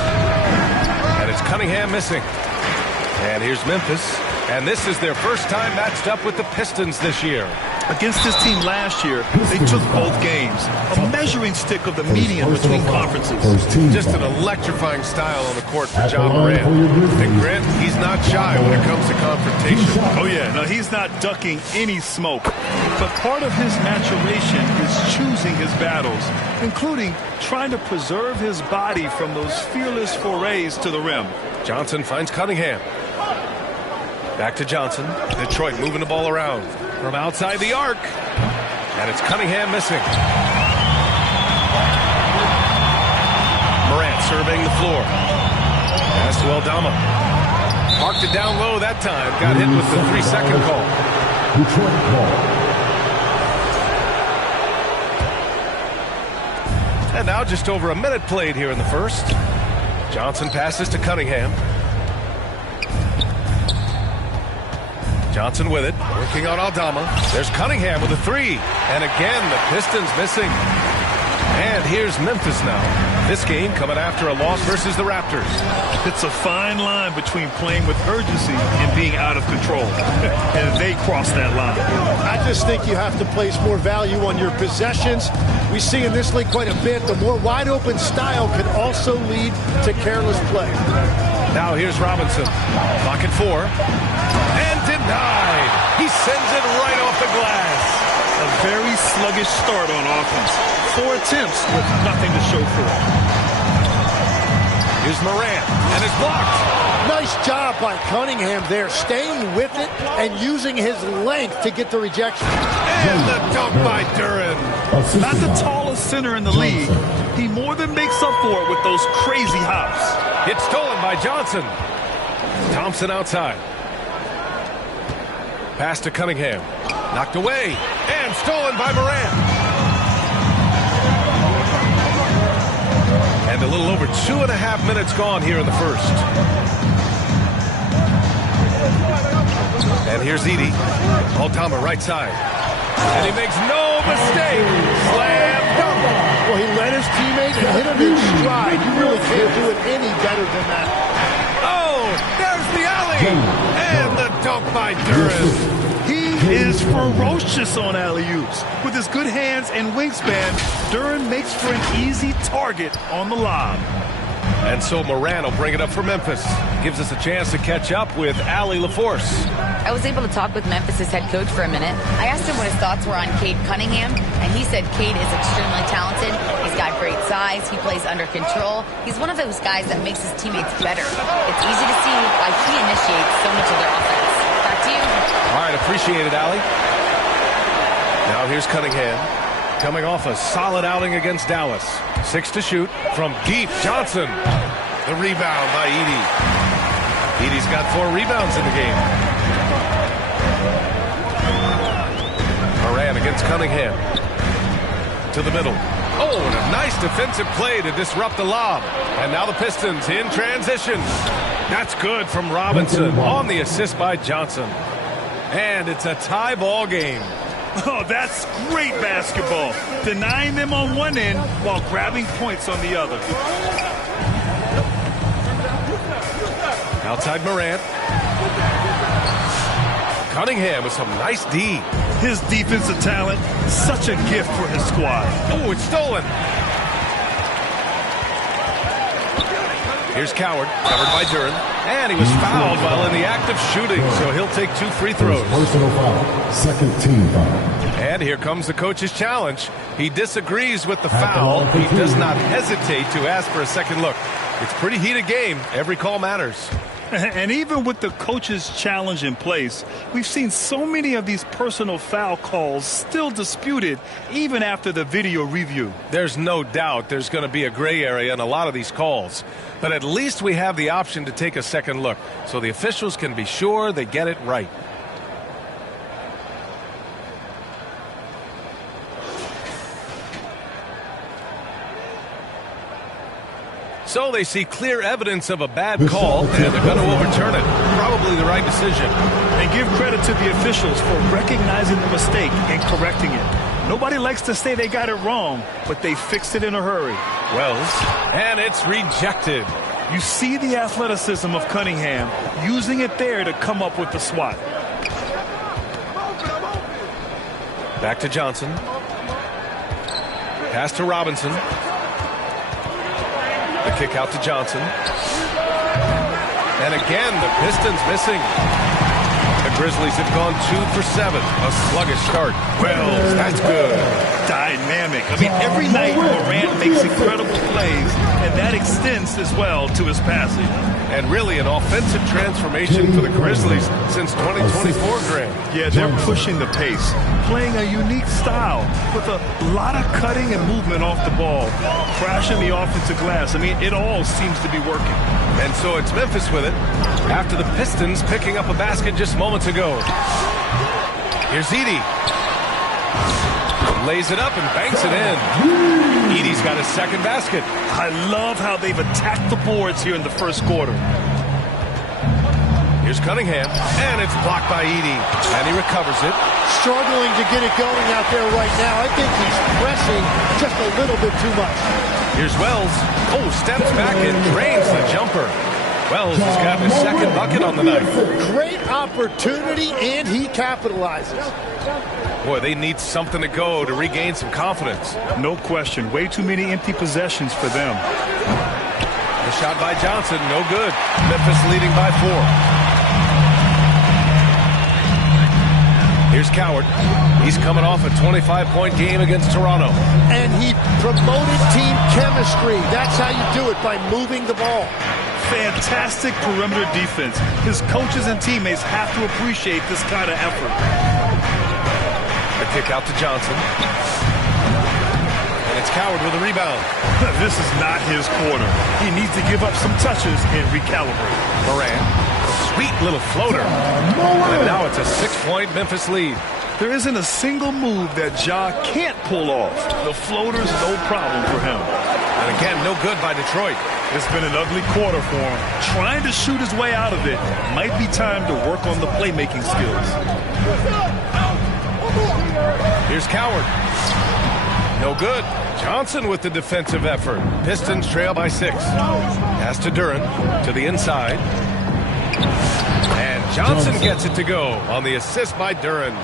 And it's Cunningham missing. And here's Memphis. And this is their first time matched up with the Pistons this year. Against this team last year, they took both games. A measuring stick of the median between conferences. Just an electrifying style on the court for Ja Morant. And Grant, he's not shy when it comes to confrontation. Oh yeah, no, he's not ducking any smoke. But part of his maturation is choosing his battles, including trying to preserve his body from those fearless forays to the rim. Johnson finds Cunningham. Back to Johnson. Detroit moving the ball around from outside the arc. And it's Cunningham missing. Morant surveying the floor. Pass to Aldama. Marked it down low that time. Got hit with the 3-second call. Detroit call. And now just over a minute played here in the first. Johnson passes to Cunningham. Johnson with it, working on Aldama. There's Cunningham with a 3. And again, the Pistons missing. And here's Memphis now. This game coming after a loss versus the Raptors. It's a fine line between playing with urgency and being out of control. And they crossed that line. I just think you have to place more value on your possessions. We see in this league quite a bit. The more wide open style can also lead to careless play. Now here's Robinson. Clock at 4. And denied. He sends it right off the glass. A very sluggish start on offense. 4 attempts with nothing to show for it. Here's Morant, and it's blocked. Nice job by Cunningham there, staying with it and using his length to get the rejection. And the dunk by Duren. Not the tallest center in the league. He more than makes up for it with those crazy hops. It's stolen by Johnson. Thompson outside. Pass to Cunningham. Knocked away. And stolen by Morant. And a little over 2.5 minutes gone here in the first. And here's Edey. Altama right side. And he makes no mistake. Slam dunk. Well, he led his teammate and hit him in stride. You really can't do it any better than that. Oh, there's the alley. And the dunk by Duren. He is ferocious on alley-oops. With his good hands and wingspan, Duren makes for an easy target on the lob. And so Moran will bring it up for Memphis. Gives us a chance to catch up with Allie LaForce. I was able to talk with Memphis' head coach for a minute. I asked him what his thoughts were on Cade Cunningham, and he said Cade is extremely talented. He's got great size. He plays under control. He's one of those guys that makes his teammates better. It's easy to see why he initiates so much of their offense. Back to you. All right, appreciate it, Allie. Now here's Cunningham. Coming off a solid outing against Dallas. 6 to shoot from deep. Johnson. The rebound by Edey. Edey's got 4 rebounds in the game. Moran against Cunningham. To the middle. Oh, and a nice defensive play to disrupt the lob. And now the Pistons in transition. That's good from Robinson on the assist by Johnson. And it's a tie ball game. Oh, that's great basketball. Denying them on one end while grabbing points on the other. Outside Morant. Cunningham with some nice D. His defensive talent, such a gift for his squad. Oh, it's stolen. Here's Coward, covered by Duren. And he was fouled while in the act of shooting, so he'll take 2 free throws. Personal foul. Second team foul. And here comes the coach's challenge. He disagrees with the foul. He does not hesitate to ask for a second look. It's a pretty heated game. Every call matters. And even with the coach's challenge in place, we've seen so many of these personal foul calls still disputed even after the video review. There's no doubt there's going to be a gray area in a lot of these calls. But at least we have the option to take a second look, so the officials can be sure they get it right. So they see clear evidence of a bad call, and they're going to overturn it. Probably the right decision. And give credit to the officials for recognizing the mistake and correcting it. Nobody likes to say they got it wrong, but they fixed it in a hurry. Wells, and it's rejected. You see the athleticism of Cunningham, using it there to come up with the swat. Back to Johnson. Pass to Robinson. The kick out to Johnson. And again, the Pistons missing. The Grizzlies have gone 2 for 7. A sluggish start. Wells, that's good. Dynamic. I mean, every night Morant makes incredible plays, and that extends as well to his passing. And really an offensive transformation for the Grizzlies since 2024, Grant. Yeah, they're pushing the pace, playing a unique style with a lot of cutting and movement off the ball, crashing the offensive glass. I mean, it all seems to be working. And so it's Memphis with it after the Pistons picking up a basket just moments ago. Here's Edey. Lays it up and banks it in. Edey's got his second basket. I love how they've attacked the boards here in the first quarter. Here's Cunningham, and it's blocked by Edey, and he recovers it. Struggling to get it going out there right now. I think he's pressing just a little bit too much. Here's Wells. Oh, steps back and drains the jumper. Wells has got his second bucket on the night. Great opportunity, and he capitalizes. Boy, they need something to go to regain some confidence. No question. Way too many empty possessions for them. The shot by Johnson, no good. Memphis leading by 4. Here's Coward. He's coming off a 25-point game against Toronto. And he promoted team chemistry. That's how you do it, by moving the ball. Fantastic perimeter defense. His coaches and teammates have to appreciate this kind of effort. The kick out to Johnson. And it's Coward with a rebound. This is not his quarter. He needs to give up some touches and recalibrate. Moran. Sweet little floater. And now it's a 6-point Memphis lead. There isn't a single move that Ja can't pull off. The floater's no problem for him. And again, no good by Detroit. It's been an ugly quarter for him. Trying to shoot his way out of it. Might be time to work on the playmaking skills. Here's Coward. No good. Johnson with the defensive effort. Pistons trail by 6. Pass to Duren. To the inside. And Johnson gets it to go on the assist by Duren.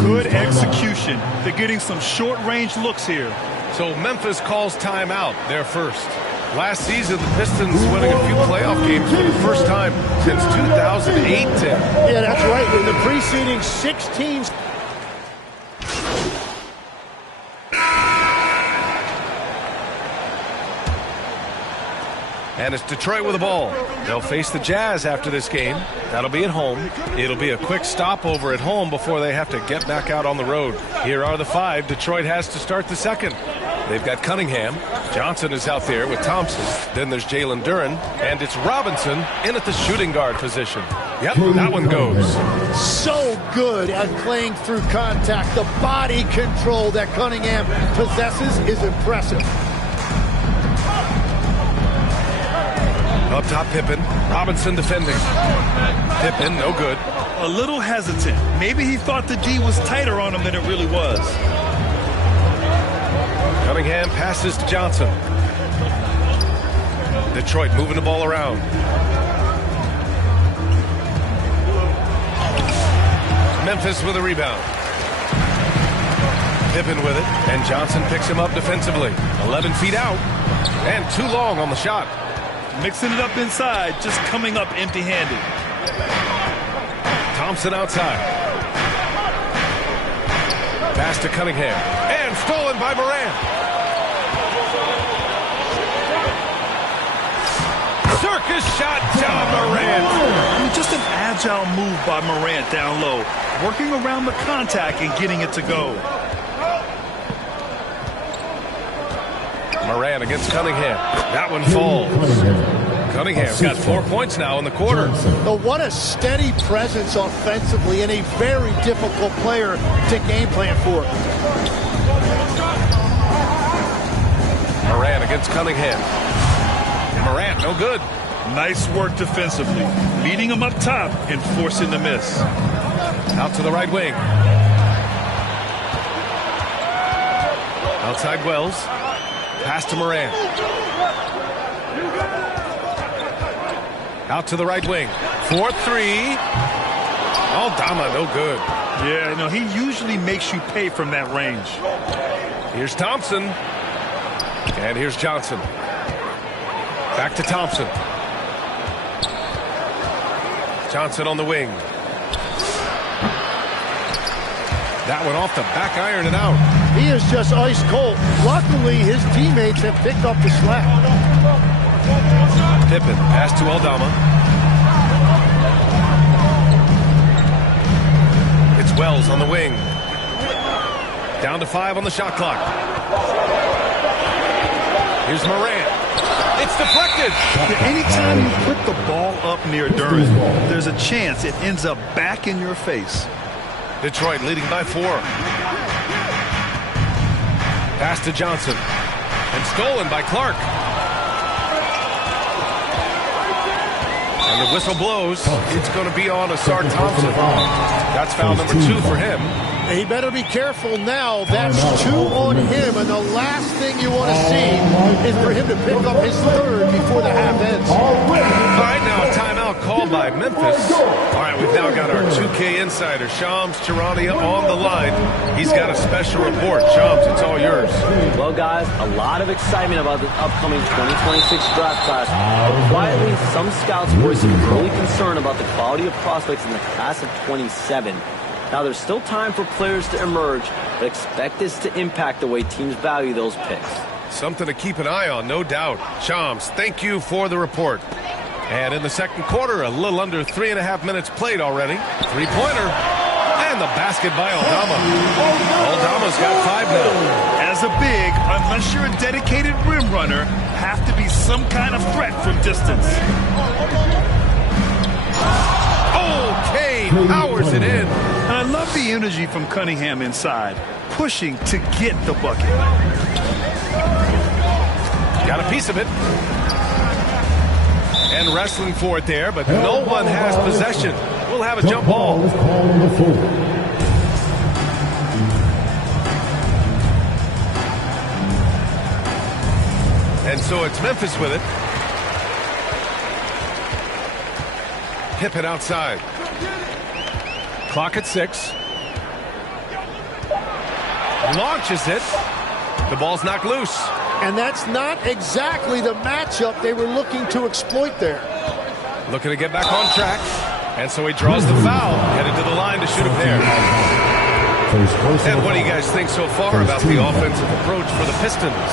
Good execution. They're getting some short-range looks here. So Memphis calls timeout, their first. Last season, the Pistons winning a few playoff games for the first time since 2008. Yeah, that's right. In the preceding 16. And it's Detroit with the ball. They'll face the Jazz after this game. That'll be at home. It'll be a quick stopover at home before they have to get back out on the road. Here are the 5 Detroit has to start the second. They've got Cunningham. Johnson is out there with Thompson. Then there's Jalen Duren. And it's Robinson in at the shooting guard position. Yep, that one goes. So good at playing through contact. The body control that Cunningham possesses is impressive. Up top, Pippen. Robinson defending. Pippen, no good. A little hesitant. Maybe he thought the D was tighter on him than it really was. Cunningham passes to Johnson. Detroit moving the ball around. Memphis with a rebound. Pippen with it, and Johnson picks him up defensively. 11 feet out, and too long on the shot. Mixing it up inside, just coming up empty-handed. Thompson outside. Pass to Cunningham. And stolen by Moran. Circus shot, John Morant. I mean, just an agile move by Morant down low. Working around the contact and getting it to go. Moran against Cunningham. That one falls. Cunningham's got 4 points now in the quarter. But what a steady presence offensively and a very difficult player to game plan for. Moran against Cunningham. Morant, no good. Nice work defensively. Meeting him up top and forcing the miss. Out to the right wing. Outside Wells. Pass to Moran. Out to the right wing. 4-3. Aldama, no good. Yeah, no, he usually makes you pay from that range. Here's Thompson. And here's Johnson. Back to Thompson. Johnson on the wing. That one off the back iron and out. He is just ice cold. Luckily, his teammates have picked up the slack. Pippen, pass to Aldama. It's Wells on the wing. Down to 5 on the shot clock. Here's Morant. It's deflected. Anytime you put the ball up near Duren, there's a chance it ends up back in your face. Detroit leading by 4. Pass to Johnson. And stolen by Clark. And the whistle blows. It's going to be on Asar Thompson. That's foul number 2 for him. He better be careful now. That's 2 on him, and the last thing you want to see is for him to pick up his 3rd before the half ends. All right, now a timeout called by Memphis. All right, we've now got our 2K insider, Shams Charania, on the line. He's got a special report. Shams, it's all yours. Well, guys, a lot of excitement about the upcoming 2026 draft class. But quietly, some scouts voiced some early concern about the quality of prospects in the class of 27. Now, there's still time for players to emerge, but expect this to impact the way teams value those picks. Something to keep an eye on, no doubt. Shams, thank you for the report. And in the second quarter, a little under 3.5 minutes played already. 3-pointer. And the basket by Aldama. Aldama's got 5 now. As a big, unless you're a dedicated rim runner, have to be some kind of threat from distance. Okay, powers it in. And I love the energy from Cunningham inside, pushing to get the bucket. Got a piece of it. And wrestling for it there, but no one has possession. We'll have a jump ball. And so it's Memphis with it. Pippen outside. Clock at 6. Launches it. The ball's knocked loose. And that's not exactly the matchup they were looking to exploit there. Looking to get back on track. And so he draws the foul. Headed to the line to shoot a pair. And what do you guys think so far about the offensive approach for the Pistons?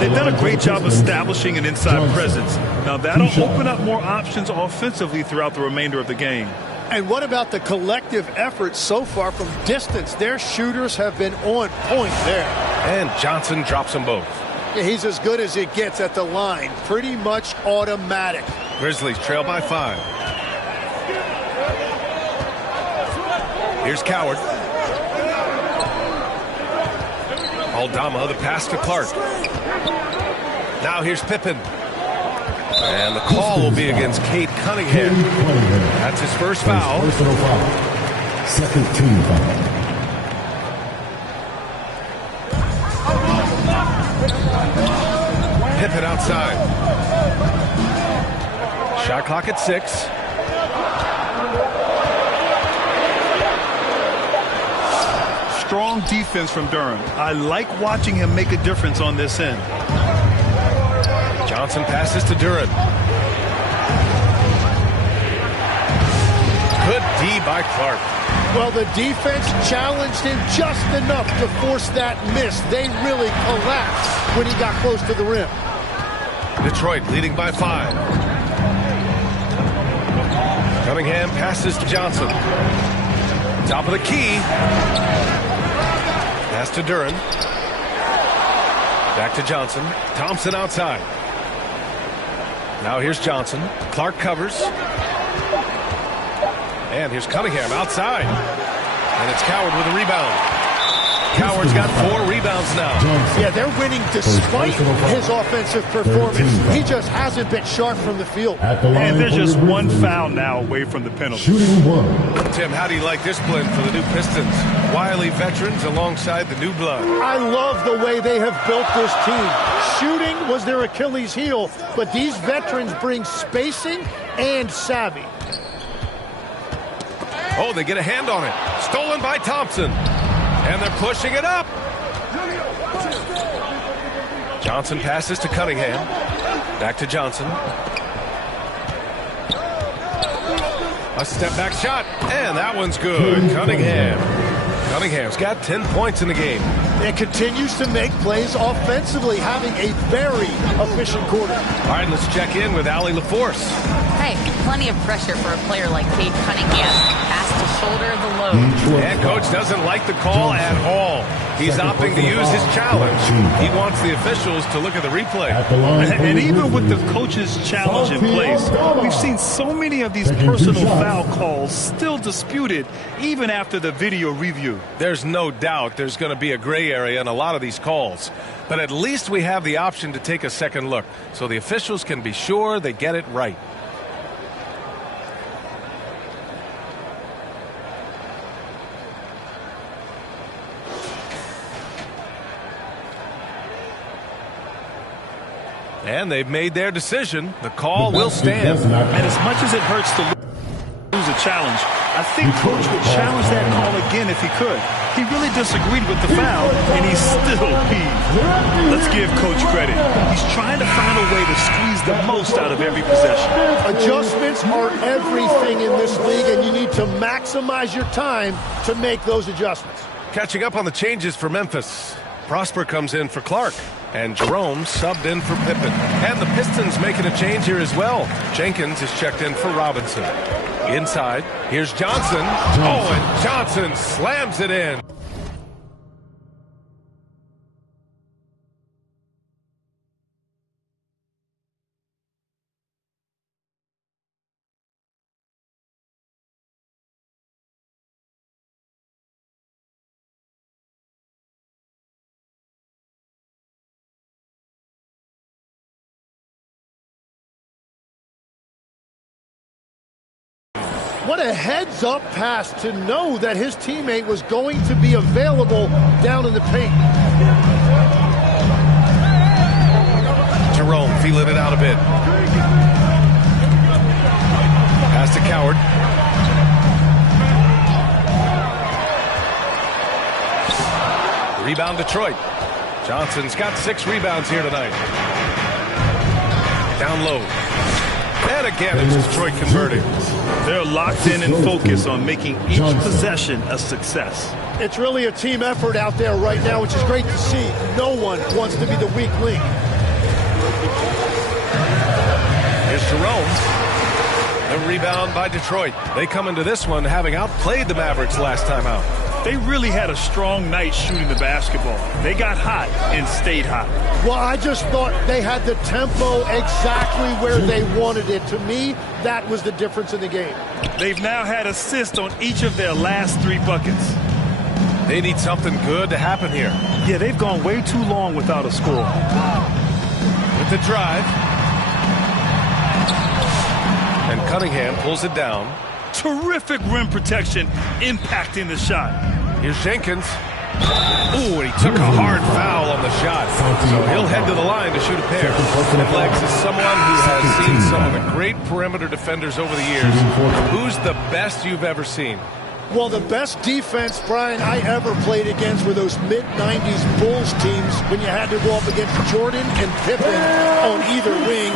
They've done a great job establishing an inside presence. Now that'll open up more options offensively throughout the remainder of the game. And what about the collective effort so far from distance? Their shooters have been on point there. And Johnson drops them both. He's as good as it gets at the line. Pretty much automatic. Grizzlies trail by 5. Here's Coward. Aldama, the pass to Clark. Now here's Pippen. And the call will be against Cade Cunningham. That's his first foul. Second team foul. Pippen outside. Shot clock at 6. Strong defense from Durham. I like watching him make a difference on this end. Johnson passes to Duran. Good D by Clark. Well, the defense challenged him just enough to force that miss. They really collapsed when he got close to the rim. Detroit leading by 5. Cunningham passes to Johnson. Top of the key. Pass to Duran. Back to Johnson. Thompson outside. Now here's Johnson. Clark covers. And here's Cunningham outside. And it's Coward with a rebound. Coward's got 4 rebounds now. Yeah, they're winning despite his offensive performance. He just hasn't been sharp from the field. And there's just 1 foul now away from the penalty. Tim, how do you like this blend for the new Pistons? Wily veterans alongside the new blood. I love the way they have built this team. Shooting was their Achilles heel, but these veterans bring spacing and savvy. Oh, they get a hand on it. Stolen by Thompson. And they're pushing it up. Johnson passes to Cunningham. Back to Johnson. A step-back shot. And that one's good. Cunningham's got 10 points in the game. It continues to make plays offensively, having a very efficient quarter. All right, let's check in with Allie LaForce. Hey, plenty of pressure for a player like Cade Cunningham. Has to shoulder the load. And coach doesn't like the call at all. He's opting to use his challenge. He wants the officials to look at the replay. And even with the coach's challenge in place, we've seen so many of these personal foul calls still disputed even after the video review. There's no doubt there's going to be a gray area in a lot of these calls. But at least we have the option to take a second look so the officials can be sure they get it right. And they've made their decision. The call will stand. And as much as it hurts to lose a challenge, I think Coach would challenge that call again if he could. He really disagreed with the foul, and he's still peeved. Let's give Coach credit. He's trying to find a way to squeeze the most out of every possession. Adjustments are everything in this league, and you need to maximize your time to make those adjustments. Catching up on the changes for Memphis. Prosper comes in for Clark, and Jerome subbed in for Pippen. And the Pistons making a change here as well. Jenkins is checked in for Robinson. Inside, here's Johnson. Oh, and Johnson slams it in. What a heads-up pass to know that his teammate was going to be available down in the paint. Jerome feeling it out a bit. Pass to Coward. Rebound Detroit. Johnson's got 6 rebounds here tonight. Down low. And again, it's Detroit converting. They're locked in and focused on making each possession a success. It's really a team effort out there right now, which is great to see. No one wants to be the weak link. Here's Jerome. The rebound by Detroit. They come into this one having outplayed the Mavericks last time out. They really had a strong night shooting the basketball. They got hot and stayed hot. Well, I just thought they had the tempo exactly where they wanted it. To me, that was the difference in the game. They've now had assists on each of their last 3 buckets. They need something good to happen here. Yeah, they've gone way too long without a score. With the drive. And Cunningham pulls it down. Terrific rim protection impacting the shot. Here's Jenkins. Ooh, and he took a hard foul on the shot. So he'll head to the line to shoot a pair. And Legs is someone who has seen some of the great perimeter defenders over the years. Who's the best you've ever seen? Well, the best defense, Brian, I ever played against were those mid-90s Bulls teams when you had to go up against Jordan and Pippen on either wing.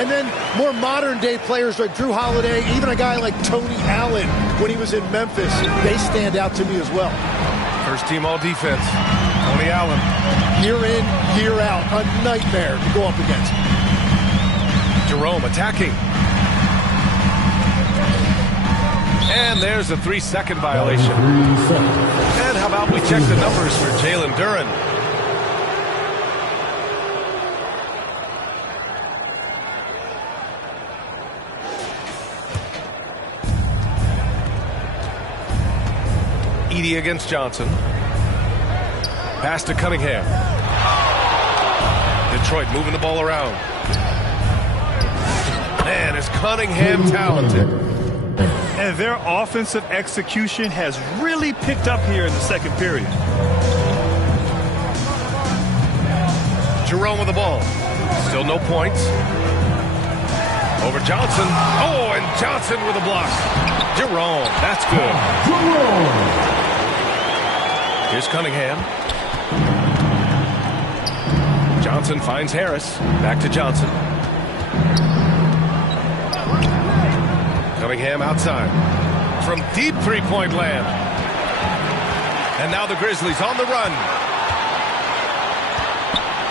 And then more modern-day players like Drew Holiday, even a guy like Tony Allen when he was in Memphis, they stand out to me as well. First team all-defense, Tony Allen. Year in, year out, a nightmare to go up against. Jerome attacking. And there's a 3-second violation. And how about we check the numbers for Jalen Duren? Edey against Johnson. Pass to Cunningham. Detroit moving the ball around. Man, is Cunningham talented. And their offensive execution has really picked up here in the second period. Jerome with the ball. Still no points. Over Johnson. Oh, and Johnson with a block. Jerome, that's good. Here's Cunningham. Johnson finds Harris. Back to Johnson. Cunningham outside from deep three-point land. And now the Grizzlies on the run.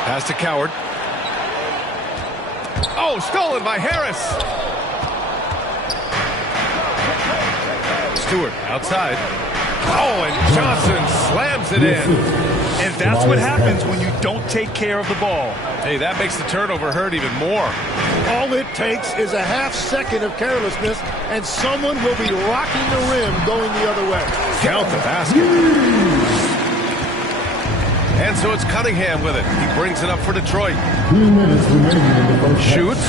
Pass to Coward. Oh, stolen by Harris. Stewart outside. Oh, and Johnson slams it in. And that's what happens when you don't take care of the ball. Hey, that makes the turnover hurt even more. All it takes is a half second of carelessness, and someone will be rocking the rim going the other way. Count the basket. And so it's Cunningham with it. He brings it up for Detroit. Shoots.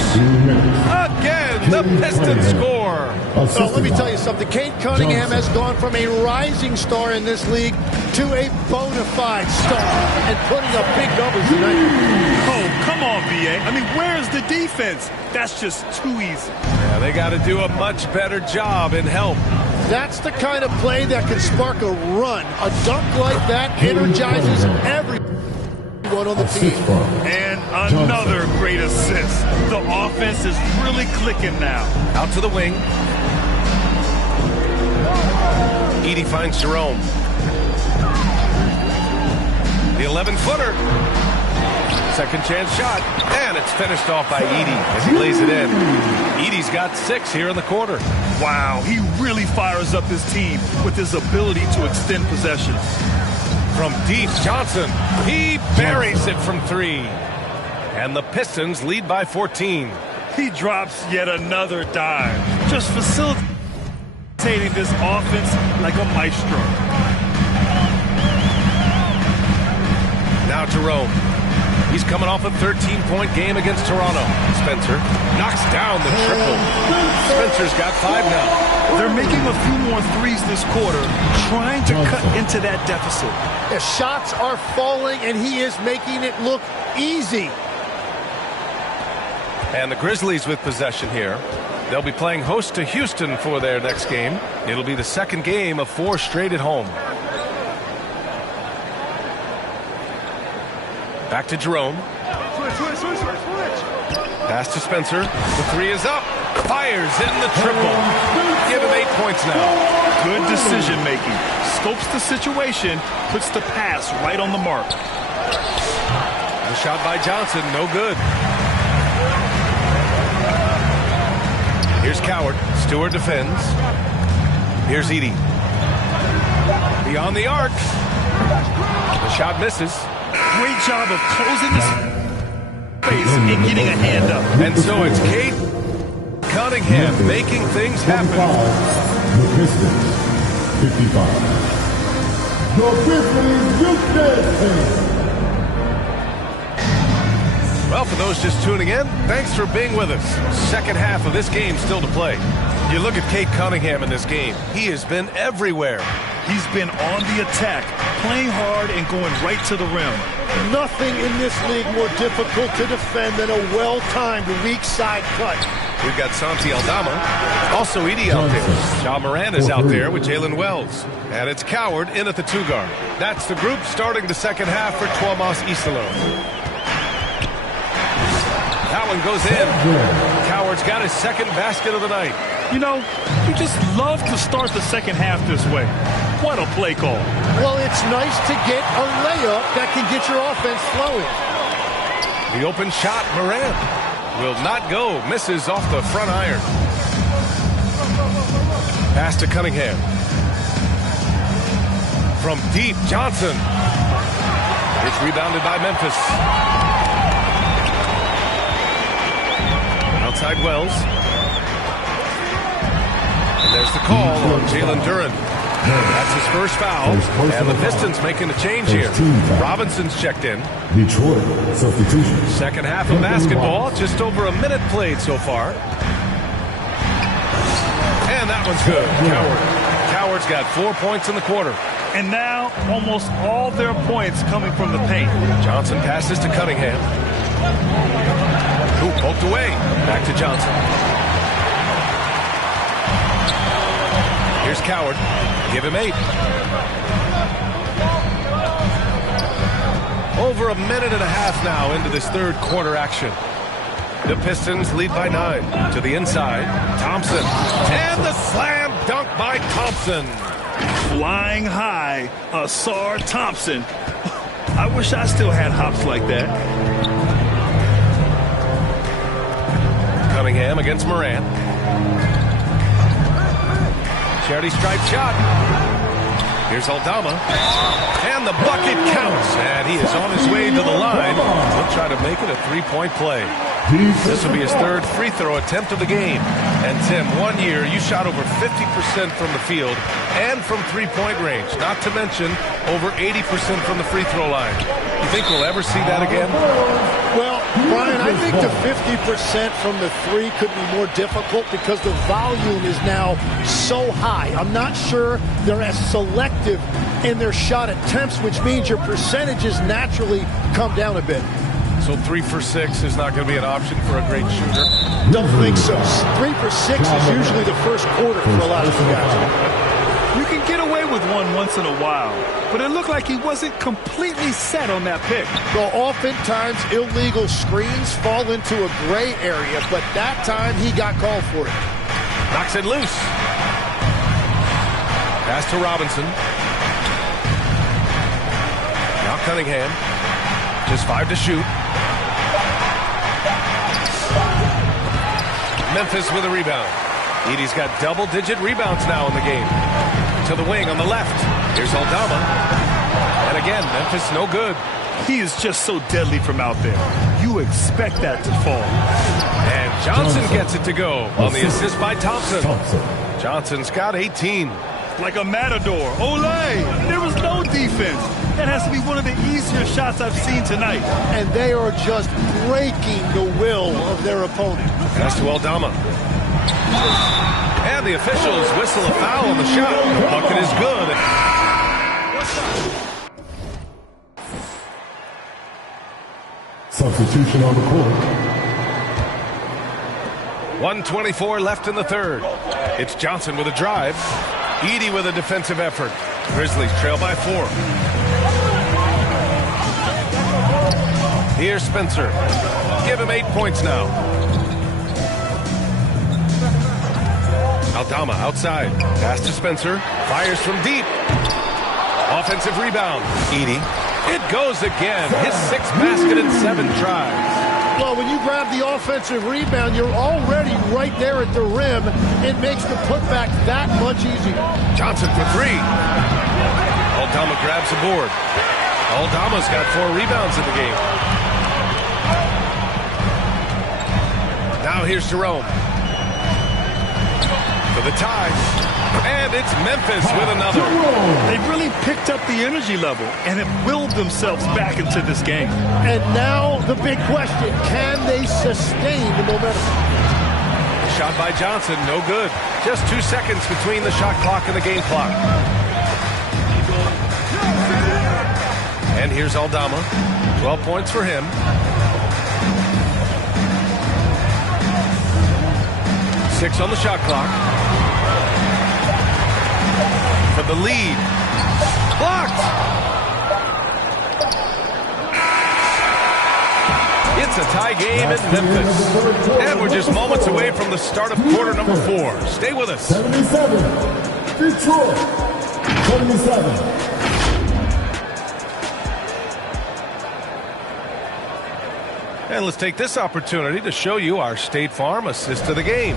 Again, The Pistons score. So let me tell you something. Kate Cunningham has gone from a rising star in this league to a bona fide star and putting up big numbers tonight. Oh, come on, B.A. I mean, where's the defense? That's just too easy. Yeah, they got to do a much better job in help. That's the kind of play that can spark a run. A dunk like that energizes everyone on the team. And another great assist. The offense is really clicking now. Out to the wing. Edey finds Jerome. The 11-footer. Second chance shot. And it's finished off by Edey as he lays it in. Edey's got 6 here in the quarter. Wow, he really fires up his team with his ability to extend possession. From deep, Johnson. He buries it from 3. And the Pistons lead by 14. He drops yet another dime. Just facilitating this offense like a maestro. Now Jerome. He's coming off a 13-point game against Toronto. Spencer knocks down the triple. Spencer's got 5 now. They're making a few more threes this quarter, trying to cut into that deficit. The shots are falling, and he is making it look easy. And the Grizzlies with possession here. They'll be playing host to Houston for their next game. It'll be the second game of 4 straight at home. Back to Jerome. Pass to Spencer. The 3 is up. Fires in the triple. Give him 8 points now. Good decision making. Scopes the situation, puts the pass right on the mark. The shot by Johnson, no good. Here's Coward. Stewart defends. Here's Edey. Beyond the arc. The shot misses. Great job of closing the space and getting a hand up. And so it's Kate Cunningham making things happen. The Pistons, 55. The Pistons, Houston. Well, for those just tuning in, thanks for being with us. Second half of this game still to play. You look at Kate Cunningham in this game. He has been everywhere. He's been on the attack, playing hard and going right to the rim. Nothing in this league more difficult to defend than a well-timed weak side cut. We've got Santi Aldama. Also Edey out there. Ja Morant is out there with Jalen Wells. And it's Coward in at the 2 guard. That's the group starting the second half for Tuomas Isalo. That one goes in. Coward's got his second basket of the night. You know, you just love to start the second half this way. What a play call. Well, it's nice to get a layup that can get your offense flowing. The open shot, Morant will not go. Misses off the front iron. Pass to Cunningham. From deep, Johnson. It's rebounded by Memphis. Outside Wells. And there's the call on Jalen Duren. That's his first foul. And the Pistons making a change here. Robinson's checked in. Detroit, substitution. Second half of basketball. Just over a minute played so far. And that one's good. Coward's got 4 points in the quarter. And now almost all their points coming from the paint. Johnson passes to Cunningham. Who poked away. Back to Johnson. Here's Coward. Give him 8. Over a minute and a half now into this third quarter action. The Pistons lead by 9. To the inside. Thompson. And the slam dunk by Thompson. Flying high. Asar Thompson. I wish I still had hops like that. Cunningham against Morant. Charity stripe shot. Here's Aldama. And the bucket counts. And he is on his way to the line. He'll try to make it a 3-point play. This will be his third free throw attempt of the game. And Tim, 1 year, you shot over 50% from the field and from three-point range, not to mention over 80% from the free throw line. You think we'll ever see that again? Well, Brian, I think the 50% from the three could be more difficult because the volume is now so high. I'm not sure they're as selective in their shot attempts, which means your percentages naturally come down a bit. So 3 for 6 is not going to be an option for a great shooter? Don't think so. 3 for 6 is usually the first quarter for a lot of these guys. You can get away with one once in a while, but it looked like he wasn't completely set on that pick. Well, oftentimes illegal screens fall into a gray area, but that time he got called for it. Knocks it loose. Pass to Robinson. Now Cunningham. Just 5 to shoot. Memphis with a rebound. Edey's got double-digit rebounds now in the game. To the wing on the left. Here's Aldama. And again, Memphis no good. He is just so deadly from out there. You expect that to fall. And Johnson gets it to go on the assist by Thompson. Johnson's got 18. Like a matador. Olay! There was no defense. That has to be one of the easier shots I've seen tonight. And they are just breaking the will of their opponent. Pass to Aldama. And the officials whistle a foul on the shot. The bucket is good. Substitution on the court. 1:24 left in the third. It's Johnson with a drive. Edey with a defensive effort. Grizzlies trail by 4. Here's Spencer. Give him 8 points now. Aldama outside. Pass to Spencer. Fires from deep. Offensive rebound. Edey. It goes again. His 6th basket in 7 tries. Well, when you grab the offensive rebound, you're already right there at the rim. It makes the putback that much easier. Johnson for 3. Aldama grabs the board. Aldama's got 4 rebounds in the game. Now here's Jerome. For the tie. And it's Memphis with another. They've really picked up the energy level and have willed themselves back into this game. And now the big question, can they sustain the momentum? Shot by Johnson, no good. Just 2 seconds between the shot clock and the game clock. And here's Aldama. 12 points for him. 6 on the shot clock. For the lead. Blocked! It's a tie game in Memphis. And we're just moments away from the start of quarter number 4. Stay with us. 77. Detroit. 77. And let's take this opportunity to show you our State Farm assist of the game.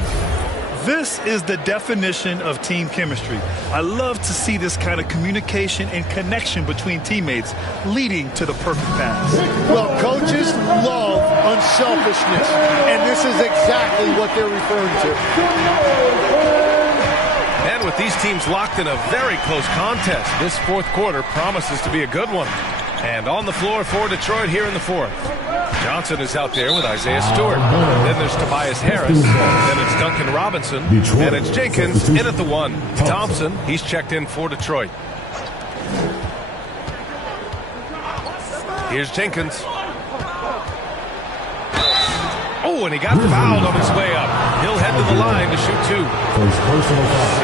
This is the definition of team chemistry. I love to see this kind of communication and connection between teammates leading to the perfect pass. Well, coaches love unselfishness, and this is exactly what they're referring to. And with these teams locked in a very close contest, this 4th quarter promises to be a good one. And on the floor for Detroit here in the 4th. Johnson is out there with Isaiah Stewart. Then there's Tobias Harris. Then it's Duncan Robinson. And it's Jenkins in at the 1. Thompson, he's checked in for Detroit. Here's Jenkins. Oh, and he got fouled on his way up. He'll head to the line to shoot 2.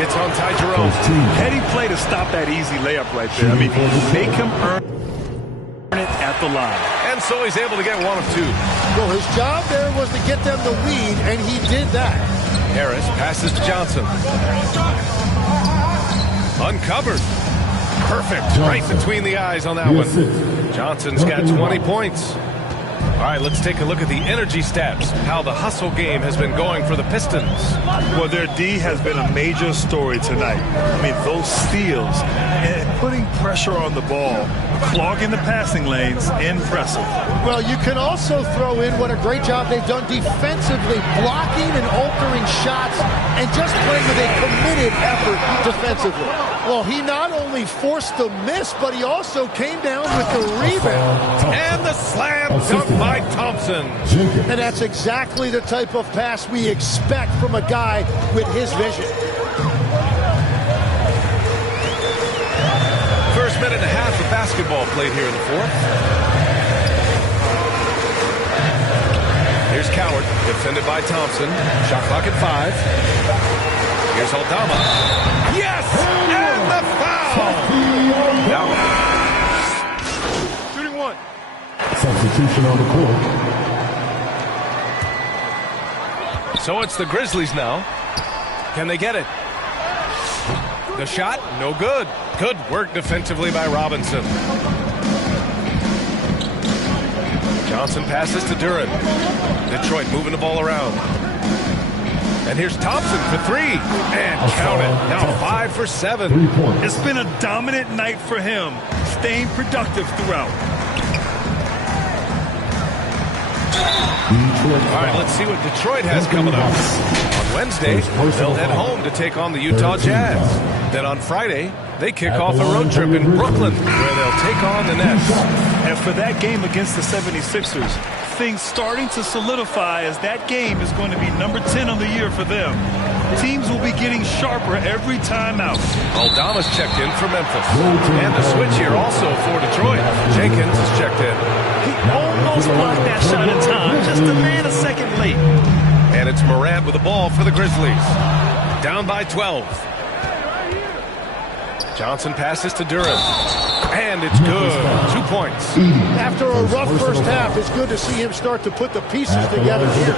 It's on Ty Jerome. Heady play to stop that easy layup right there. I mean, make him earn it at the line. And so he's able to get 1 of 2. Well, his job there was to get them the lead, and he did that. Harris passes to Johnson. Uncovered. Perfect. Right between the eyes on that one. Johnson's got 20 points. All right, let's take a look at the energy stats, how the hustle game has been going for the Pistons. Well, their D has been a major story tonight. I mean, those steals and putting pressure on the ball Clogging the passing lanes, impressive. Well, you can also throw in what a great job they've done defensively, blocking and altering shots and just playing with a committed effort defensively. Well, he not only forced the miss, but he also came down with the rebound. And the slam dunk by Thompson. And that's exactly the type of pass we expect from a guy with his vision. First minute and a half of basketball played here in the fourth. Here's Coward, defended by Thompson. Shot clock at 5. Here's Aldama. Yes! And the foul! Shooting one. Substitution on the court. So it's the Grizzlies now. Can they get it? The shot, no good. Good work defensively by Robinson. Johnson passes to Duren. Detroit moving the ball around. And here's Thompson for 3. And count it. Now 5 for 7. It's been a dominant night for him, staying productive throughout. All right, let's see what Detroit has coming up. On Wednesday, they'll head home to take on the Utah Jazz. Then on Friday, they kick off a road trip in Brooklyn, where they'll take on the Nets. And for that game against the 76ers, things starting to solidify as that game is going to be number 10 on the year for them. Teams will be getting sharper every time out. Aldama's checked in for Memphis. And the switch here also for Detroit. Jenkins is checked in. He almost blocked that shot in time, just a man a second late. And it's Morant with the ball for the Grizzlies. Down by 12. Johnson passes to Duren. And it's good. 2 points. After a rough first half, it's good to see him start to put the pieces together here.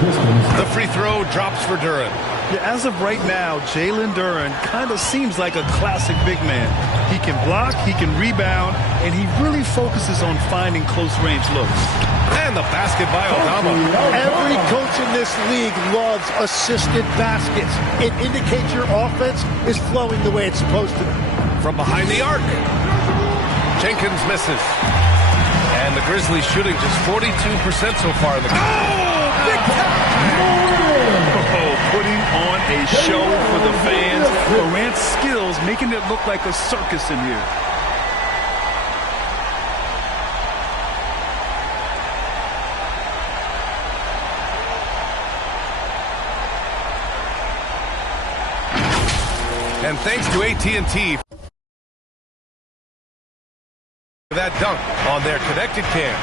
The free throw drops for Duren. Yeah, as of right now, Jalen Duren kind of seems like a classic big man. He can block, he can rebound, and he really focuses on finding close-range looks. And the basket by Aldama. Every coach in this league loves assisted baskets. It indicates your offense is flowing the way it's supposed to. From behind the arc. Jenkins misses. And the Grizzlies shooting just 42% so far in the game. Oh, big time! Putting on a show for the fans. Morant's skills making it look like a circus in here. And thanks to AT&T for that dunk on their connected cam.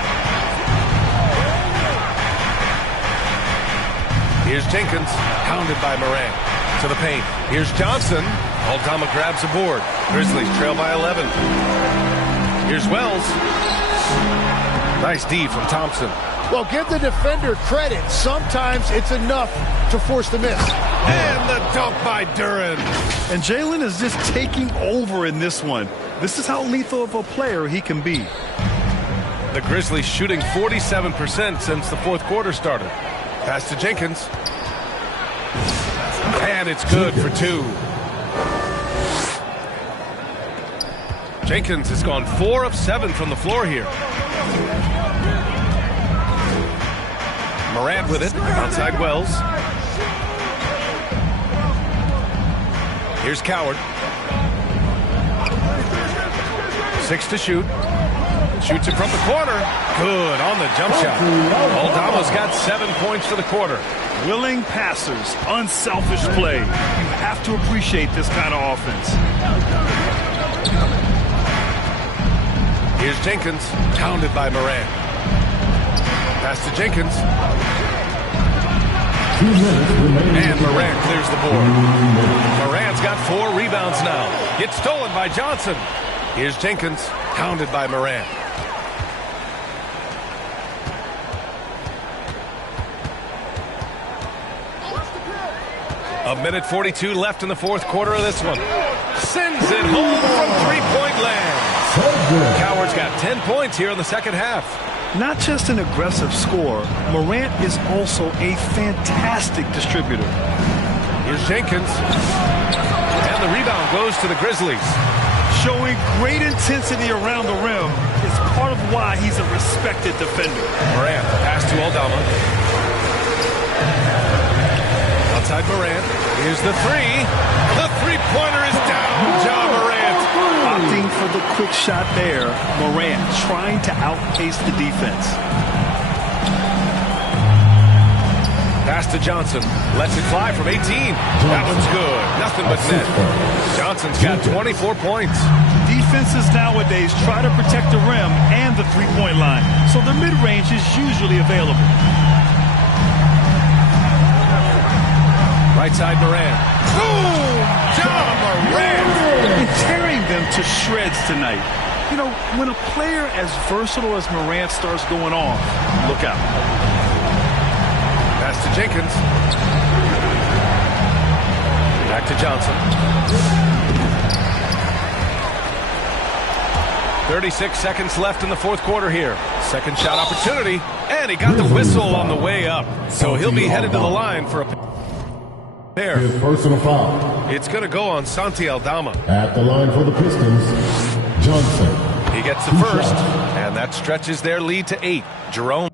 Here's Jenkins, pounded by Morant. To the paint. Here's Johnson. Aldama grabs a board. Grizzlies trail by 11. Here's Wells. Nice D from Thompson. Well, give the defender credit. Sometimes it's enough to force the miss. And the dunk by Duren. And Jalen is just taking over in this one. This is how lethal of a player he can be. The Grizzlies shooting 47% since the fourth quarter started. Pass to Jenkins. And it's good for 2. Jenkins has gone 4 of 7 from the floor here. Morant with it, outside Wells. Here's Coward. 6 to shoot. Shoots it from the corner. Good on the jump shot. Aldama's got 7 points for the quarter. Willing passers, unselfish play. You have to appreciate this kind of offense. Here's Jenkins, pounded by Morant. Pass to Jenkins. And Morant clears the board. Morant's got 4 rebounds now. Gets stolen by Johnson. Here's Jenkins, pounded by Morant. A minute 42 left in the fourth quarter of this one. Sends it home from three-point land. Coward's got 10 points here in the second half. Not just an aggressive scorer, Morant is also a fantastic distributor. Here's Jenkins. And the rebound goes to the Grizzlies. Showing great intensity around the rim. His part of why he's a respected defender. Morant, pass to Aldama. Outside Morant. Here's the three. The three-pointer is down. Ja Morant. Opting for the quick shot there. Morant trying to outpace the defense. Pass to Johnson. Lets it fly from 18. That one's good. Nothing but net. Johnson's got 24 points. Defenses nowadays try to protect the rim and the three-point line, so the mid-range is usually available. Right side Morant. Boom! Ja Morant! And tearing them to shreds tonight. You know, when a player as versatile as Morant starts going off, look out. Pass to Jenkins. Back to Johnson. 36 seconds left in the fourth quarter here. Second shot opportunity, and he got the whistle on the way up. So he'll be headed to the line for a pair. His personal foul. It's going to go on Santi Aldama. At the line for the Pistons, Johnson. He gets the first, and that stretches their lead to 8. Jerome.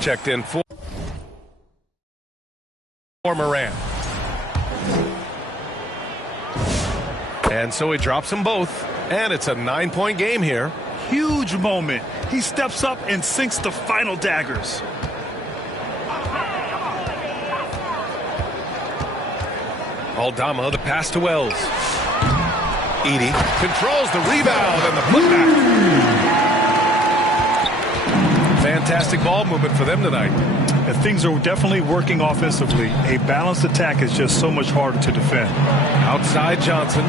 Checked in for Morant. And so he drops them both, and it's a 9-point game here. Huge moment. He steps up and sinks the final daggers. Aldama, the pass to Wells. Edie controls the rebound and the putback. Fantastic fantastic ball movement for them tonight. And things are definitely working offensively. A balanced attack is just so much harder to defend. Outside Johnson.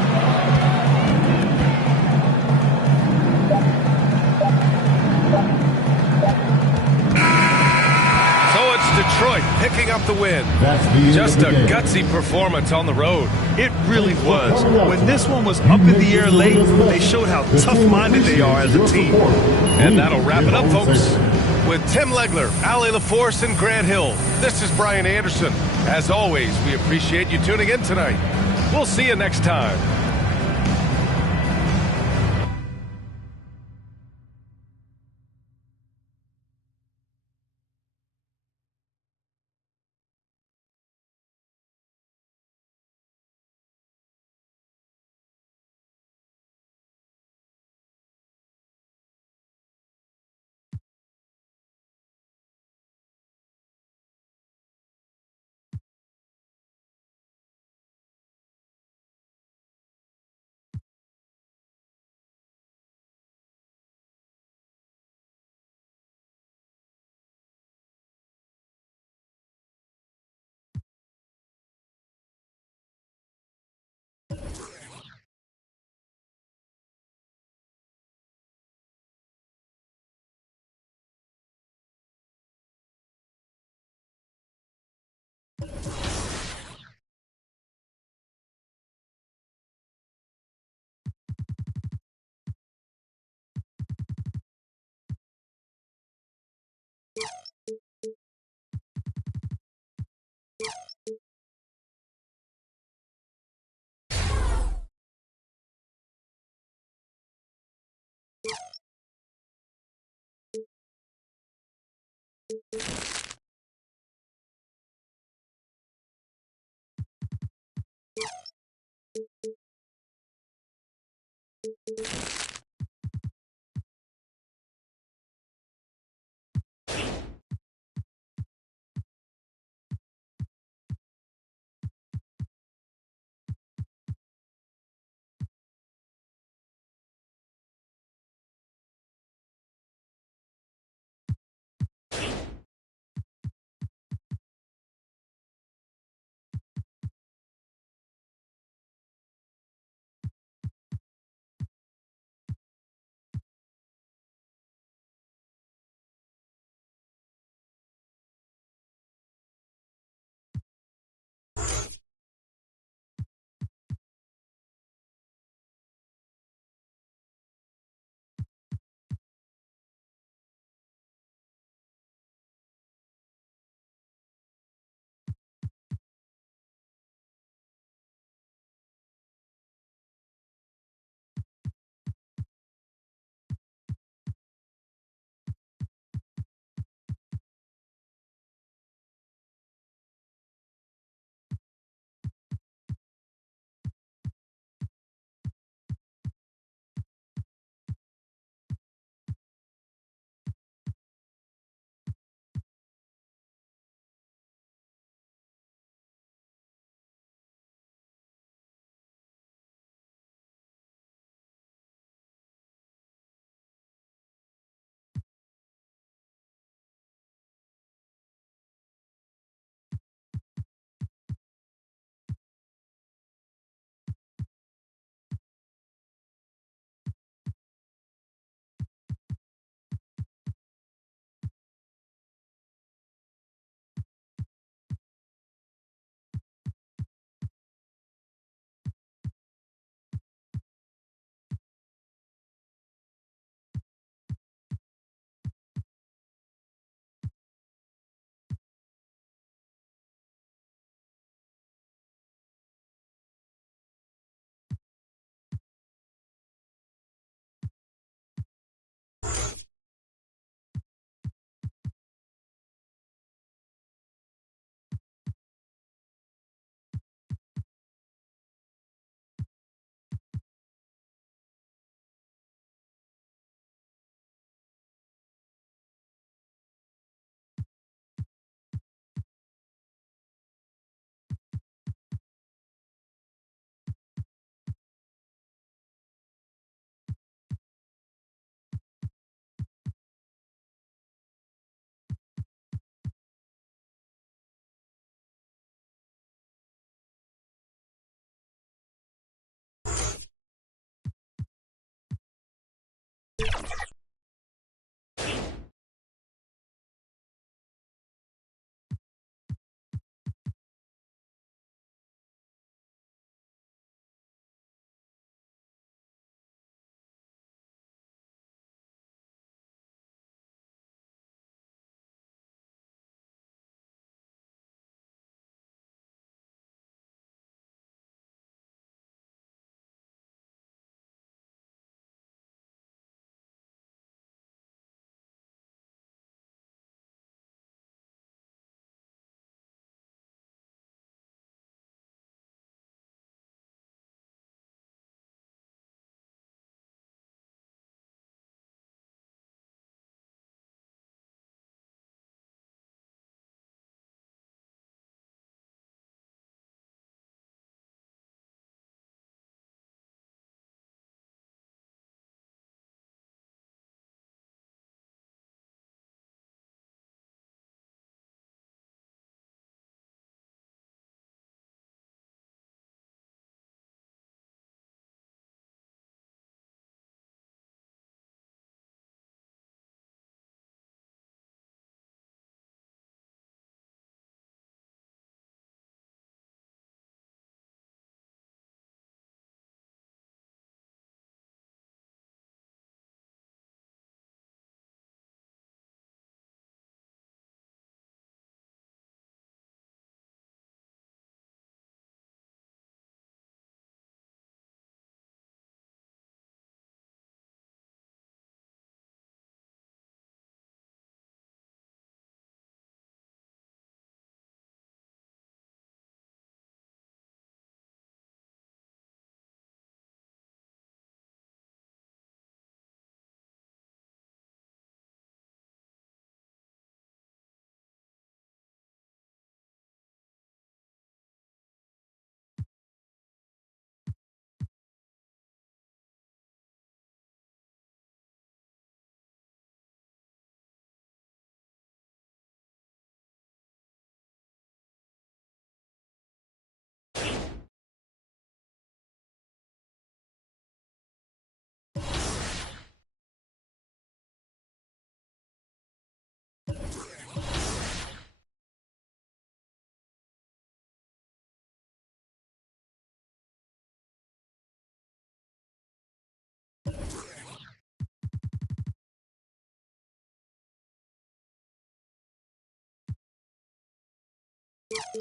Detroit picking up the win. Just a gutsy performance on the road. It really was. When this one was up in the air late, they showed how tough-minded they are as a team. And that'll wrap it up, folks. With Tim Legler, Ali LaForce, and Grant Hill, this is Brian Anderson. As always, we appreciate you tuning in tonight. We'll see you next time. Your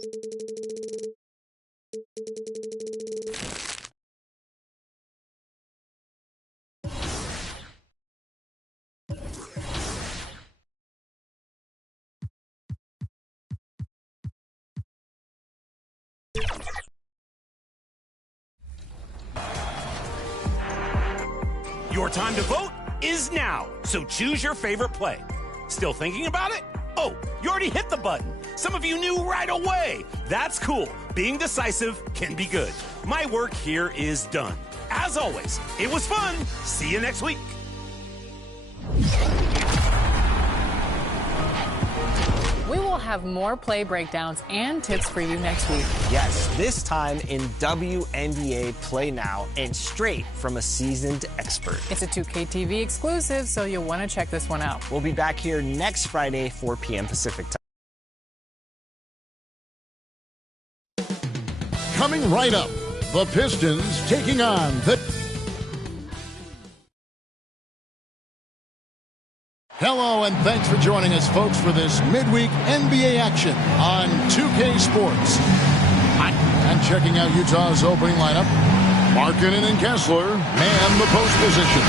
time to vote is now, so choose your favorite play. Still thinking about it? Oh, you already hit the button. Some of you knew right away. That's cool. Being decisive can be good. My work here is done. As always, it was fun. See you next week. We will have more play breakdowns and tips for you next week. Yes, this time in WNBA Play Now and straight from a seasoned expert. It's a 2K TV exclusive, so you'll want to check this one out. We'll be back here next Friday, 4 p.m. Pacific time. Coming right up, the Pistons taking on the... Hello, and thanks for joining us, folks, for this midweek NBA action on 2K Sports. And checking out Utah's opening lineup, Markkanen and Kessler man the post position.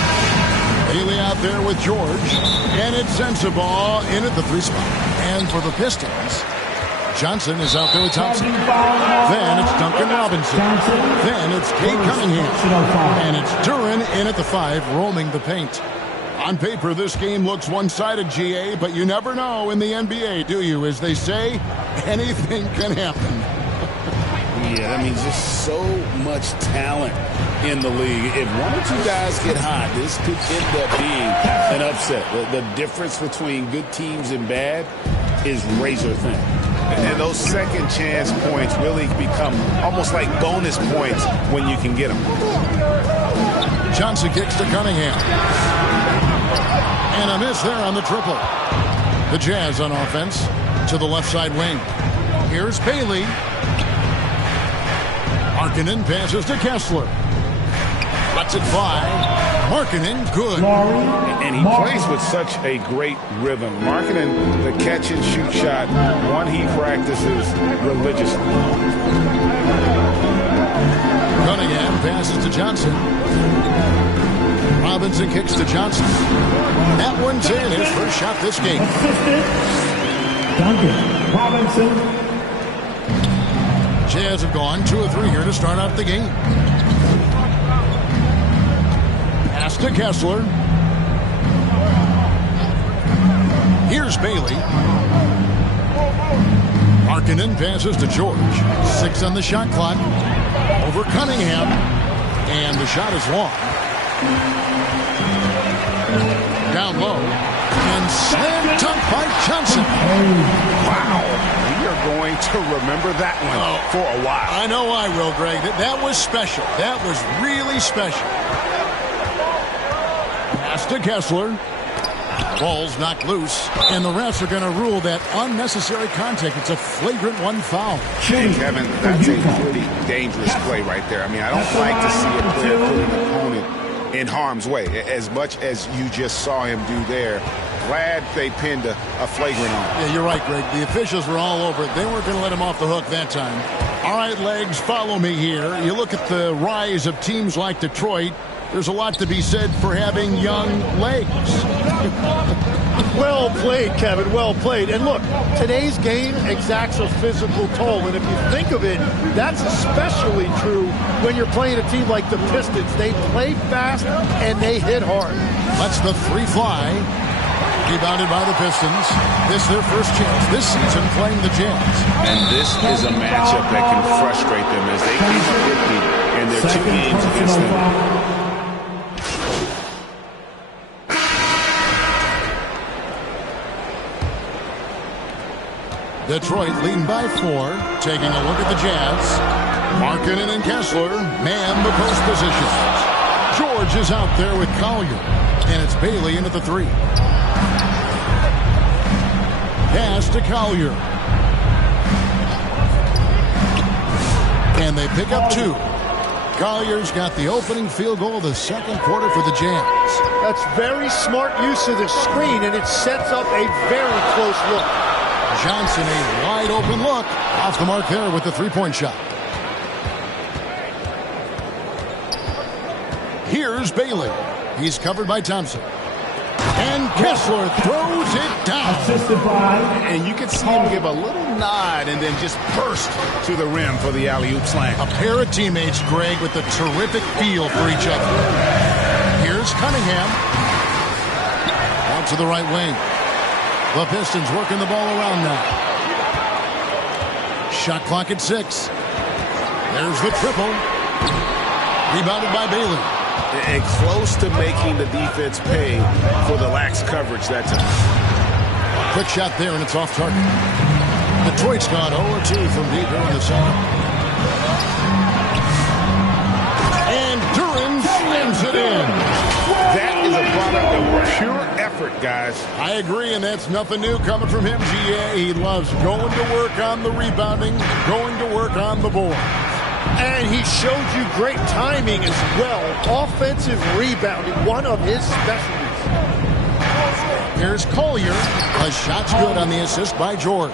Haley out there with George, and it's Sensabaugh in at the 3 spot. And for the Pistons, Johnson is out there with Thompson. Then it's Duncan Robinson. Then it's Kate Cunningham. And it's Duran in at the 5, roaming the paint. On paper, this game looks one-sided, GA, but you never know in the NBA, do you? As they say, anything can happen. Yeah, that means just so much talent in the league. If one or two guys get hot, this could end up being an upset. The difference between good teams and bad is razor thin. And those second chance points really become almost like bonus points when you can get them. Johnson kicks to Cunningham. And a miss there on the triple. The Jazz on offense to the left side wing. Here's Bailey. Markkanen passes to Kessler. Lets it fly. Markkanen, good. And he plays with such a great rhythm. Markkanen, the catch and shoot shot, one he practices religiously. Cunningham passes to Johnson. Robinson kicks to Johnson. That one's in, his first shot this game. Duncan Robinson. Jazz have gone 2 of 3 here to start out the game. Pass to Kessler. Here's Bailey. Markkanen passes to George. 6 on the shot clock. Over Cunningham. And the shot is long. Down low. And slam dunk by Johnson. Wow. We are going to remember that one for a while. I know I will, Greg. That was special. That was really special. Pass to Kessler. Ball's knocked loose. And the refs are going to rule that unnecessary contact. It's a flagrant 1 foul. And Kevin, that's a pretty dangerous play right there. I mean, I don't like to see a player put an opponent in harm's way, as much as you just saw him do there. Glad they pinned a flagrant on. Yeah, you're right, Greg. The officials were all over it. They weren't going to let him off the hook that time. All right, Legs, follow me here. You look at the rise of teams like Detroit. There's a lot to be said for having young legs. Well played, Kevin. Well played. And look, today's game exacts a physical toll. And if you think of it, that's especially true when you're playing a team like the Pistons. They play fast and they hit hard. Lets the 3 fly. Rebounded by the Pistons. This their first chance this season playing the Jazz. And this is a matchup that can frustrate them as they keep 50 in their 2 games against them. Detroit leading by 4. Taking a look at the Jazz. Markkanen and Kessler man the post positions. George is out there with Collier. And it's Bailey into the 3. Pass to Collier. And they pick up 2. Collier's got the opening field goal of the second quarter for the Jazz. That's very smart use of the screen, and it sets up a very close look. Johnson, a wide open look. Off the mark there with the three-point shot. Here's Bailey. He's covered by Thompson. And Kessler throws it down. And you can see him give a little nod and then just burst to the rim for the alley-oop slam. A pair of teammates, Greg, with a terrific feel for each other. Here's Cunningham. Out to the right wing. The Pistons working the ball around now. Shot clock at 6. There's the triple. Rebounded by Bailey. And close to making the defense pay for the lax coverage that time. Quick shot there, and it's off target. Detroit's gone 0-2 from deep here in the second. And Duran slams it in. That is a product of pure effort, guys. I agree, and that's nothing new coming from him, GA. He loves going to work on the rebounding, going to work on the board. And he showed you great timing as well. Offensive rebounding, one of his specialties. Here's Collier. A shot's good on the assist by George.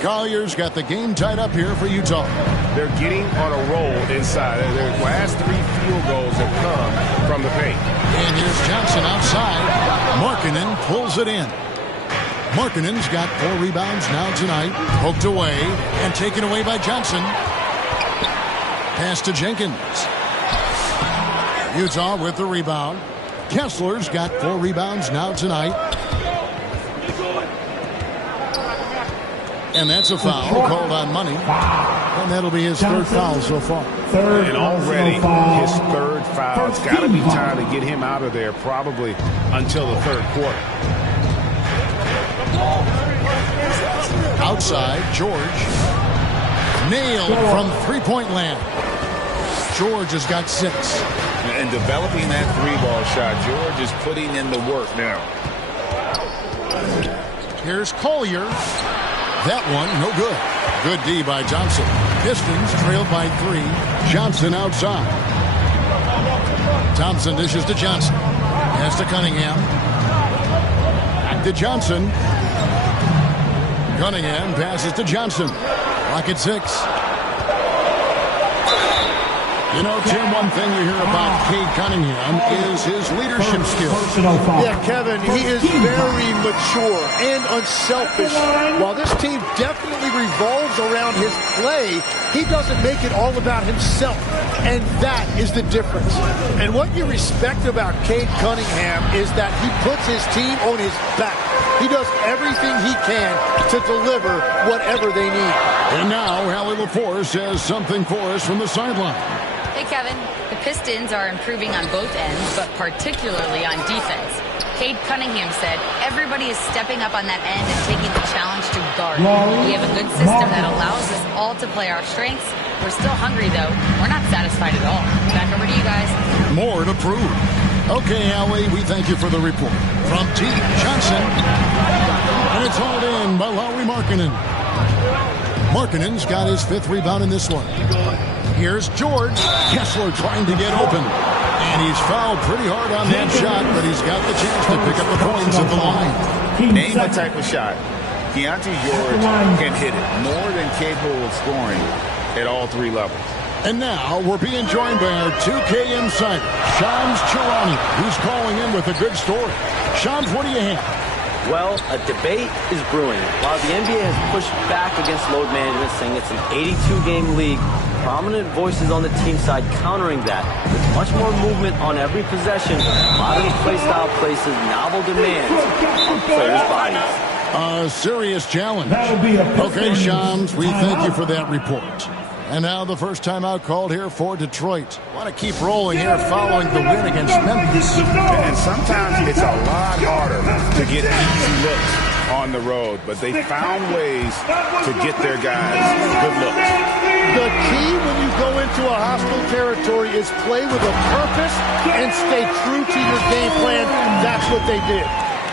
Collier's got the game tied up here for Utah. They're getting on a roll inside. Their last 3 field goals have come from the paint. And here's Johnson outside. Markkanen pulls it in. Markkanen's got 4 rebounds now tonight. Poked away and taken away by Johnson. Pass to Jenkins. Utah with the rebound. Kessler's got 4 rebounds now tonight. And that's a foul called on Money. And that'll be his 3rd foul so far. And already his 3rd foul. It's got to be time to get him out of there probably until the 3rd quarter. Outside, George. Nailed from three-point land. George has got 6. And developing that 3-ball shot, George is putting in the work now. Here's Collier. That one, no good. Good D by Johnson. Pistons trailed by 3. Johnson outside. Thompson dishes to Johnson. Pass to Cunningham. Back to Johnson. Cunningham passes to Johnson. Clock at 6. You know, Tim, one thing you hear about Cade Cunningham is his leadership skills. Yeah, Kevin, he is very mature and unselfish. While this team definitely revolves around his play, he doesn't make it all about himself. And that is the difference. And what you respect about Cade Cunningham is that he puts his team on his back. He does everything he can to deliver whatever they need. And now, Hallie LaForce has something for us from the sideline. Hey, Kevin. The Pistons are improving on both ends, but particularly on defense. Cade Cunningham said, everybody is stepping up on that end and taking the challenge to guard. We have a good system that allows us all to play our strengths. We're still hungry, though. We're not satisfied at all. Back over to you guys. More to prove. Okay, Hallie, we thank you for the report. From T. Johnson. And it's hauled in by Lauri Markkanen. Markkanen's got his 5th rebound in this one. Here's George. Kessler trying to get open. And he's fouled pretty hard on that shot, but he's got the chance to pick up the points at the line. Name a type of shot. Keontae George can hit it more than capable of scoring at all 3 levels. And now we're being joined by our 2K insider, Shams Charania, who's calling in with a good story. Shams, what do you have? Well, a debate is brewing. While the NBA has pushed back against load management, saying it's an 82-game league, prominent voices on the team side countering that. With much more movement on every possession, modern play style places novel demands on players' bodies. A serious challenge. Okay, Shams, we thank you for that report. And now the first timeout called here for Detroit. Want to keep rolling here following the win against Memphis. And sometimes it's a lot harder to get easy looks on the road, but they found ways to get their guys good looks. The key when you go into a hostile territory is play with a purpose and stay true to your game plan. That's what they did.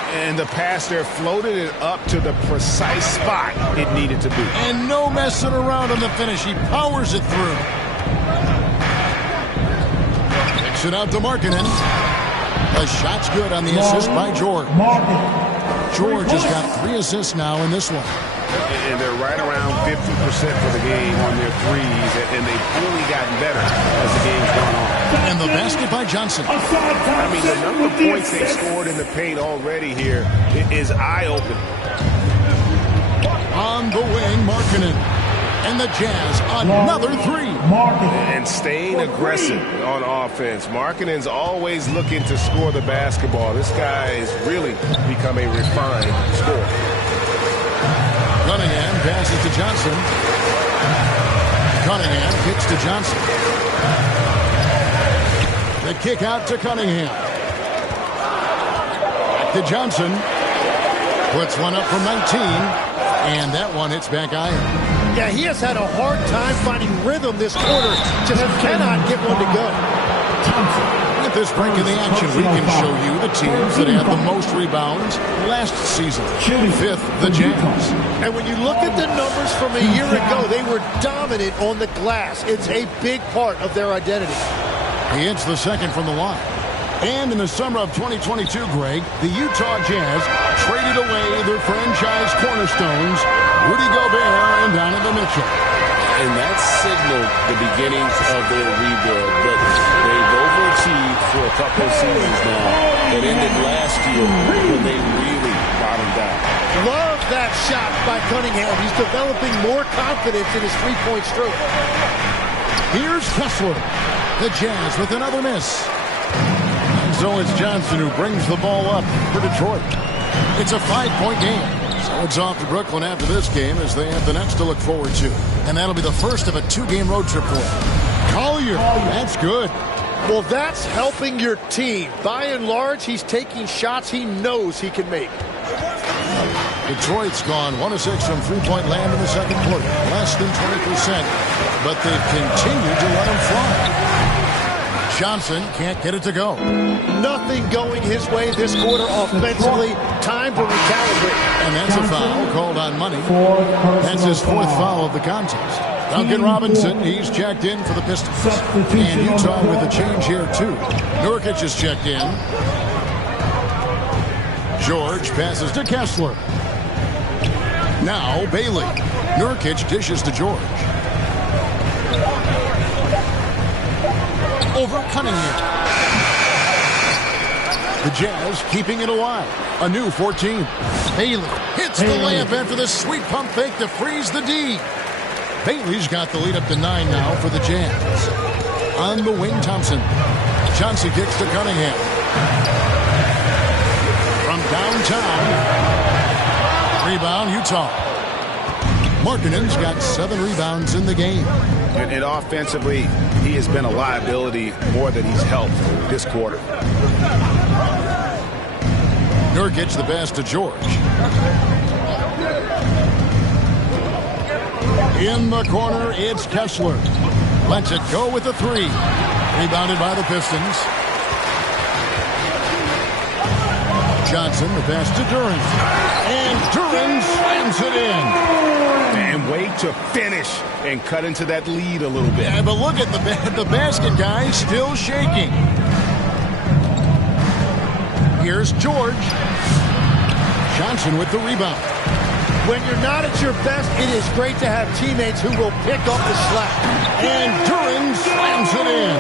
And the pass there floated it up to the precise spot it needed to be. And no messing around on the finish. He powers it through. Kicks it out to Markkanen. The shot's good on the assist by George. George has got 3 assists now in this one. And they're right around 50% for the game on their threes, and they've really gotten better as the game's gone on. And the basket by Johnson. I mean, the number of points they scored in the paint already here is eye-opening. On the wing, Markkanen. And the Jazz, another 3. And staying aggressive on offense. Markkanen's always looking to score the basketball. This guy has really become a refined scorer. Cunningham passes to Johnson. Cunningham kicks to Johnson. The kick out to Cunningham. Back to Johnson. Puts one up from 19. And that one hits back iron. Yeah, he has had a hard time finding rhythm this quarter. Just cannot get one to go. At this break in the action, we can show you the teams that had the most rebounds last season. 5th, the Jazz. And when you look at the numbers from a year ago, they were dominant on the glass. It's a big part of their identity. He hits the second from the line. And in the summer of 2022, Greg, the Utah Jazz traded away their franchise cornerstones, Rudy Gobert and Donovan Mitchell. And that signaled the beginnings of their rebuild. But they've overachieved for a couple of seasons now. That ended last year when they really bottomed out. Love that shot by Cunningham. He's developing more confidence in his three-point stroke. Here's Kessler. The Jazz with another miss. And so it's Johnson who brings the ball up for Detroit. It's a 5-point game. So it's off to Brooklyn after this game as they have the next to look forward to. And that'll be the first of a 2-game road trip for them. Collier, that's good. Well, that's helping your team. By and large, he's taking shots he knows he can make. Detroit's gone 1 of 6 from three-point land in the second quarter. Less than 20%. But they've continued to let him fly. Johnson can't get it to go. Nothing going his way this quarter offensively. Time to recalibrate. And that's a foul called on Money. That's his 4th foul of the contest. Duncan Robinson, he's checked in for the Pistons. And Utah with a change here, too. Nurkic is checked in. George passes to Kessler. Now Bailey. Nurkic dishes to George. Over Cunningham. The Jazz keeping it alive. A new 14. Bailey hits the layup after the sweet pump fake to freeze the D. Bailey's got the lead up to 9 now for the Jazz. On the wing, Thompson. Johnson kicks to Cunningham. From downtown. Rebound, Utah. Markkanen's got 7 rebounds in the game. And offensively, he has been a liability more than he's helped this quarter. Nurkic the pass to George. In the corner, it's Kessler. Lets it go with the 3. Rebounded by the Pistons. Johnson the pass to Duren. And Duren slams it in. And wait to finish and cut into that lead a little bit. Yeah, but look at the basket guy still shaking. Here's George. Johnson with the rebound. When you're not at your best, it is great to have teammates who will pick up the slack. And Duren slams it in.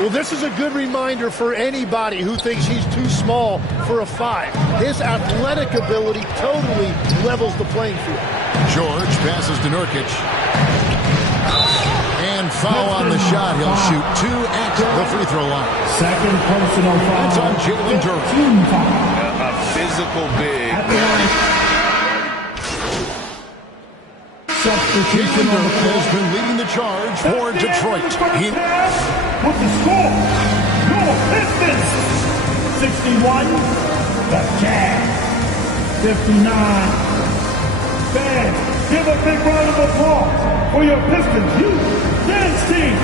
Well, this is a good reminder for anybody who thinks he's too small for a 5. His athletic ability totally levels the playing field. George passes to Nurkic. And foul on the shot. He'll shoot 2 at the free throw line. Second personal foul. That's on Jalen Duren. A physical big. Substitution has been leading the charge for Detroit. With the score, your Pistons 61, the Jazz 59. Fans, give a big round of applause for your Pistons youth dance team.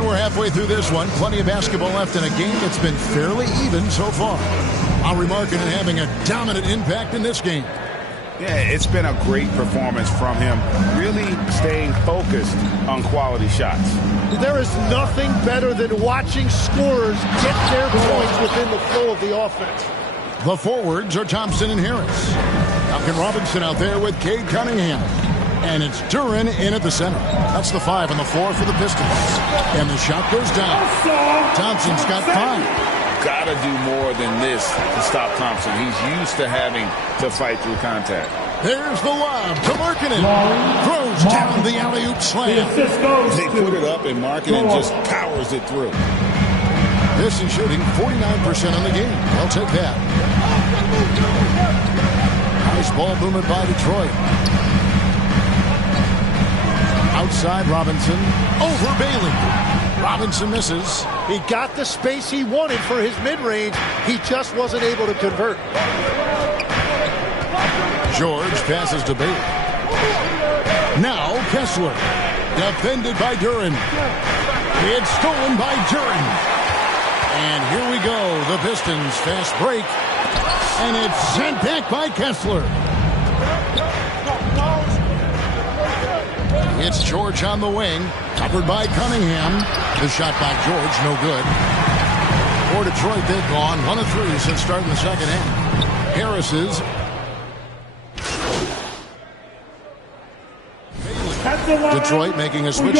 And we're halfway through this one. Plenty of basketball left in a game that's been fairly even so far. Lauri Markkanen having a dominant impact in this game. Yeah, it's been a great performance from him, really staying focused on quality shots. There is nothing better than watching scorers get their points within the flow of the offense. The forwards are Thompson and Harris. Duncan Robinson out there with Cade Cunningham. And it's Duren in at the center. That's the 5 on the floor for the Pistons. And the shot goes down. Thompson's got 5. Gotta do more than this to stop Thompson. He's used to having to fight through contact. There's the lob to Markkanen. Throws down the alley-oop slam. They put it up and Markkanen just powers it through. This is shooting 49% on the game. I'll take that. Nice ball movement by Detroit. Outside Robinson. Over Bailey. Robinson misses. He got the space he wanted for his mid-range. He just wasn't able to convert. George passes to Bailey. Now Kessler. Defended by Duren. It's stolen by Duren. And here we go. The Pistons fast break. And it's sent back by Kessler. It's George on the wing. Covered by Cunningham. The shot by George, no good. For Detroit, they've gone 1 of 3 since starting the second half. Harris's. Detroit making a switch.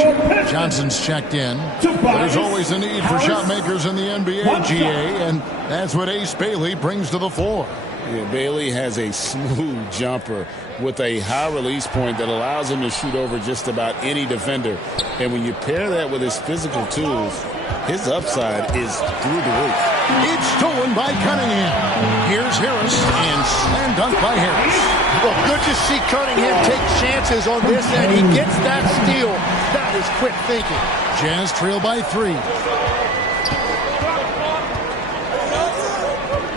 Johnson's checked in. There's always a need for shot makers in the NBA, GA, and that's what Ace Bailey brings to the floor. Yeah, Bailey has a smooth jumper with a high release point that allows him to shoot over just about any defender. And when you pair that with his physical tools, his upside is through the roof. It's stolen by Cunningham. Here's Harris, and slam dunk by Harris. Well, good to see Cunningham take chances on this end. He gets that steal. That is quick thinking. Jazz trail by 3.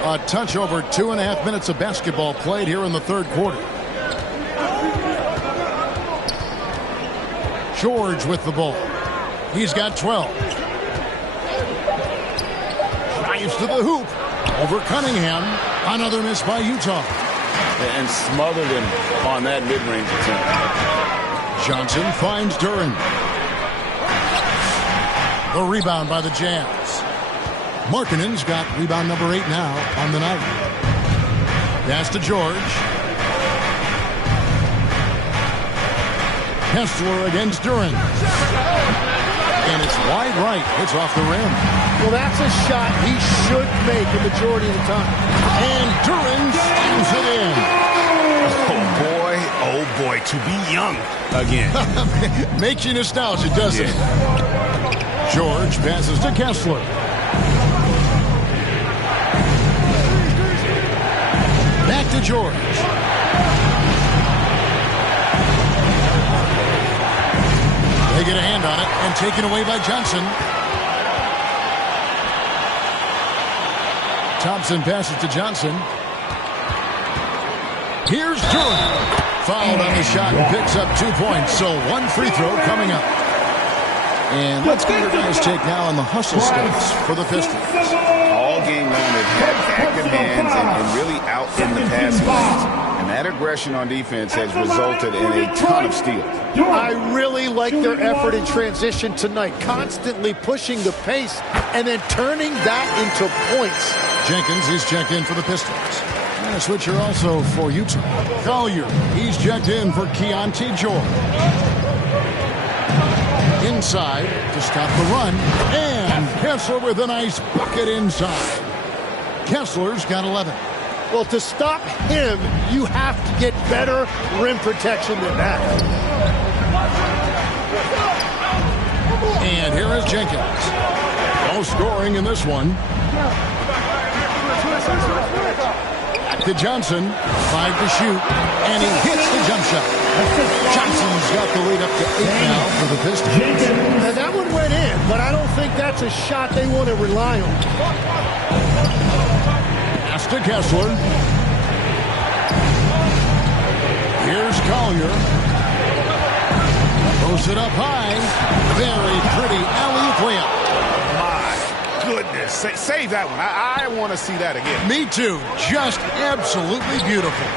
A touch over 2.5 minutes of basketball played here in the third quarter. George with the ball. He's got 12. Drives to the hoop. Over Cunningham. Another miss by Utah. And smothered him on that mid-range attempt. Johnson finds Duren. The rebound by the Jazz. Markkanen's got rebound number 8 now on the night. Pass to George. Kessler against Duren. And it's wide right. It's off the rim. Well, that's a shot he should make the majority of the time. And Duren slams it in. Oh boy, to be young again. Makes you nostalgic, doesn't it? George passes to Kessler. Back to George. They get a hand on it and taken away by Johnson. Thompson passes to Johnson. Here's Duren. Fouled on the shot and picks up 2 points. So 1 free throw coming up. And let's get your guys' take now on the hustle stats for the Pistons. All game long, they've had active hands and really out in the passing lanes. And that aggression on defense has resulted in a ton of steals. I really like their effort in transition tonight, constantly pushing the pace and then turning that into points. Jenkins is checked in for the Pistons. And a switcher also for Utah. Collier, he's checked in for Keontae George. Inside to stop the run. And Kessler with a nice bucket inside. Kessler's got 11. Well, to stop him, you have to get better rim protection than that. And here is Jenkins. No scoring in this one. Back to Johnson. 5 to shoot. And he hits the jump shot. Johnson's got the lead up to 8 now for the Pistons. Now that one went in, but I don't think that's a shot they want to rely on. Pass to Kessler. Here's Collier. Throws it up high. Very pretty alley-oop layup. My goodness. Save that one. I want to see that again. Me too. Just absolutely beautiful.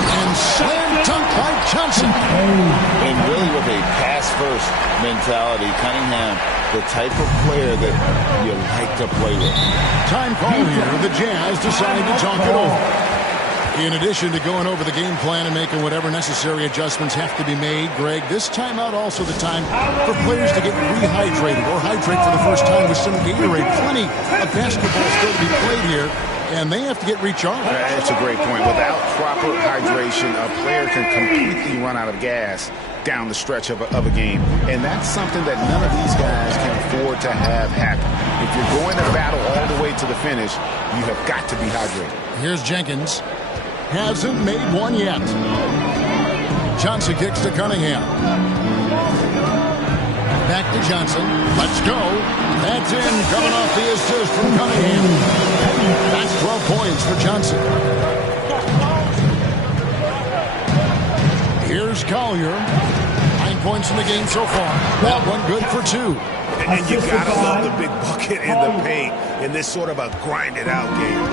And slam dunk by Johnson. And really with a pass-first mentality, Cunningham, the type of player that you like to play with. Time call here. The Jazz decide to talk it over. In addition to going over the game plan and making whatever necessary adjustments have to be made, Greg, this timeout also the time for players to get rehydrated or hydrate for the first time with some Gatorade. Plenty of basketball still to be played here, and they have to get recharged. That's a great point. Without proper hydration, a player can completely run out of gas down the stretch of a game. And that's something that none of these guys can afford to have happen. If you're going to battle all the way to the finish, you have got to be hydrated. Here's Jenkins. Hasn't made one yet. Johnson kicks to Cunningham. Back to Johnson. Let's go. That's in. Coming off the assist from Cunningham. That's 12 points for Johnson. Here's Collier. 9 points in the game so far. That one good for 2. And you gotta love the big bucket in the paint in this sort of a grinded-out game.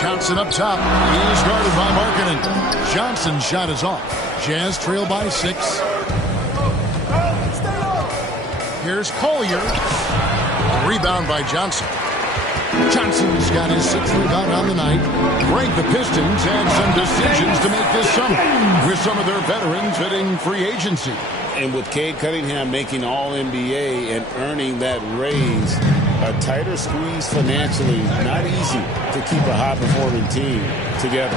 Johnson up top. He's guarded by Markkanen. Johnson's shot is off. Jazz trail by 6. Here's Collier. Rebound by Johnson. Johnson's got his 6th rebound on the night. Greg, the Pistons had some decisions to make this summer with some of their veterans hitting free agency. And with Cade Cunningham making All-NBA and earning that raise, a tighter squeeze financially, not easy to keep a high-performing team together.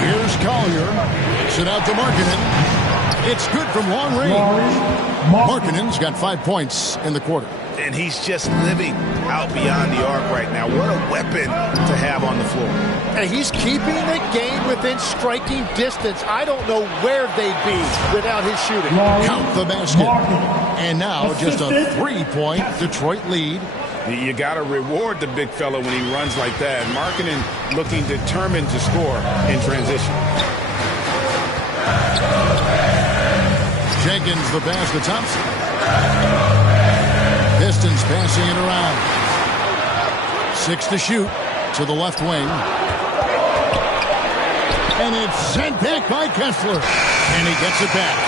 Here's Collier. Kicks it out to Markkanen. It's good from long range. Markkanen's got 5 points in the quarter. And he's just living out beyond the arc right now. What a weapon to have on the floor. And he's keeping the game within striking distance. I don't know where they'd be without his shooting. Count the basket. And now just a 3-point Detroit lead. You got to reward the big fella when he runs like that. Markkanen looking determined to score in transition. Jenkins the pass to Thompson. Pistons passing it around. 6 to shoot to the left wing. And it's sent back by Kessler. And he gets it back.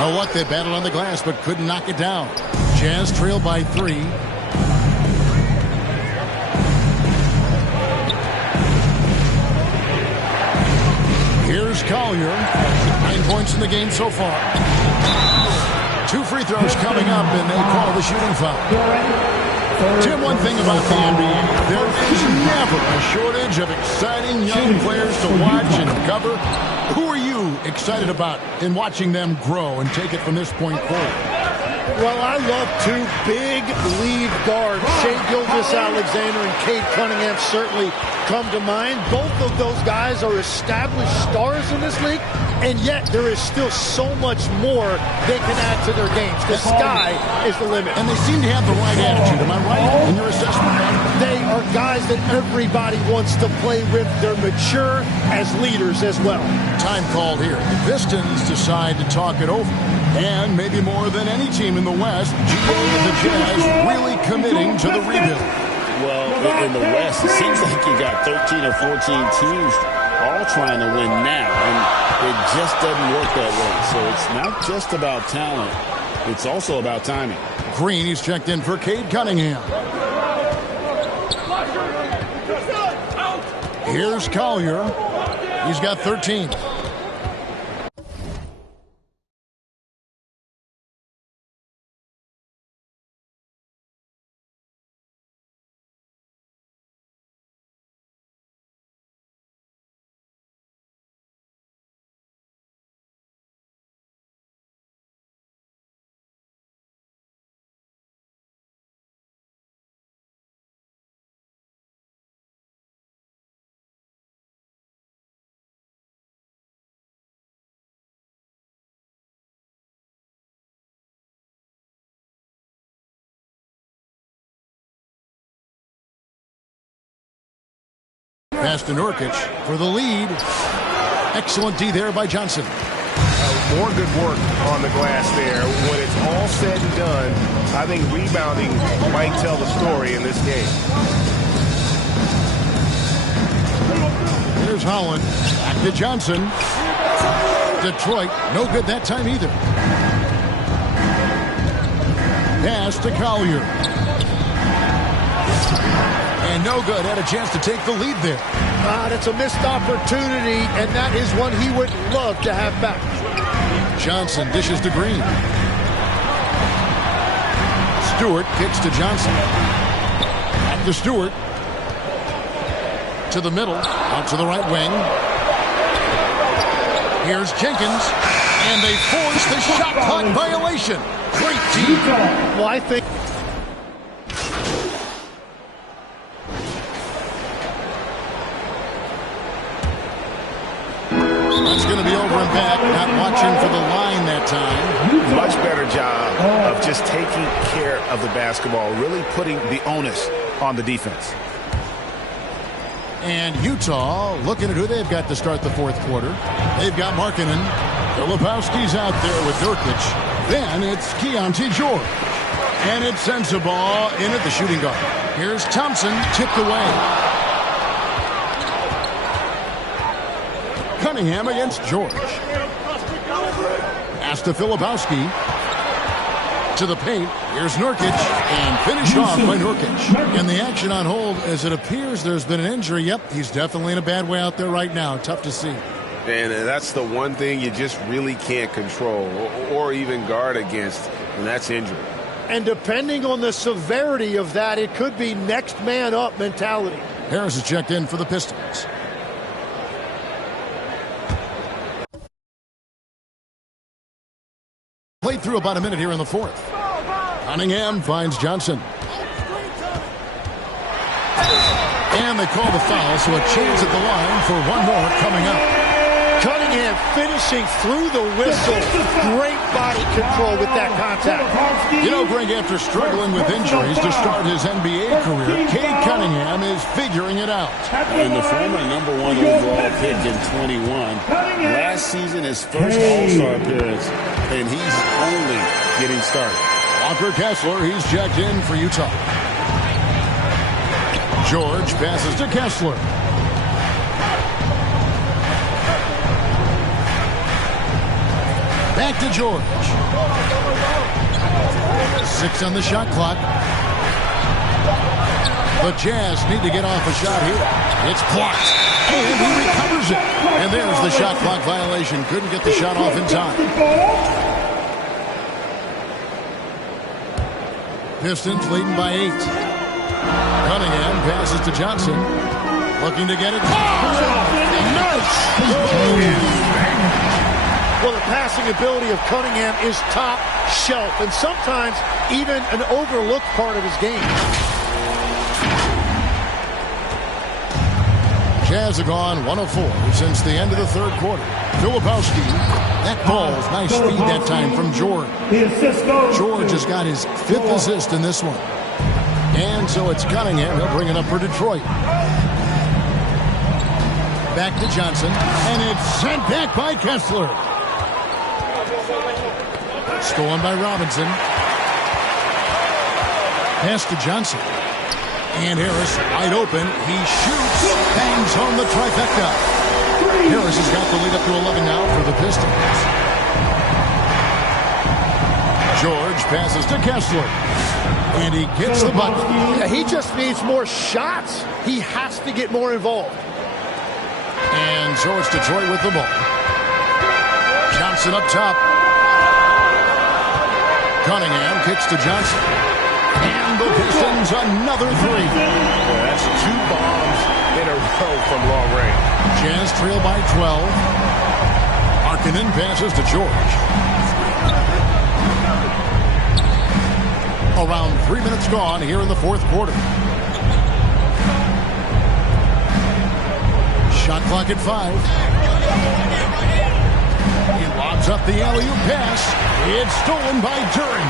Oh, what? They battled on the glass but couldn't knock it down. Jazz trail by 3. Here's Collier. 9 points in the game so far. 2 free throws coming up, and they call the shooting foul. Tim, one thing about the NBA, there is never a shortage of exciting young players to watch and cover. Who are you excited about in watching them grow and take it from this point forward? Well, I love 2 big lead guards. Shai Gilgeous-Alexander and Cade Cunningham certainly come to mind. Both of those guys are established stars in this league, and yet there is still so much more they can add to their games. The sky is the limit. And they seem to have the right attitude. Am I right in your assessment? They are guys that everybody wants to play with. They're mature as leaders as well. Time called here. The Pistons decide to talk it over. And maybe more than any team in the West, GA and the Jazz really committing to the rebuild. Well, in the West, it seems like you got 13 or 14 teams all trying to win now, and it just doesn't work that way. So it's not just about talent, it's also about timing. Green, he's checked in for Cade Cunningham. Here's Collier. He's got 13. Pass to Nurkic for the lead. Excellent D there by Johnson. More good work on the glass there. When it's all said and done, I think rebounding might tell the story in this game. Here's Holland. Back to Johnson. Detroit, no good that time either. Pass to Collier. And no good. Had a chance to take the lead there. That's a missed opportunity, and that is one he would love to have back. Johnson dishes to Green. Stewart kicks to Johnson. Back to Stewart. To the middle. Out to the right wing. Here's Jenkins. And they force the shot clock violation. Great team. Well, I think... It's going to be over and back. Not watching for the line that time. Much better job of just taking care of the basketball, really putting the onus on the defense. And Utah looking at who they've got to start the fourth quarter. They've got Markkanen. Filipowski's out there with Nurkic. Then it's Keontae George. And it sends the ball in at the shooting guard. Here's Thompson, tipped away. Cunningham against George. Pass to Filipowski. To the paint. Here's Nurkic. And finish off by Nurkic. And the action on hold as it appears there's been an injury. Yep, he's definitely in a bad way out there right now. Tough to see. And that's the one thing you just really can't control or even guard against, and that's injury. And depending on the severity of that, it could be next man up mentality. Harris is checked in for the Pistons. Played through about a minute here in the fourth. Cunningham finds Johnson. And they call the foul, so a chance at the line for one more coming up. Cunningham finishing through the whistle. Great body control with that contact. You know, Greg, after struggling with injuries to start his NBA career, Cade Cunningham is figuring it out. And the former #1 overall pick in 21. Last season, his first All-Star appearance, and he's only getting started. Walker Kessler, he's checked in for Utah. George passes to Kessler. Back to George. 6 on the shot clock. The Jazz need to get off a shot here. It's blocked. And he recovers it. And there's the shot clock violation. Couldn't get the shot off in time. Pistons leading by 8. Cunningham passes to Johnson. Looking to get it. Well, the passing ability of Cunningham is top shelf, and sometimes even an overlooked part of his game. Jazz have gone 1 of 4 since the end of the third quarter. Filipowski, that ball's nice feed that time from George. George has got his 5th assist in this one. And so it's Cunningham. He'll bring it up for Detroit. Back to Johnson, and it's sent back by Kessler. Stolen by Robinson. Pass to Johnson. And Harris wide open. He shoots. Bangs home the trifecta. Harris has got the lead up to 11 now for the Pistons. George passes to Kessler. And he gets the bucket. Yeah, he just needs more shots. He has to get more involved. And so it's Detroit with the ball. Johnson up top. Cunningham kicks to Johnson. And the Pistons another 3. Well, that's 2 bombs in a row from long range. Jazz trail by 12. Markkanen passes to George. Around 3 minutes gone here in the fourth quarter. Shot clock at 5. He lobs up the alley-oop pass. It's stolen by Duren.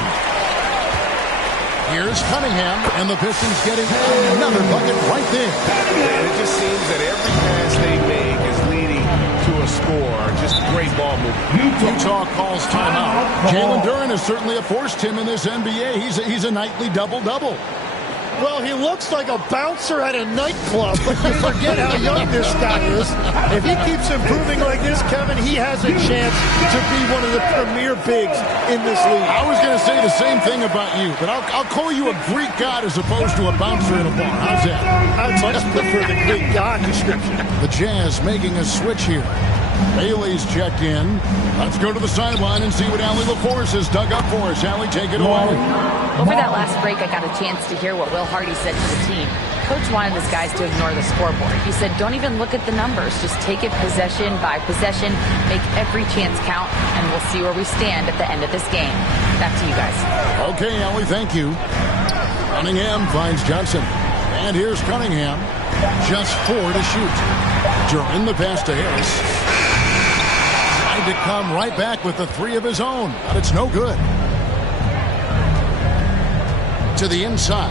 Here's Cunningham, and the Pistons getting another bucket right there. And it just seems that every pass they make is leading to a score. Just great ball movement. Utah calls timeout. Jalen Duren has certainly forced him in this NBA. He's a nightly double-double. Well, he looks like a bouncer at a nightclub, but you forget how young this guy is. If he keeps improving like this, Kevin, he has a chance to be one of the premier bigs in this league. I was going to say the same thing about you, but I'll call you a Greek god as opposed to a bouncer in a bar. How's that? I'd much prefer the Greek god description. The Jazz making a switch here. Bailey's checked in. Let's go to the sideline and see what Allie LaForce has dug up for us. Allie, take it away. Over that last break, I got a chance to hear what Will Hardy said to the team. Coach wanted his guys to ignore the scoreboard. He said, don't even look at the numbers. Just take it possession by possession, make every chance count, and we'll see where we stand at the end of this game. Back to you guys. Okay, Allie, thank you. Cunningham finds Johnson. And here's Cunningham. Just 4 to shoot. During the pass to Harris. Trying to come right back with the 3 of his own, but it's no good. To the inside.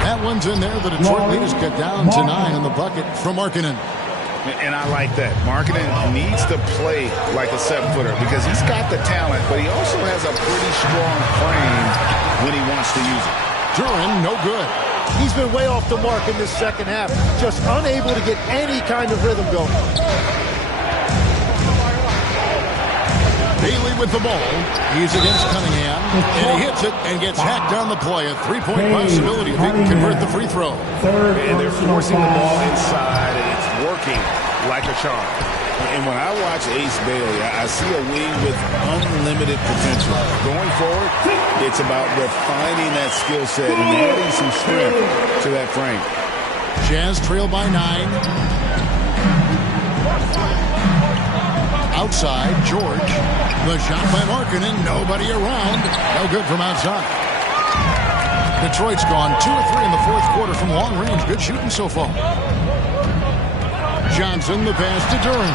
That one's in there. The Detroit lead is cut down to 9 in the bucket from Markkanen. And I like that. Markkanen needs to play like a 7-footer because he's got the talent, but he also has a pretty strong frame when he wants to use it. Duren, no good. He's been way off the mark in this second half, just unable to get any kind of rhythm going. Bailey with the ball. He's against Cunningham, and he hits it and gets hacked on the play. A 3-point possibility if he can convert the free throw. And they're forcing the ball inside, and it's working like a charm. And when I watch Ace Bailey, I see a wing with unlimited potential. Going forward, it's about refining that skill set and adding some strength to that frame. Jazz trail by 9. Outside, George. The shot by Markkanen. Nobody around. No good from outside. Detroit's gone 2 of 3 in the fourth quarter from long range. Good shooting so far. Johnson, the pass to Duren.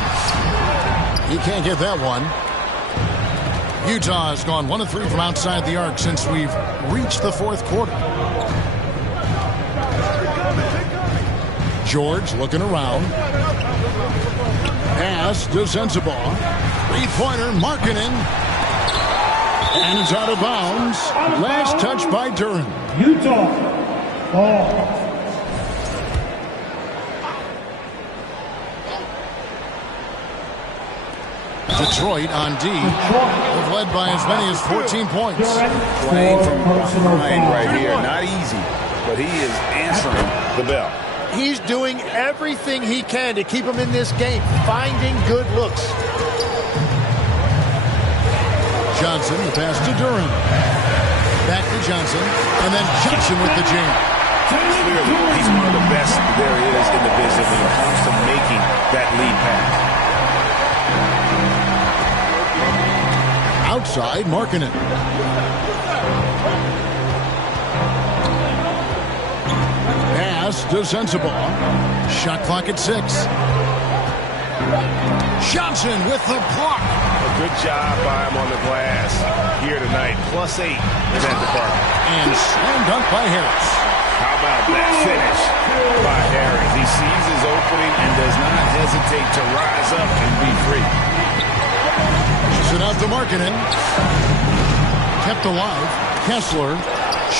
He can't get that one. Utah has gone 1 of 3 from outside the arc since we've reached the fourth quarter. George looking around. Pass to Sensabaugh. 3-pointer, Markkanen. And it's out of bounds. Last touch by Duren. Utah. Ball. Detroit on D have led by as many as 14 points. Playing from behind right here. Not easy, but he is answering the bell. He's doing everything he can to keep him in this game, finding good looks. Johnson, the pass to Duren. Back to Johnson, and then Johnson with the jam. Clearly, he's one of the best there is in the business when it comes to making that lead pass. Outside, Markkanen. Pass to Sensabaugh. Shot clock at 6. Johnson with the block. A good job by him on the glass here tonight. +8 in that department. And slam dunk by Harris. How about that finish by Harris? He sees his opening and does not hesitate to rise up and be free. It out to Markkanen. Kept alive. Kessler.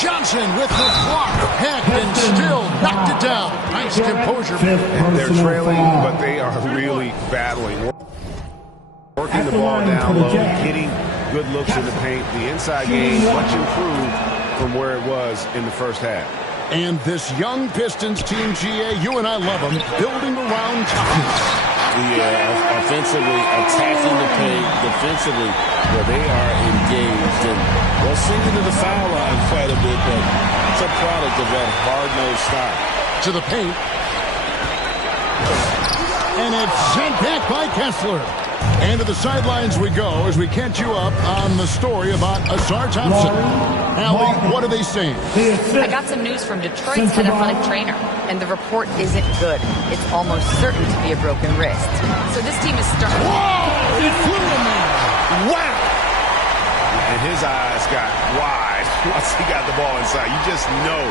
Johnson with the block. Heck, and still knocked it down. Nice composure. And they're trailing, but they are really battling. Working the ball down low, getting good looks in the paint. The inside game much improved from where it was in the first half. And this young Pistons team, GA, you and I love them, building around toughness. Offensively, attacking the paint, defensively, where they are engaged. And they'll sink into the foul line quite a bit, but it's a product of that hard-nosed style. To the paint. And it's sent back by Kessler. And to the sidelines we go as we catch you up on the story about Asar Thompson. Allie, what are they saying? I got some news from Detroit's head athletic trainer, and the report isn't good. It's almost certain to be a broken wrist. So this team is starting. Whoa! It flew in there! Wow! And his eyes got wide once he got the ball inside. You just know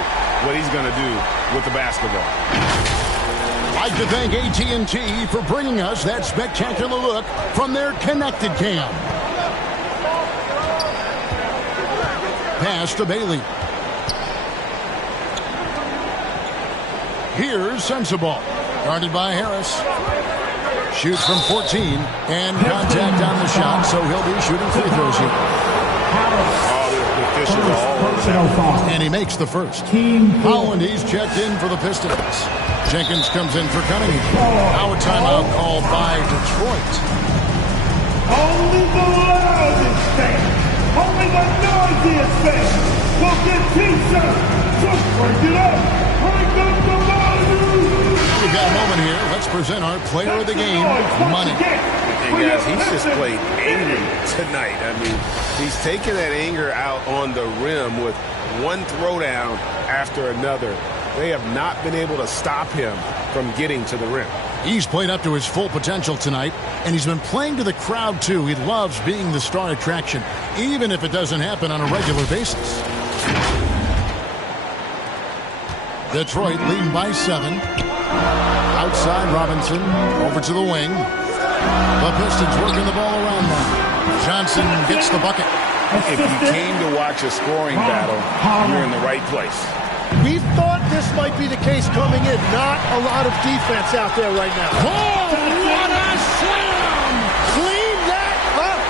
what he's going to do with the basketball. I'd like to thank AT&T for bringing us that spectacular look from their connected cam. Pass to Bailey. Here's Sensible. Guarded by Harris. Shoots from 14 and contact on the shot, so he'll be shooting free throws here. The officials are all over that. And he makes the first. Holland, he's checked in for the Pistons. Jenkins comes in for Cunningham. Now a timeout called by Detroit. Only the loudest fans, only the noisiest fans will get T-shirts. Just break it up. Break up the volume. We've got a moment here. Let's present our player of the game, Money. And guys, he's just played angry tonight. I mean, he's taking that anger out on the rim with one throwdown after another. They have not been able to stop him from getting to the rim. He's played up to his full potential tonight, and he's been playing to the crowd, too. He loves being the star attraction, even if it doesn't happen on a regular basis. Detroit leading by 7. Outside Robinson, over to the wing. The Pistons working the ball around now. Johnson gets the bucket. If you came to watch a scoring battle, you're in the right place. We thought this might be the case coming in. Not a lot of defense out there right now. Oh, what a slam! Clean that up!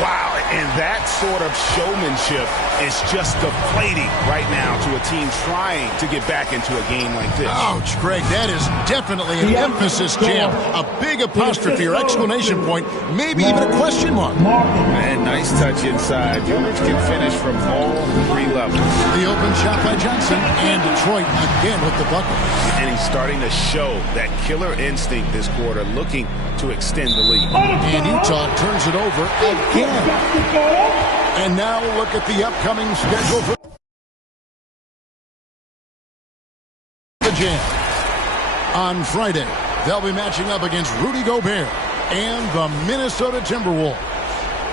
Wow, and that sort of showmanship is just deflating right now to a team trying to get back into a game like this. Ouch, Greg, that is definitely an emphasis jam. A big apostrophe or exclamation point, maybe even a question mark. And nice touch inside. Jokic can finish from all 3 levels. The open shot by Johnson, and Detroit again with the bucket. And he's starting to show that killer instinct this quarter, looking to extend the lead. And Utah turns it over again. And now look at the upcoming schedule for the Jam. On Friday, they'll be matching up against Rudy Gobert and the Minnesota Timberwolves.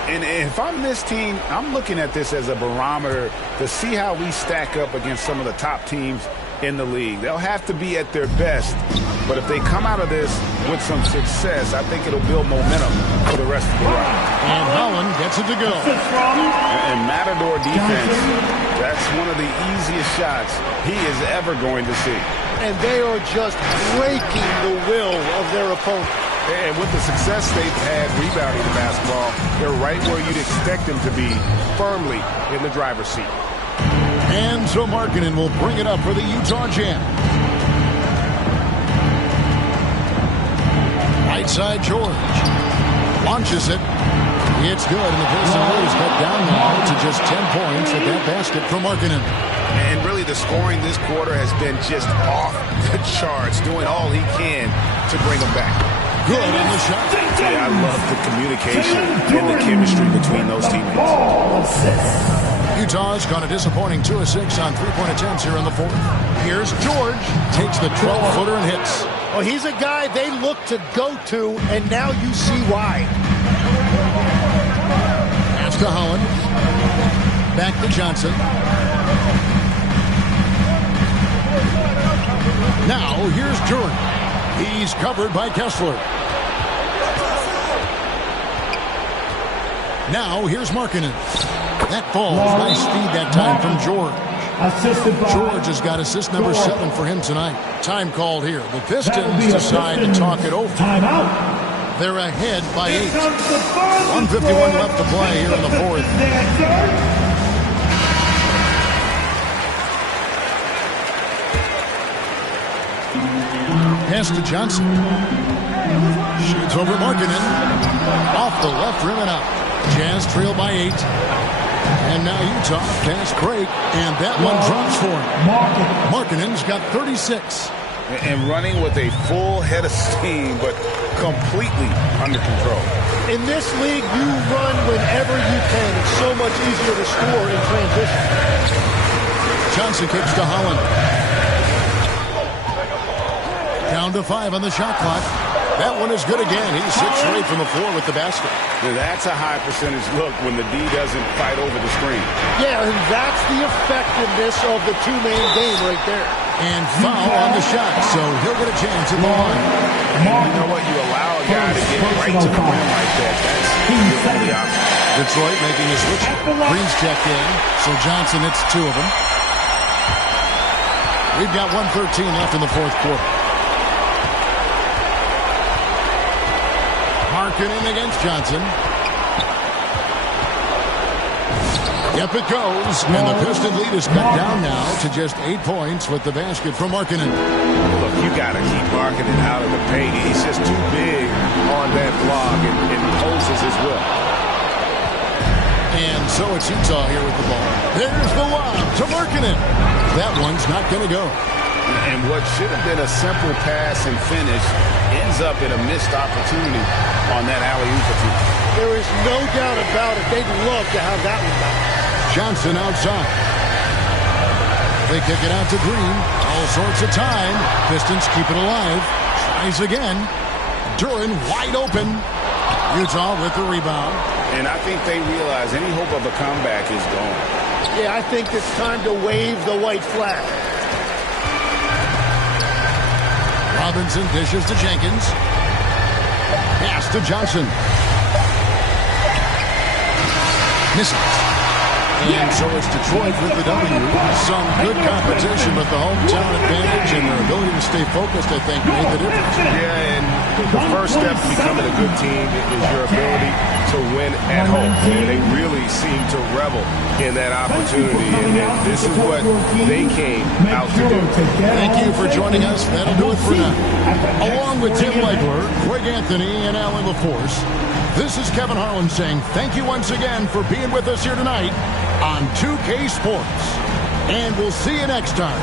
And if I'm this team, I'm looking at this as a barometer to see how we stack up against some of the top teams in the league. They'll have to be at their best, but if they come out of this with some success, I think it'll build momentum for the rest of the ride. And Holland gets it to go. And Matador defense, that's one of the easiest shots he is ever going to see. And they are just breaking the will of their opponent. And with the success they've had rebounding the basketball, they're right where you'd expect them to be, firmly in the driver's seat. And so Markkanen will bring it up for the Utah Jam. Right side George. Launches it. It's good, and the Pistons lead cut down now to just 10 points at that basket from Markkanen. And really the scoring this quarter has been just off the charts, doing all he can to bring them back. Good on the shot. Yeah, I love the communication and the chemistry between those teammates. Utah's gone a disappointing 2 of 6 on three-point attempts here in the fourth. Here's George. Takes the 12-footer and hits. Well, he's a guy they look to go to, and now you see why. Pass to Holland. Back to Johnson. Now, here's Jordan. He's covered by Kessler. Now, here's Markkanen. That falls. Nice feed that time from George. George has got assist number 7 for him tonight. Time called here. The Pistons decide to talk it over. They're ahead by 8. 1:51 left to play here in the fourth. Pass to Johnson. Shoots over Markkanen. Off the left rim and out. Jazz trail by 8. And now Utah fast break, and that one drops for him. Markkanen's got 36. And running with a full head of steam, but completely under control. In this league, you run whenever you can. It's so much easier to score in transition. Johnson kicks to Holland. Down to 5 on the shot clock. That one is good again. He's 6 straight from the floor with the basket. Now, that's a high percentage look when the D doesn't fight over the screen. Yeah, and that's the effectiveness of the two-man game right there. And foul on the shot, so he'll get a chance at the line. And you know what? You allow a guy to get right to the rim like that. That's your only option. Detroit making a switch. Green's checked in, so Johnson hits 2 of them. We've got 1:13 left in the fourth quarter. Markkanen against Johnson. Yep, it goes. And the Piston lead is cut down now to just 8 points with the basket from Markkanen. Look, you got to keep Markkanen out of the paint. He's just too big on that block and poses as well. And so it's Utah here with the ball. There's the lob to Markkanen. That one's not going to go. And what should have been a simple pass and finish ends up in a missed opportunity on that alley-oop attempt. There is no doubt about it. They'd love to have that one back. Johnson outside. They kick it out to Green. All sorts of time. Pistons keep it alive. Tries again. Duran wide open. Utah with the rebound. And I think they realize any hope of a comeback is gone. Yeah, I think it's time to wave the white flag. Robinson dishes to Jenkins. Pass to Johnson. Misses. And so it's Detroit with the W. Some good competition, but the hometown advantage and their ability to stay focused, I think, made the difference. Yeah, and the first step to becoming a good team is your ability to win at home. And they really seem to revel in that opportunity. And this is what they came out to do. Thank you for joining us. That'll do it for now. Along with Tim Legler, Greg Anthony, and Alan LaForce, this is Kevin Harlan saying thank you once again for being with us here tonight on 2K Sports. And we'll see you next time.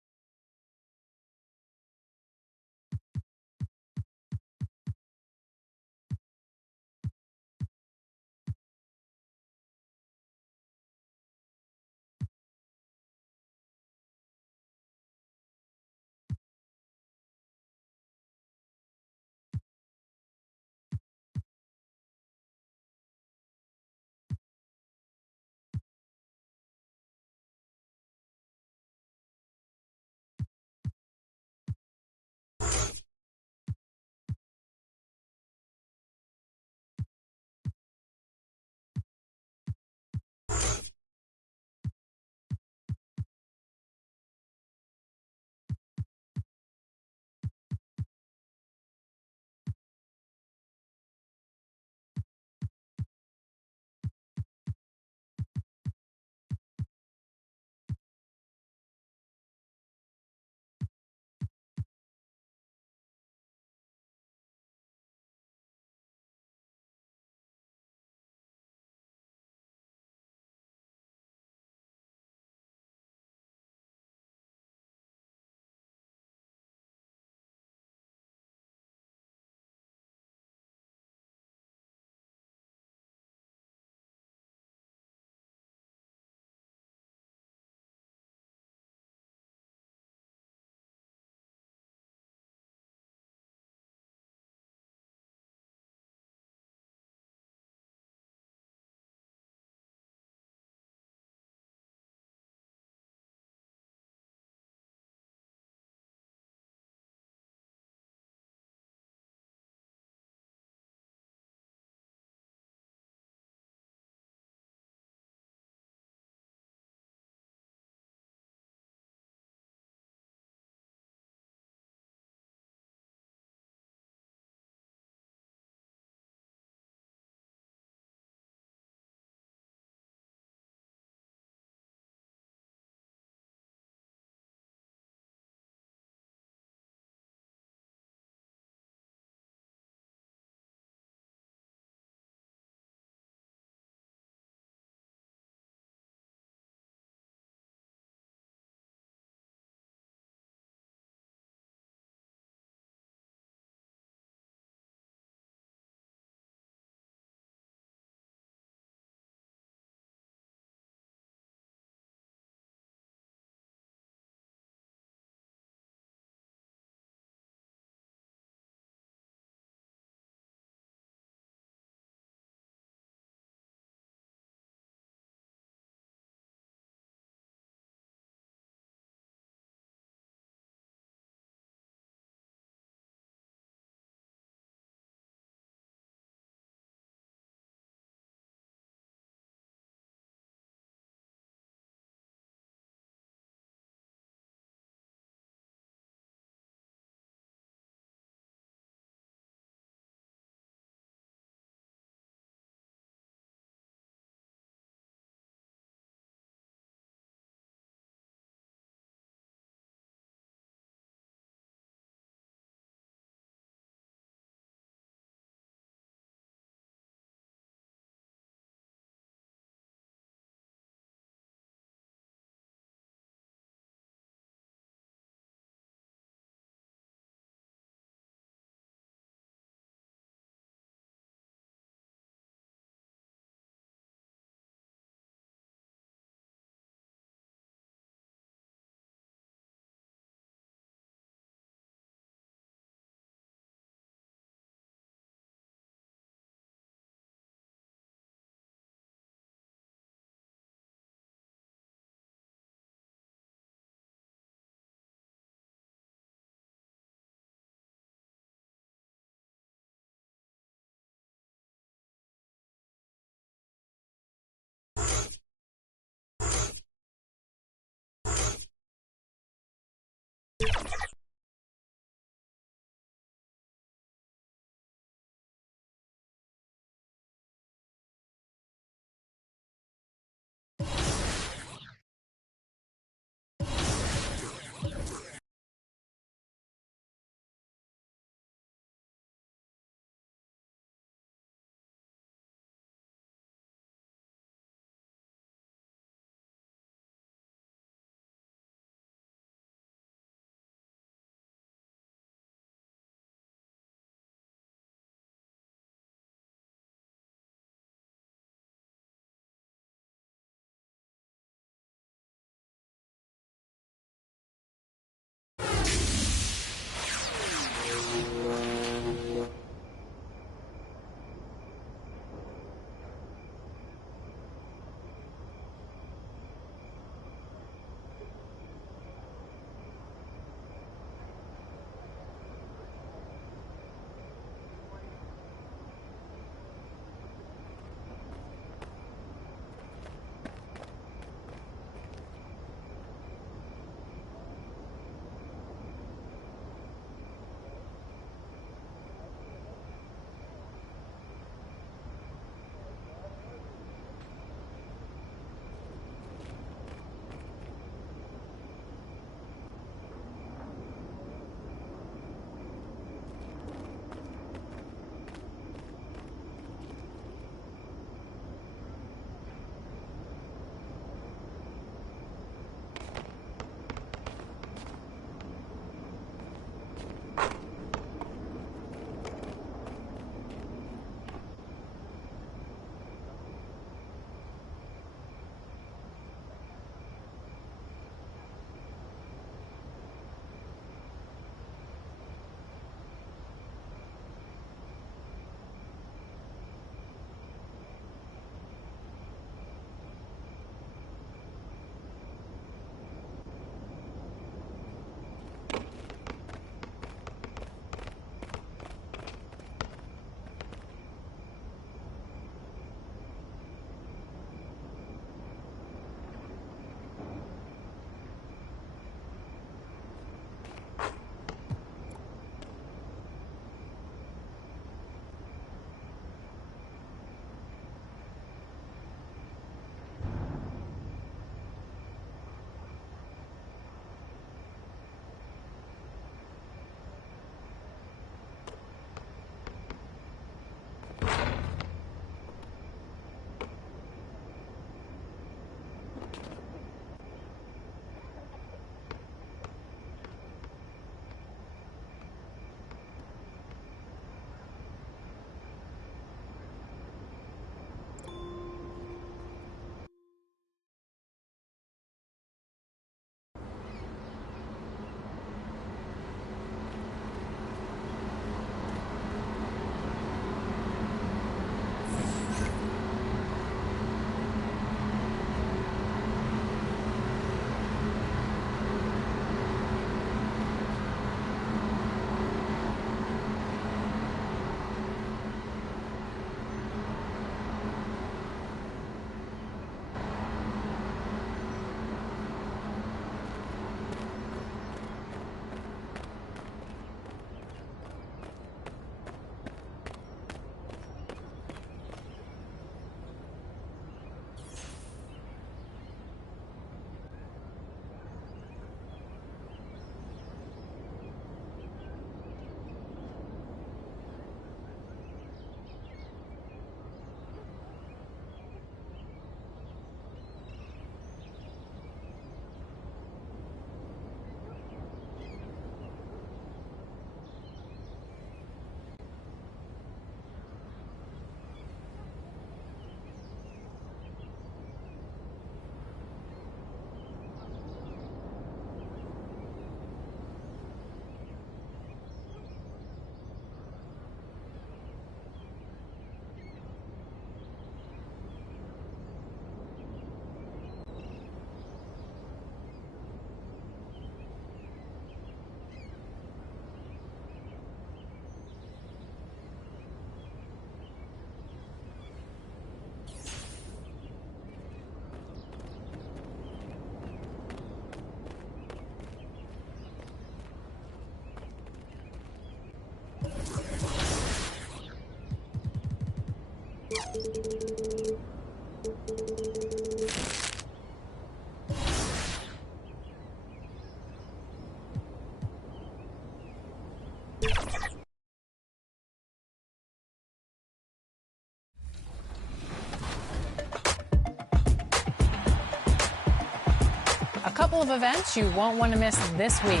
couple of events you won't want to miss this week.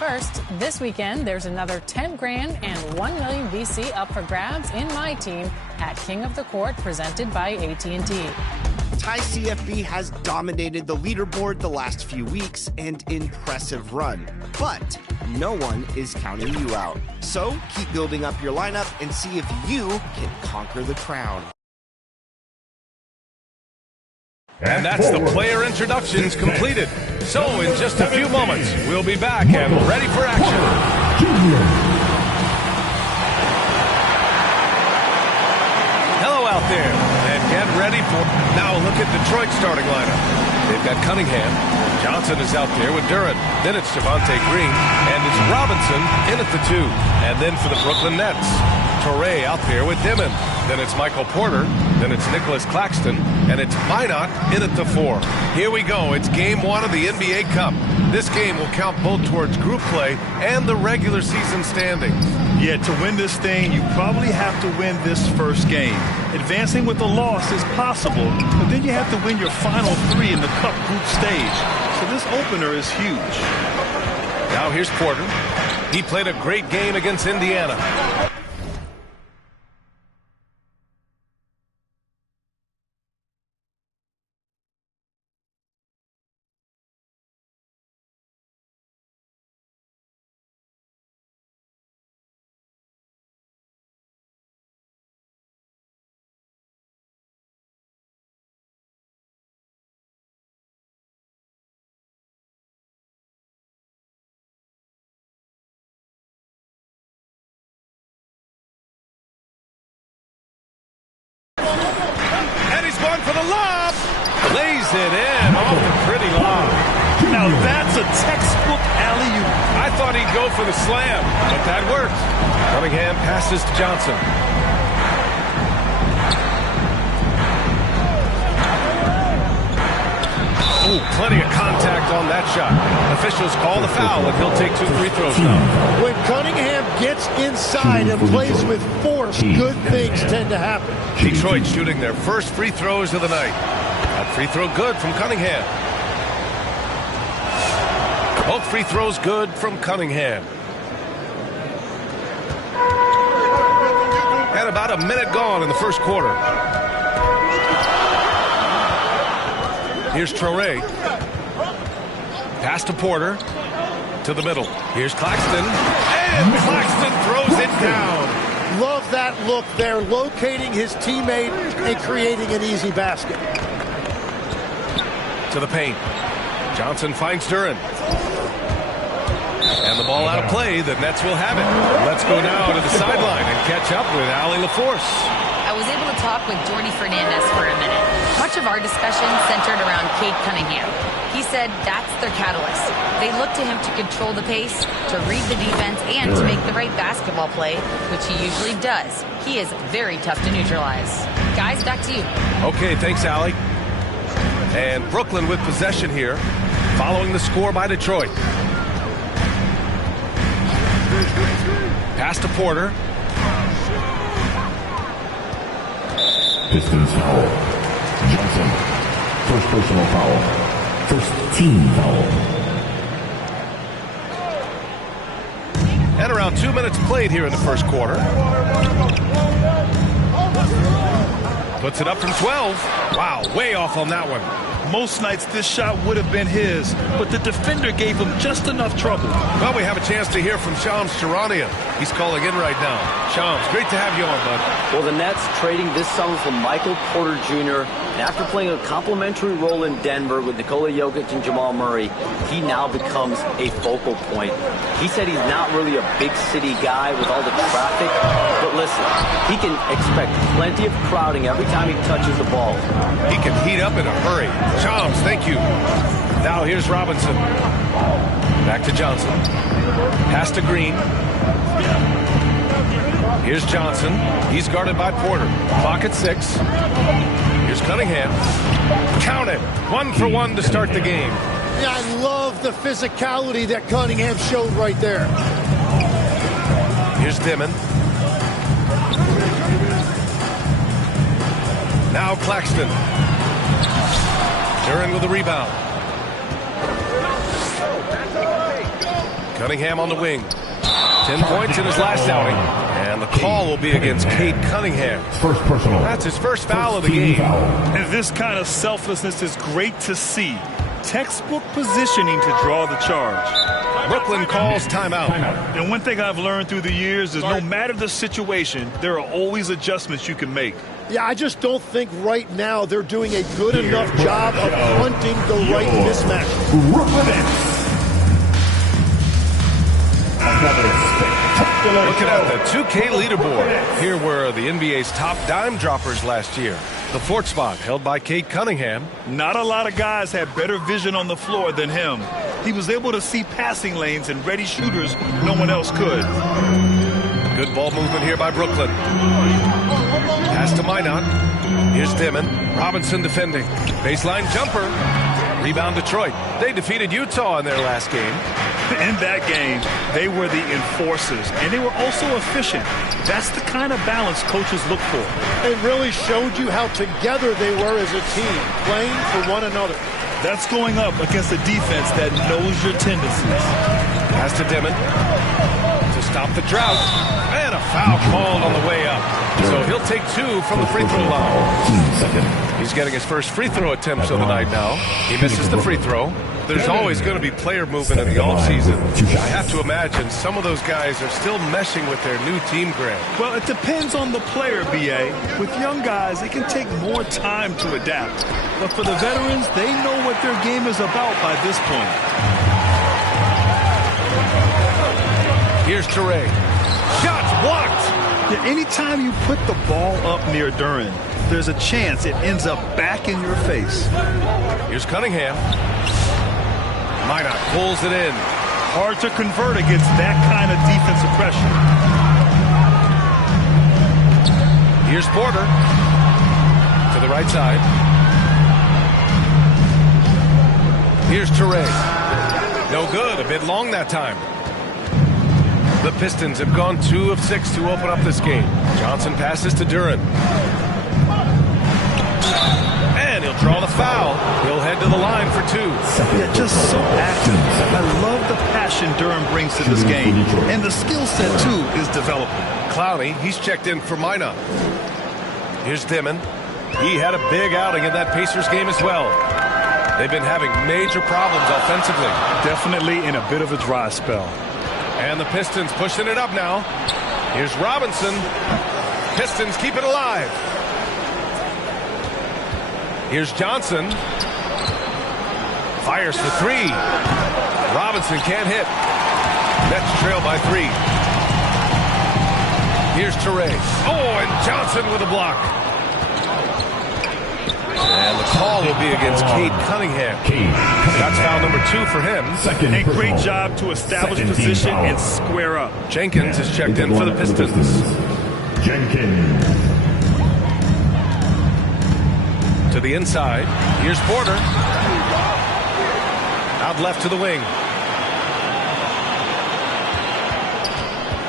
First, this weekend, there's another 10 grand and 1 million VC up for grabs in my team at King of the Court, presented by AT&T. Thai CFB has dominated the leaderboard the last few weeks, an impressive run. But no one is counting you out. So keep building up your lineup and see if you can conquer the crown. And that's the player introductions completed. So in just a few moments, we'll be back and ready for action. Hello out there, and get ready for... Now look at Detroit's starting lineup. They've got Cunningham. Johnson is out there with Duran. Then it's Javonte Green, and it's Robinson in at the 2. And then for the Brooklyn Nets, Torrey out there with Dimon. Then it's Michael Porter. Then it's Nicholas Claxton. And it's Minot in at the 4. Here we go. It's game 1 of the NBA Cup. This game will count both towards group play and the regular season standings. Yeah, to win this thing, you probably have to win this first game. Advancing with a loss is possible, but then you have to win your final 3 in the Cup group stage. So this opener is huge. Now here's Porter. He played a great game against Indiana. Going for the lob. Lays it in off the pretty lob. Now that's a textbook alley-oop. I thought he'd go for the slam, but that worked. Cunningham passes to Johnson. Ooh, plenty of contact on that shot. Officials call the foul, and he'll take 2 free throws now. When Cunningham gets inside and plays with force, good things tend to happen. Detroit shooting their first free throws of the night. That free throw good from Cunningham. Both free throws good from Cunningham. And about a minute gone in the first quarter. Here's Torrey. Pass to Porter. To the middle. Here's Claxton. And Claxton throws it down. Love that look there, locating his teammate and creating an easy basket. To the paint. Johnson finds Duran. And the ball out of play. The Nets will have it. Let's go now to the sideline and catch up with Allie LaForce. I was able to talk with Jordy Fernandez for a minute. Much of our discussion centered around Cade Cunningham. He said that's their catalyst. They look to him to control the pace, to read the defense, and to make the right basketball play, which he usually does. He is very tough to neutralize. Guys, back to you. Okay, thanks, Allie. And Brooklyn with possession here, following the score by Detroit. Pass to Porter. Pistons foul. Johnson. First personal foul. First team foul. And around 2 minutes played here in the first quarter. Puts it up from 12. Wow, way off on that one. Most nights this shot would have been his, but the defender gave him just enough trouble. Well, we have a chance to hear from Shams Charania. He's calling in right now. Shams, great to have you on, bud. Well, the Nets trading this summer for Michael Porter Jr. And after playing a complimentary role in Denver with Nikola Jokic and Jamal Murray, he now becomes a focal point. He said he's not really a big city guy with all the traffic, but listen, he can expect plenty of crowding every time he touches the ball. He can heat up in a hurry. Shams, thank you. Now here's Robinson. Back to Johnson. Pass to Green. Here's Johnson. He's guarded by Porter. Clock at 6. Here's Cunningham. Count it. 1 for 1 to start the game. Yeah, I love the physicality that Cunningham showed right there. Here's Dimon. Now Claxton. Duran with the rebound. Cunningham on the wing. 10 points in his last outing. And the call will be against Cade Cunningham. First personal. That's his first foul of the game. And this kind of selflessness is great to see. Textbook positioning to draw the charge. Brooklyn calls timeout. And one thing I've learned through the years is no matter the situation, there are always adjustments you can make. Yeah, I just don't think right now they're doing a good enough job of fronting the right mismatch. Looking at the 2K leaderboard, here were the NBA's top dime droppers last year. The fourth spot held by Cade Cunningham. Not a lot of guys had better vision on the floor than him. He was able to see passing lanes and ready shooters no one else could. Good ball movement here by Brooklyn. Pass to Minot. Here's Dimon. Robinson defending. Baseline jumper. Rebound Detroit. They defeated Utah in their last game. In that game, they were the enforcers, and they were also efficient. That's the kind of balance coaches look for. It really showed you how together they were as a team, playing for one another. That's going up against a defense that knows your tendencies. Pass to Dimon to stop the drought. And a foul called on the way up. So he'll take 2 from the free throw line. He's getting his first free throw attempts of the night now. He misses the free throw. There's always going to be player movement in the offseason. I have to imagine some of those guys are still meshing with their new team grade. Well, it depends on the player, B.A. With young guys, it can take more time to adapt. But for the veterans, they know what their game is about by this point. Here's Toure. Shots blocked. Yeah, anytime you put the ball up near Duren, there's a chance it ends up back in your face. Here's Cunningham. Minot pulls it in. Hard to convert against that kind of defensive pressure. Here's Porter. To the right side. Here's Toure. No good. A bit long that time. The Pistons have gone 2 of 6 to open up this game. Johnson passes to Duren. And he'll draw the foul. He'll head to the line for 2. Yeah, just so active. I love the passion Duren brings to this game. And the skill set, too, is developing. Clowney, he's checked in for Minot. Here's Dimon. He had a big outing in that Pacers game as well. They've been having major problems offensively. Definitely in a bit of a dry spell. And the Pistons pushing it up now. Here's Robinson. Pistons keep it alive. Here's Johnson. Fires for 3. Robinson can't hit. Nets trail by 3. Here's Toure. Oh, and Johnson with a block. And the call will be against Cade Cunningham. That's foul number 2 for him. A great job to establish position and square up. Jenkins is checked in for the Pistons. Jenkins. To the inside. Here's Porter. Out left to the wing.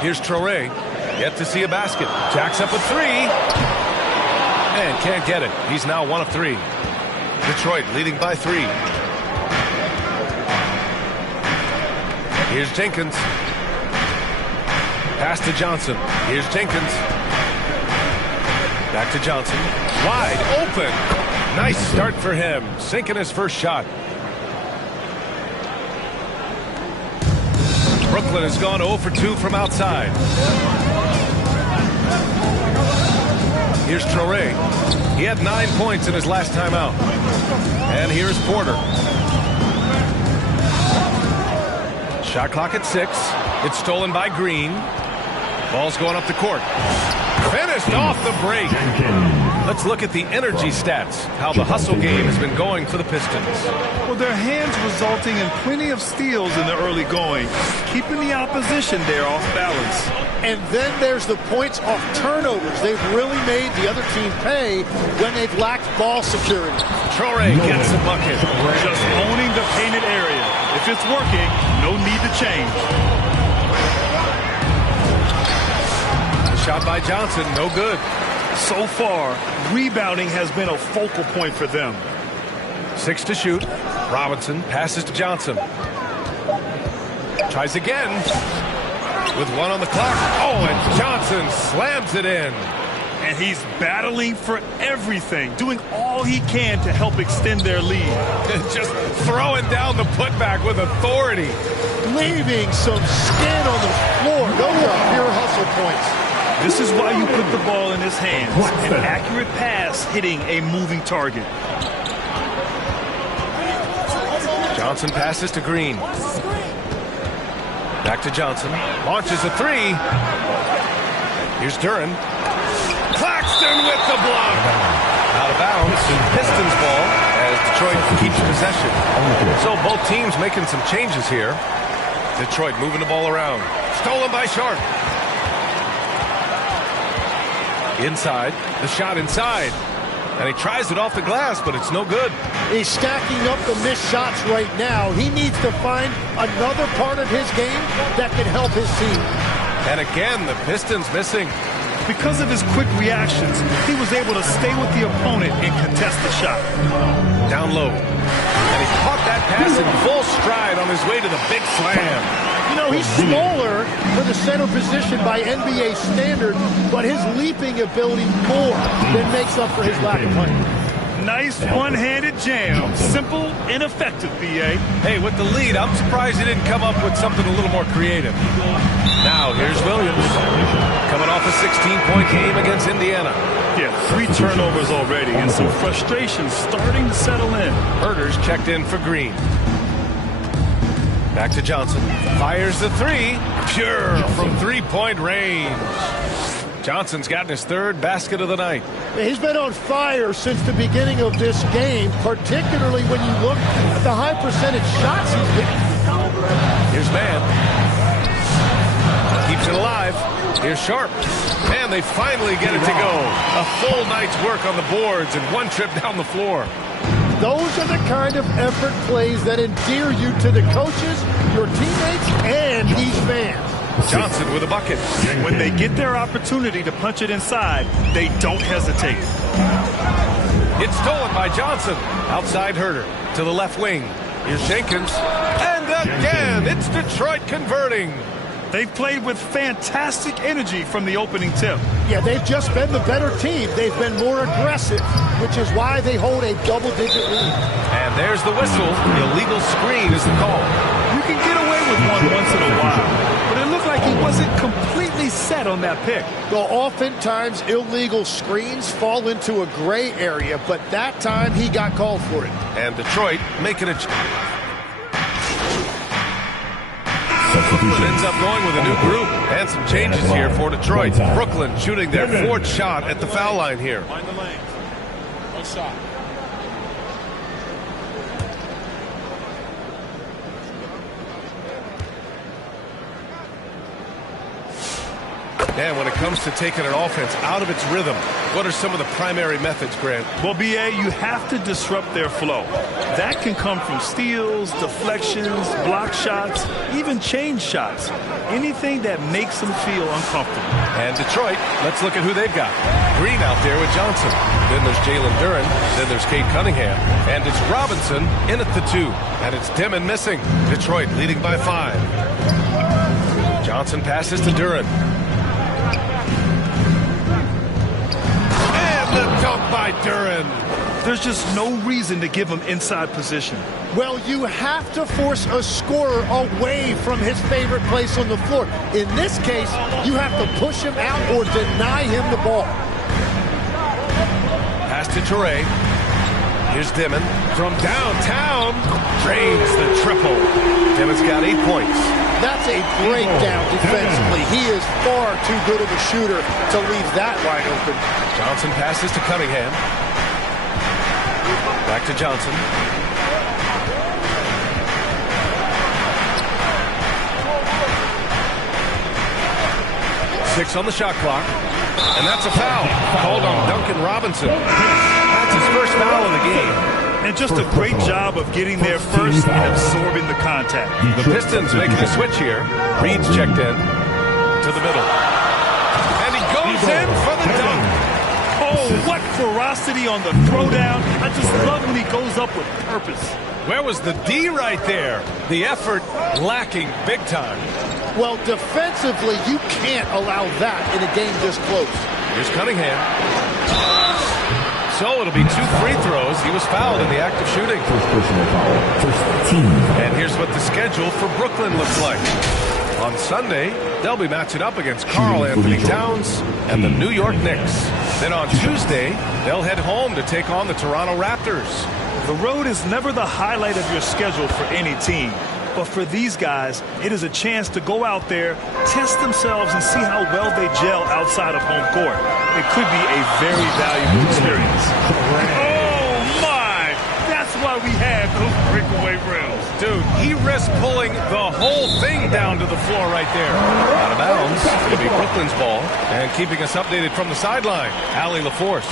Here's Traore. Yet to see a basket. Jacks up a 3. And can't get it. He's now 1 of 3. Detroit leading by 3. Here's Jenkins. Pass to Johnson. Here's Jenkins. Back to Johnson. Wide open. Nice start for him. Sinking his first shot. Brooklyn has gone 0 for 2 from outside. Here's Traore. He had 9 points in his last time out. And here's Porter. Shot clock at 6. It's stolen by Green. Ball's going up the court. Finished off the break. Let's look at the energy stats. How the hustle game has been going for the Pistons. Well, their hands resulting in plenty of steals in the early going, keeping the opposition there off balance. And then there's the points off turnovers. They've really made the other team pay when they've lacked ball security. Traore gets the bucket. Just owning the painted area. If it's working, no need to change. The shot by Johnson, no good. So far, rebounding has been a focal point for them. 6 to shoot. Robinson passes to Johnson. Tries again. With 1 on the clock. Oh, and Johnson slams it in. And he's battling for everything, doing all he can to help extend their lead. Just throwing down the putback with authority. Leaving some skin on the floor. Those are pure hustle points. This is why you put the ball in his hands. An accurate pass hitting a moving target. Johnson passes to Green. Back to Johnson. Launches a 3. Here's Duren. Claxton with the block. Out of bounds. Pistons ball as Detroit keeps possession. So both teams making some changes here. Detroit moving the ball around. Stolen by Sharp. Inside. The shot inside. And he tries it off the glass, but it's no good. He's stacking up the missed shots right now. He needs to find another part of his game that can help his team. And again, the Pistons missing. Because of his quick reactions, he was able to stay with the opponent and contest the shot. Down low. And he caught that pass in full stride on his way to the big slam. You know, he's smaller for the center position by NBA standard, but his leaping ability more than makes up for his lack of height. Nice one-handed jam. Simple and effective, B.A. Hey, with the lead, I'm surprised he didn't come up with something a little more creative. Now, here's Williams. Coming off a 16-point game against Indiana. Yeah, 3 turnovers already, and some frustration starting to settle in. Herter's checked in for Green. Back to Johnson. Fires the 3. Pure from 3-point range. Johnson's gotten his 3rd basket of the night. He's been on fire since the beginning of this game, particularly when you look at the high percentage shots he's hitting. Here's Mann. Keeps it alive. Here's Sharp. And they finally get it to go. A full night's work on the boards and 1 trip down the floor. Those are the kind of effort plays that endear you to the coaches, your teammates, and these fans. Johnson with a bucket. When they get their opportunity to punch it inside, they don't hesitate. It's stolen by Johnson. Outside Herter to the left wing. Here's Jenkins. And again, it's Detroit converting. They've played with fantastic energy from the opening tip. Yeah, they've just been the better team. They've been more aggressive, which is why they hold a double-digit lead. And there's the whistle. The illegal screen is the call. You can get away with one once in a while, but it looked like he wasn't completely set on that pick. Well, oftentimes illegal screens fall into a gray area, but that time he got called for it. And Detroit making a... Substitution. Ends up going with a new group and some changes here for Detroit. Brooklyn shooting their 4th shot at the foul line here. Find the lane. No shot. And when it comes to taking an offense out of its rhythm, what are some of the primary methods, Grant? Well, B.A., you have to disrupt their flow. That can come from steals, deflections, block shots, even change shots. Anything that makes them feel uncomfortable. And Detroit, let's look at who they've got. Green out there with Johnson. Then there's Jalen Duren. Then there's Cade Cunningham. And it's Robinson in at the 2. And it's Dimon missing. Detroit leading by 5. Johnson passes to Duren. The dunk by Duren. There's just no reason to give him inside position. Well, you have to force a scorer away from his favorite place on the floor. In this case, you have to push him out or deny him the ball. Pass to Toure. Here's Dimon from downtown. Drains the triple. Dimon's got 8 points. That's a breakdown defensively. He is far too good of a shooter to leave that wide open. Johnson passes to Cunningham. Back to Johnson. Six on the shot clock. And that's a foul called on Duncan Robinson. That's his first foul of the game. And just a great job of getting there first and absorbing the contact. The Pistons making a switch here. Reed's checked in to the middle. And he goes in for the dunk. Oh, what ferocity on the throwdown. I just love when he goes up with purpose. Where was the D right there? The effort lacking big time. Well, defensively, you can't allow that in a game this close. Here's Cunningham. So it'll be 2 free throws. He was fouled in the act of shooting. First personal foul. First team. And here's what the schedule for Brooklyn looks like. On Sunday, they'll be matching up against Karl Anthony Towns and the New York Knicks. Then on Tuesday, they'll head home to take on the Toronto Raptors. The road is never the highlight of your schedule for any team. But for these guys, it is a chance to go out there, test themselves, and see how well they gel outside of home court. It could be a very valuable experience. Oh, my! That's why we have those breakaway rims. Dude, he risked pulling the whole thing down to the floor right there. Out of bounds. It'll be Brooklyn's ball. And keeping us updated from the sideline, Allie LaForce.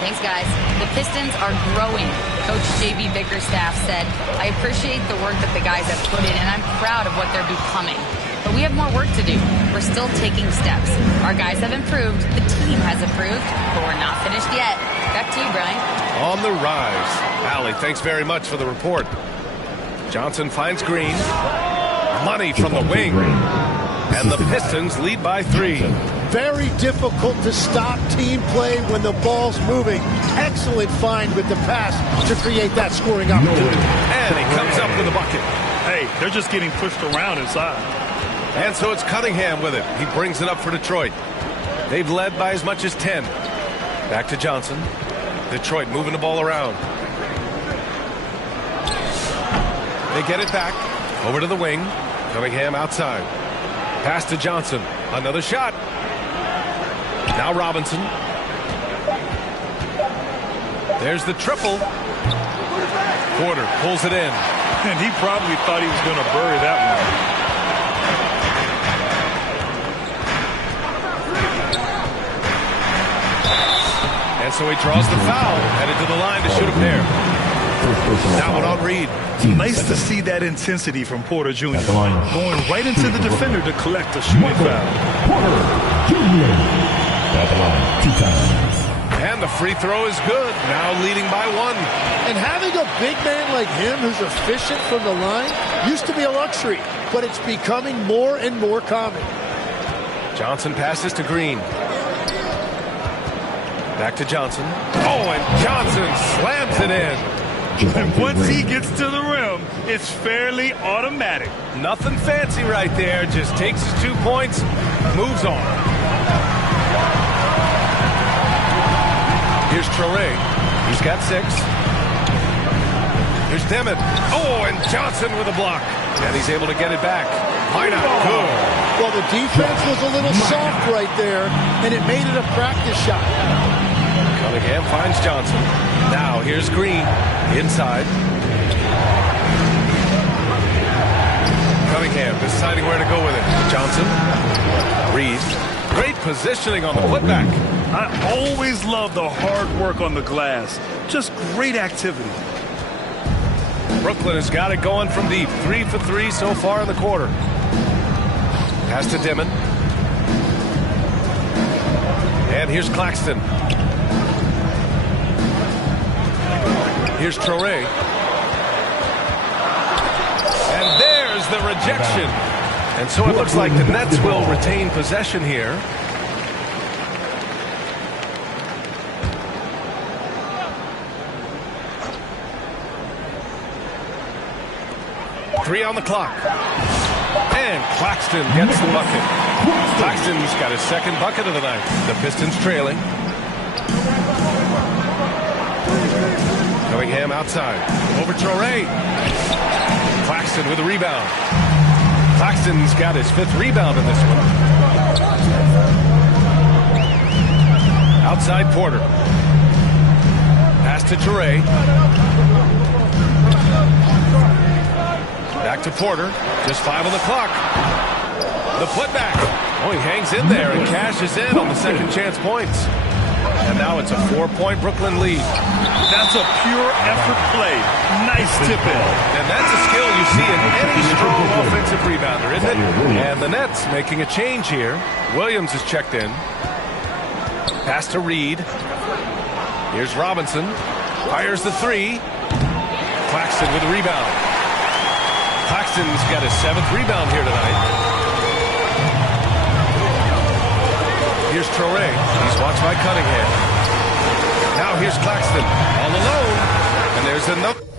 Thanks, guys. The Pistons are growing. Coach J.B. Bickerstaff said, I appreciate the work that the guys have put in, and I'm proud of what they're becoming. But we have more work to do. We're still taking steps. Our guys have improved. The team has improved, but we're not finished yet. Back to you, Brian. On the rise. Allie, thanks very much for the report. Johnson finds Green. Money from the wing. And the Pistons lead by 3. Very difficult to stop team play when the ball's moving. Excellent find with the pass to create that scoring opportunity. And he comes up with a bucket. Hey, they're just getting pushed around inside. And so it's Cunningham with it. He brings it up for Detroit. They've led by as much as 10. Back to Johnson. Detroit moving the ball around. They get it back. Over to the wing. Cunningham outside. Pass to Johnson. Another shot. Now Robinson. There's the triple. Porter pulls it in. And he probably thought he was going to bury that one. And so he draws the foul. Headed to the line to shoot a pair. That one on Reed. Nice to see that intensity from Porter Jr. Going right into the defender to collect a shooting foul. Porter Jr. At the line 2 times. And the free throw is good. Now leading by 1. And having a big man like him who's efficient from the line used to be a luxury, but it's becoming more and more common. Johnson passes to Green. Back to Johnson. Oh, and Johnson slams it in. And once he gets to the rim, it's fairly automatic. Nothing fancy right there. Just takes his 2 points, moves on. Here's Traoré. He's got 6. Here's Demon. Oh, and Johnson with a block. And he's able to get it back. Why not? Good. Well, the defense was a little soft right there, and it made it a practice shot. Cunningham finds Johnson. Now here's Green. Inside. Cunningham deciding where to go with it. Johnson. Reed. Great positioning on the putback. I always love the hard work on the glass. Just great activity. Brooklyn has got it going from deep. 3 for 3 so far in the quarter. Pass to Dimon. And here's Claxton. Here's Traoré. And there's the rejection. And so it looks like the Nets will retain possession here. Three on the clock. And Claxton gets the bucket. Claxton's got his second bucket of the night. The Pistons trailing. Cunningham outside. Over Traoré. Claxton with a rebound. Claxton's got his 5th rebound in this one. Outside Porter. Pass to Traoré. Back to Porter. Just 5 on the clock. The putback. Oh, he hangs in there and cashes in on the second chance points. And now it's a 4-point Brooklyn lead. That's a pure effort play. Nice tip in. And that's a skill you see in any strong offensive rebounder, isn't it? And the Nets making a change here. Williams is checked in. Pass to Reed. Here's Robinson. Fires the 3. Claxton with a rebound. Claxton's got his 7th rebound here tonight. Here's Traore. He's watched by Cunningham. Now here's Claxton all alone. And there's another.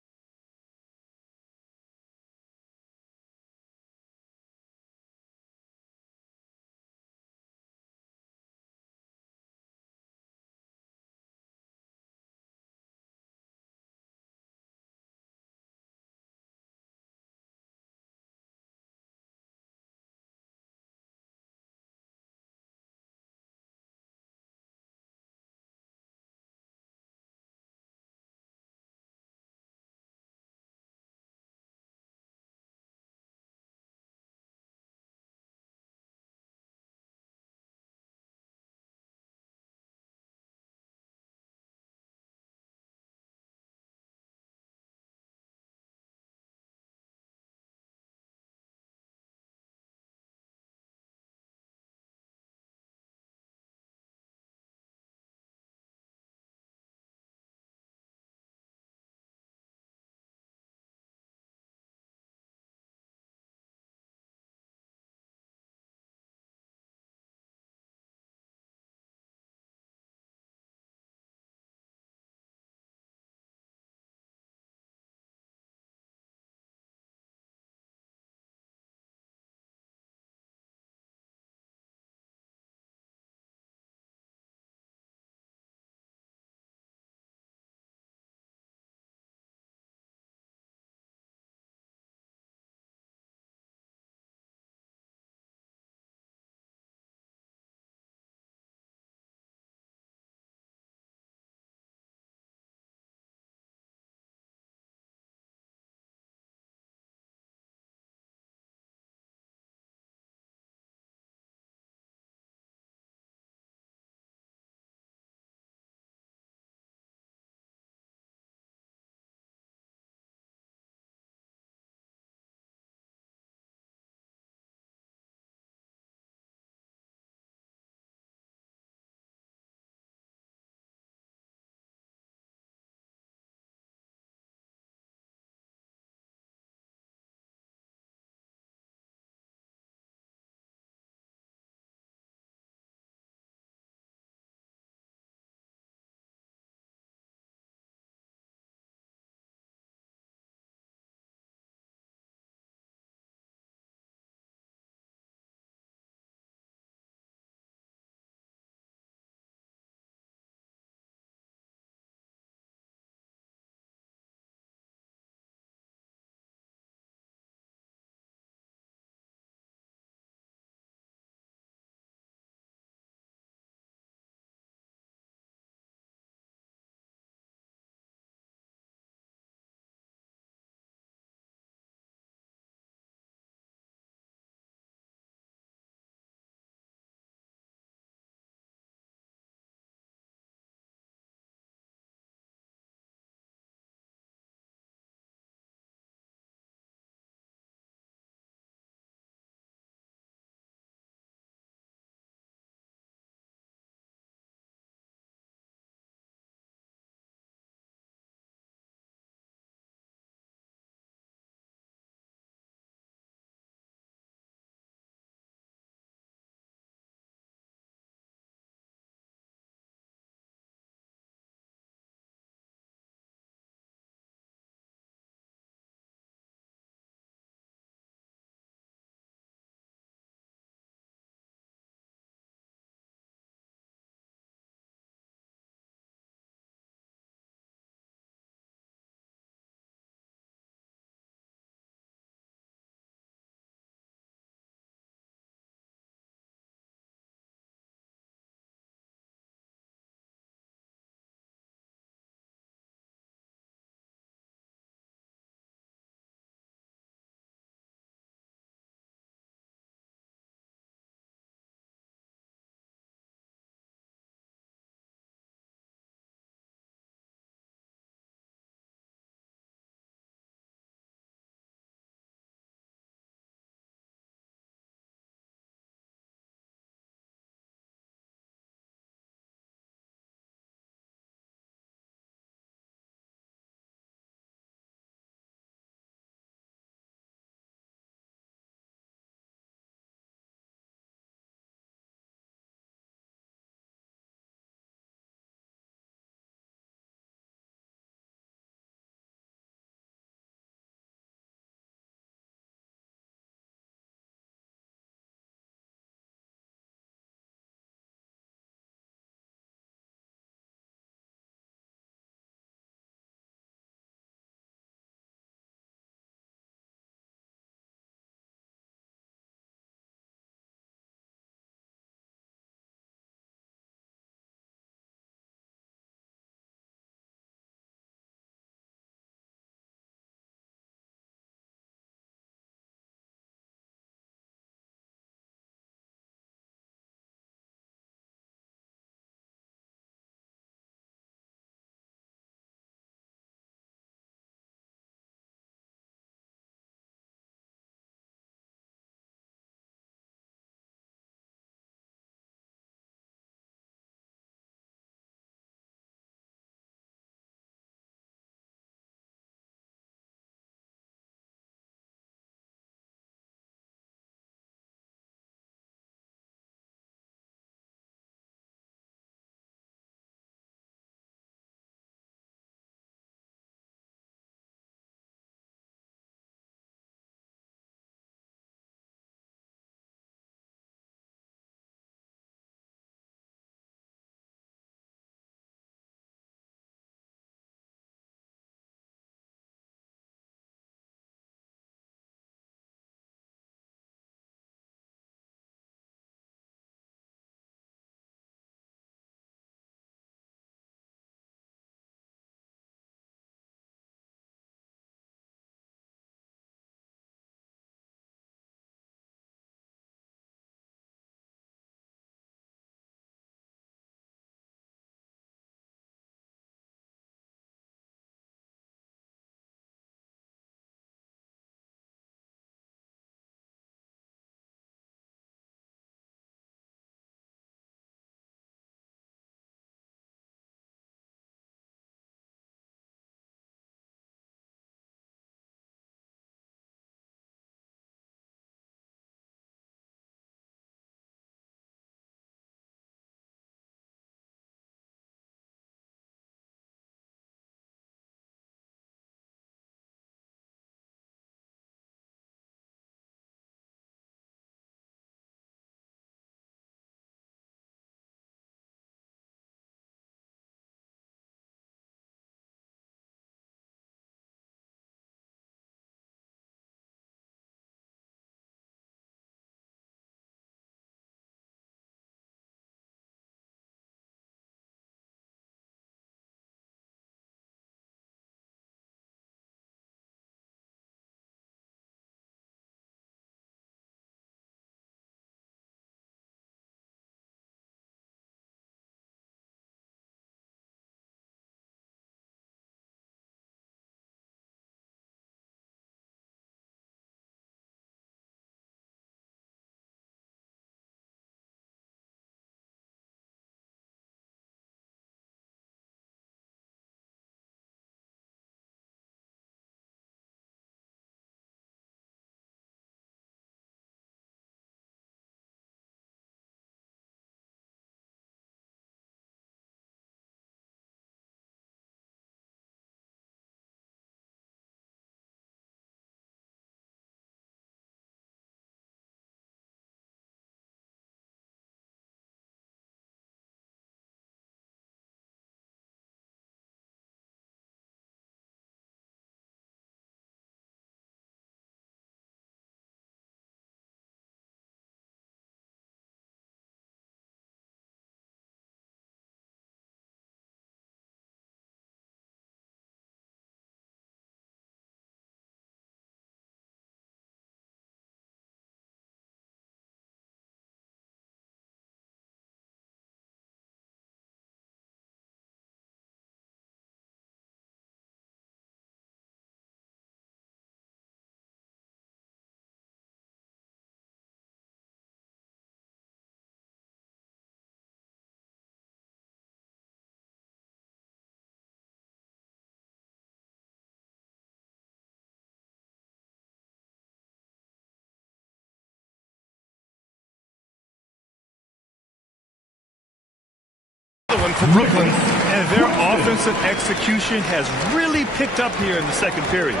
for Brooklyn. And their offensive execution has really picked up here in the second period.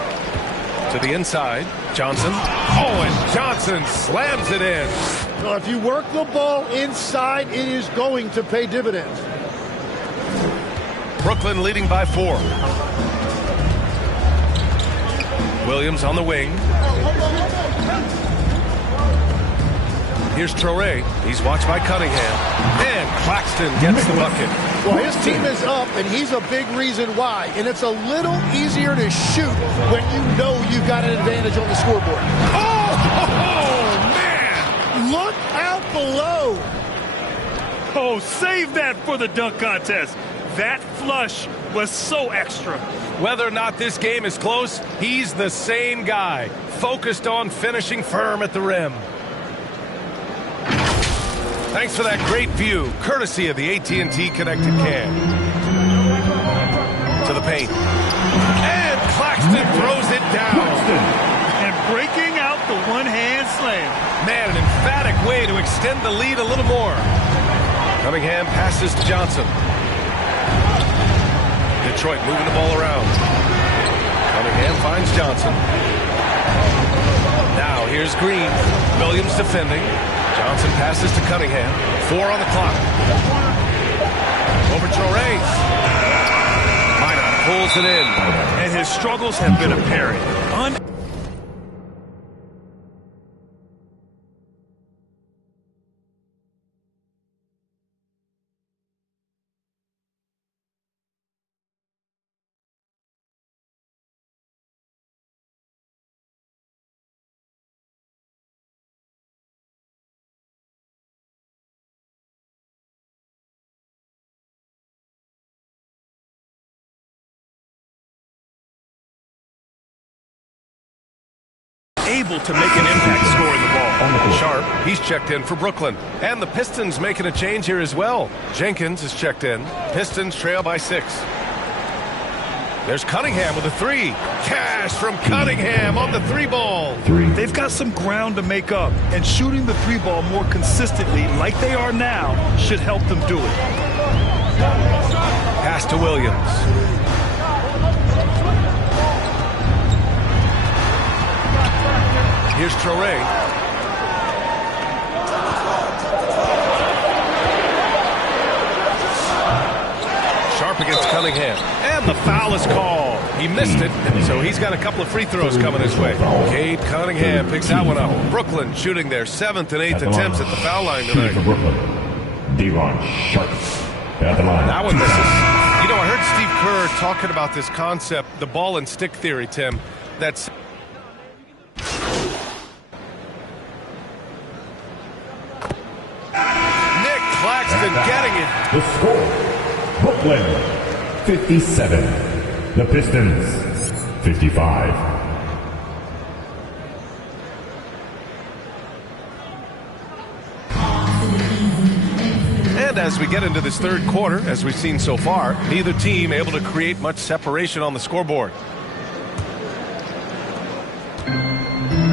To the inside, Johnson. Oh, and Johnson slams it in. So if you work the ball inside, it is going to pay dividends. Brooklyn leading by 4. Williams on the wing. Here's Traore. He's watched by Cunningham. And Claxton gets the bucket. Well, his team is up, and he's a big reason why. And it's a little easier to shoot when you know you've got an advantage on the scoreboard. Oh, man! Look out below. Oh, save that for the dunk contest. That flush was so extra. Whether or not this game is close, he's the same guy, focused on finishing firm at the rim. Thanks for that great view, courtesy of the AT&T Connected Cam. To the paint. And Claxton throws it down. And breaking out the one-hand slam. Man, an emphatic way to extend the lead a little more. Cunningham passes to Johnson. Detroit moving the ball around. Cunningham finds Johnson. Now here's Green. Williams defending. Johnson passes to Cunningham. 4 on the clock. Over Traore. Minot pulls it in. And his struggles have been apparent. Able to make an impact scoring the ball. Sharp, he's checked in for Brooklyn. And the Pistons making a change here as well. Jenkins is checked in. Pistons trail by 6. There's Cunningham with a 3. Cash from Cunningham on the 3 ball. They've got some ground to make up, and shooting the 3 ball more consistently like they are now should help them do it. Pass to Williams. Here's Traore. Sharp against Cunningham. And the foul is called. He missed it, and so he's got a couple of free throws coming his way. Cade Cunningham picks that one up. Brooklyn shooting their 7th and 8th attempts at the foul line tonight. Devon Sharp at the line. That one misses. You know, I heard Steve Kerr talking about this concept, the ball and stick theory, Tim. That's getting it. The score, Brooklyn 57, the Pistons 55. And as we get into this third quarter, as we've seen so far, neither team able to create much separation on the scoreboard.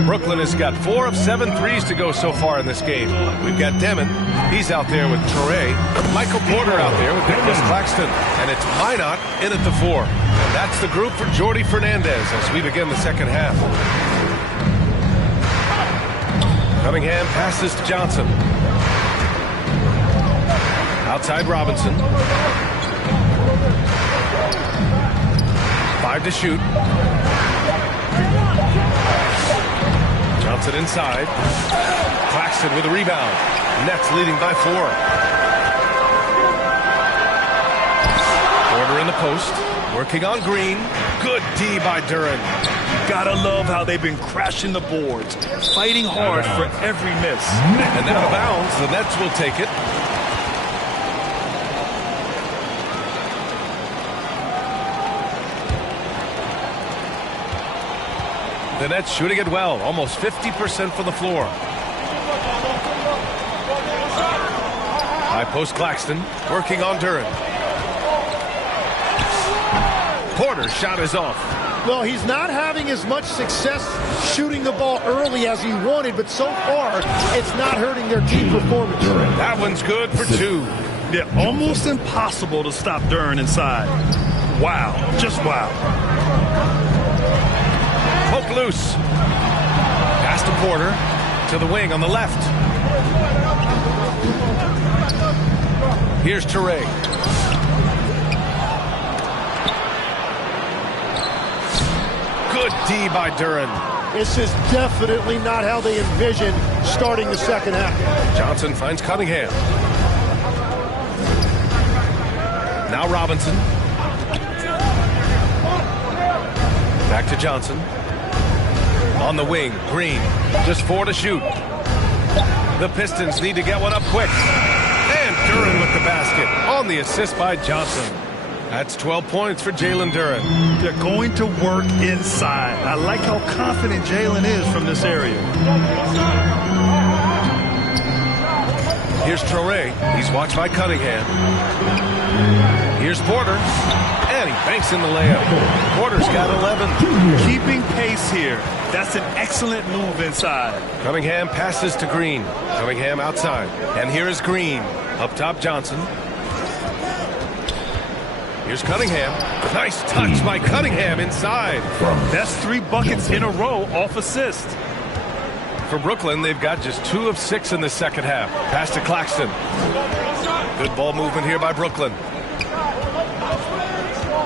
Brooklyn has got 4 of 7 threes to go so far in this game. We've got Demon. He's out there with Traore. Michael Porter out there with Nicholas Claxton. And it's Minot in at the 4. And that's the group for Jordi Fernandez as we begin the second half. Cunningham passes to Johnson. Outside Robinson. 5 to shoot. Johnson inside. Claxton with a rebound. Nets leading by 4. Porter in the post. Working on Green. Good D by Duren. Gotta love how they've been crashing the boards. Fighting hard for every miss. And out of bounds. The Nets will take it. The Nets shooting it well, almost 50% from the floor. High post Claxton, working on Duren. Porter's shot is off. Well, he's not having as much success shooting the ball early as he wanted, but so far, it's not hurting their team performance. That one's good for 2. Yeah, almost impossible to stop Duren inside. Wow, just wow. Poke loose. Pass to Porter. To the wing on the left. Here's Toure. Good D by Duren. This is definitely not how they envisioned starting the second half. Johnson finds Cunningham. Now Robinson. Back to Johnson. On the wing, Green. Just 4 to shoot. The Pistons need to get one up quick. And Duren with the basket on the assist by Johnson. That's 12 points for Jalen Duren. They're going to work inside. I like how confident Jalen is from this area. Here's Toure. He's watched by Cunningham. Here's Porter. And he banks in the layup. Porter's got 11. Keeping pace here. That's an excellent move inside. Cunningham passes to Green. Cunningham outside. And here is Green. Up top, Johnson. Here's Cunningham. Nice touch by Cunningham inside. That's 3 buckets in a row off assist. For Brooklyn, they've got just 2 of 6 in the second half. Pass to Claxton. Good ball movement here by Brooklyn.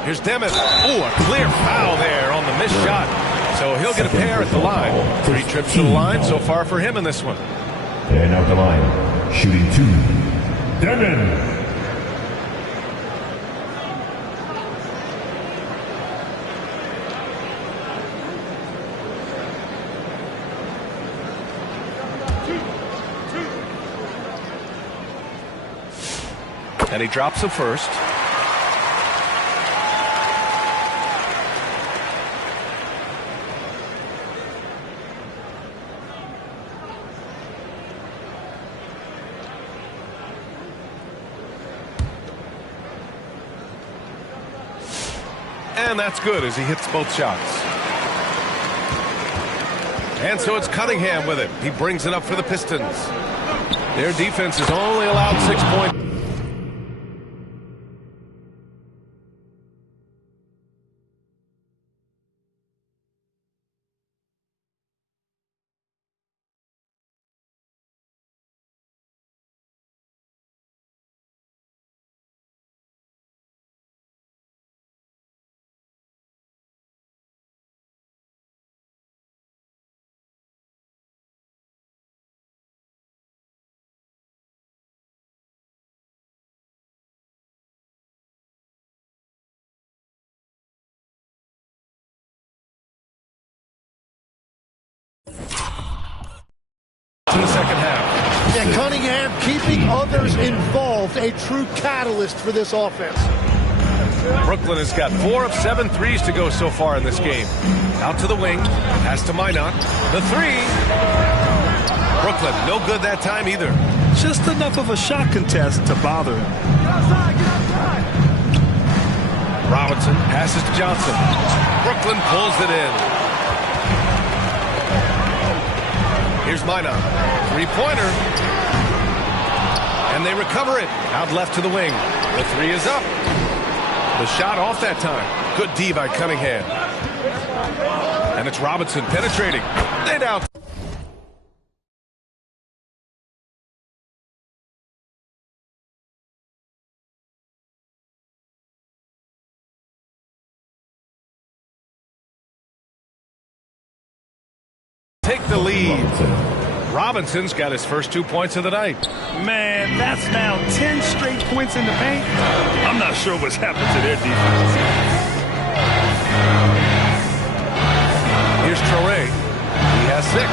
Here's Demuth. Oh, a clear foul there on the missed shot. So he'll get a pair at the line. 3 trips to the line so far for him in this one. And out the line, shooting 2, Devin. And he drops the first. And that's good as he hits both shots. And so it's Cunningham with it. He brings it up for the Pistons. Their defense has only allowed 6 points. In the second half. Yeah, Cunningham keeping others involved, a true catalyst for this offense. Brooklyn has got 4 of 7 threes to go so far in this game. Out to the wing, pass to Minot. The 3. Brooklyn, no good that time either. Just enough of a shot contest to bother him. Robinson passes to Johnson. Brooklyn pulls it in. Here's Minot. 3-pointer. And they recover it. Out left to the wing. The 3 is up. The shot off that time. Good D by Cunningham. And it's Robinson penetrating. And out. Take the lead. Robinson's got his first 2 points of the night. Man, that's now 10 straight points in the paint. I'm not sure what's happened to their defense. Here's Toure. He has 6.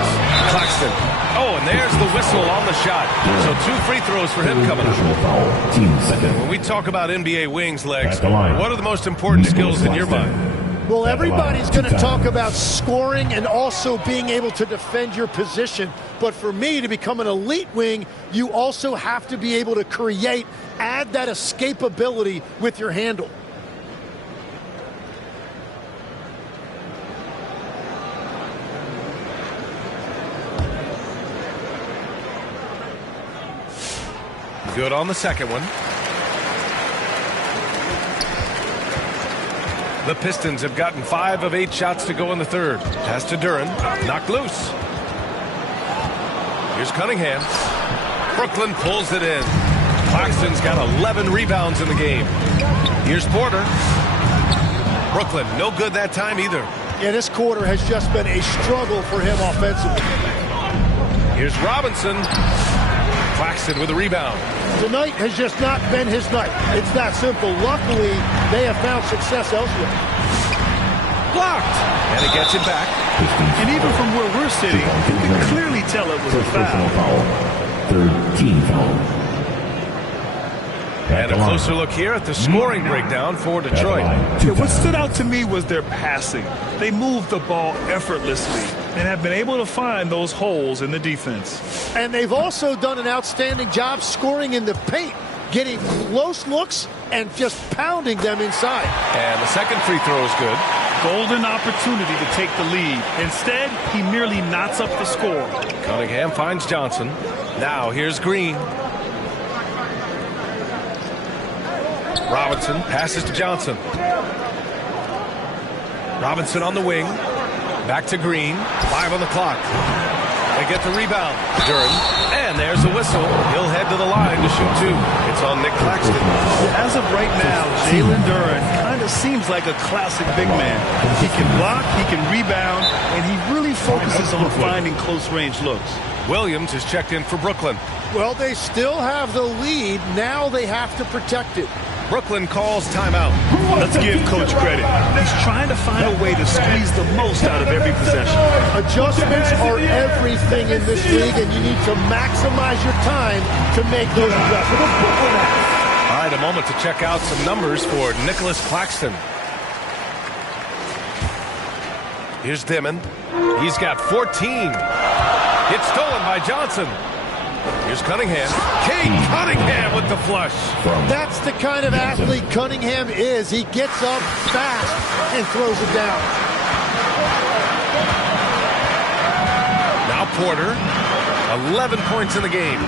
Claxton. Oh, and there's the whistle on the shot. So 2 free throws for him coming up. Team second. When we talk about NBA wings, Legs, what are the most important skills in your mind? Well, everybody's going to talk about scoring and also being able to defend your position. But for me, to become an elite wing, you also have to be able to create, add that escapability with your handle. Good on the second one. The Pistons have gotten 5 of 8 shots to go in the third. Pass to Duran. Knocked loose. Here's Cunningham. Brooklyn pulls it in. Claxton's got 11 rebounds in the game. Here's Porter. Brooklyn, no good that time either. Yeah, this quarter has just been a struggle for him offensively. Here's Robinson. Claxton with a rebound. Tonight has just not been his night. It's that simple. Luckily, they have found success elsewhere. Blocked. And he gets it back. And even from where we're sitting, you can clearly tell it was a foul. Third team foul. And a closer look here at the scoring breakdown for Detroit. Yeah, what stood out to me was their passing. They moved the ball effortlessly and have been able to find those holes in the defense. And they've also done an outstanding job scoring in the paint, getting close looks and just pounding them inside. And the second free throw is good. Golden opportunity to take the lead. Instead, he merely knots up the score. Cunningham finds Johnson. Now here's Green. Robinson passes to Johnson. Robinson on the wing. Back to Green. 5 on the clock. They get the rebound. Duran. And there's the whistle. He'll head to the line to shoot 2. It's on Nick Claxton. As of right now, Jalen Duran kind of seems like a classic big man. He can block, he can rebound, and he really focuses on finding close-range looks. Williams is checked in for Brooklyn. Well, they still have the lead. Now they have to protect it. Brooklyn calls timeout. Let's give Coach credit. He's trying to find a way to squeeze the most out of every possession. Adjustments are everything in this league, and you need to maximize your time to make those adjustments. All right, a moment to check out some numbers for Nicholas Claxton. Here's Dimon. He's got 14. It's stolen by Johnson. Here's Cunningham. Kate Cunningham with the flush. That's the kind of athlete Cunningham is. He gets up fast and throws it down. Now Porter. 11 points in the game.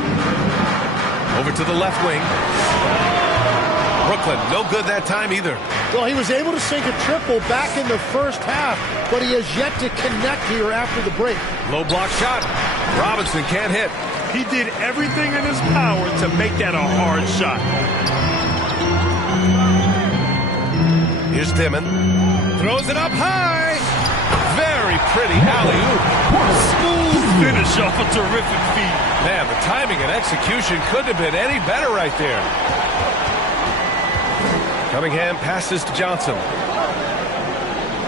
Over to the left wing. Brooklyn, no good that time either. Well, he was able to sink a triple back in the first half, but he has yet to connect here after the break. Low block shot. Robinson can't hit. He did everything in his power to make that a hard shot. Here's Dimon. Throws it up high. Very pretty alley-oop. Smooth finish off a terrific feat. Man, the timing and execution couldn't have been any better right there. Cunningham passes to Johnson.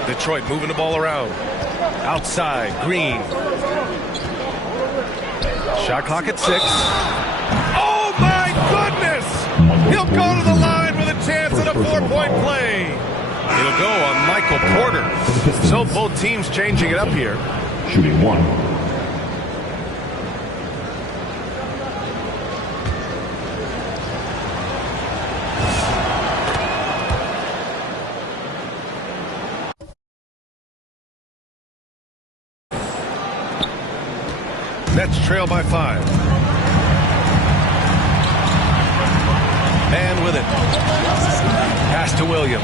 Detroit moving the ball around. Outside, Green. Shot clock at 6. Oh, my goodness! He'll go to the line with a chance at a 4-point play. It'll go on Michael Porter. So both teams changing it up here. Shooting 1. Nets trail by 5. Man with it. Pass to Williams.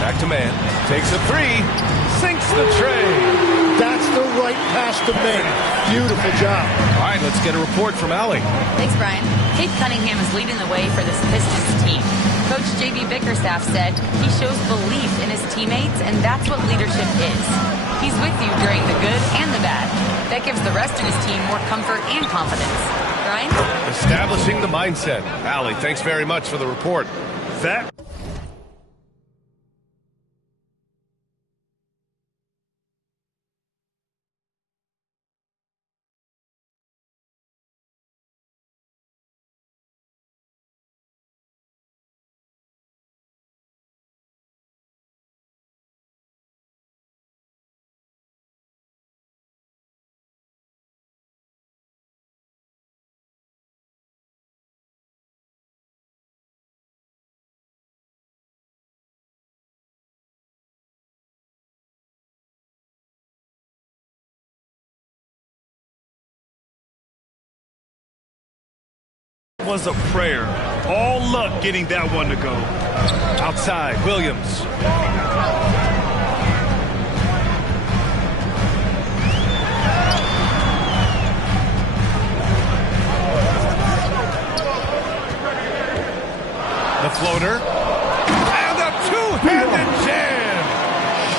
Back to Man. Takes a 3. Sinks the tray. That's the right pass to make. Beautiful job. All right, let's get a report from Allie. Thanks, Brian. Kate Cunningham is leading the way for this Pistons team. Coach J.B. Bickerstaff said he shows belief in his teammates, and that's what leadership is. He's with you during the good and the bad. That gives the rest of his team more comfort and confidence. Brian? Establishing the mindset. Allie, thanks very much for the report. That was a prayer all luck getting that one to go. Outside, Williams. The floater. And a two-handed jam.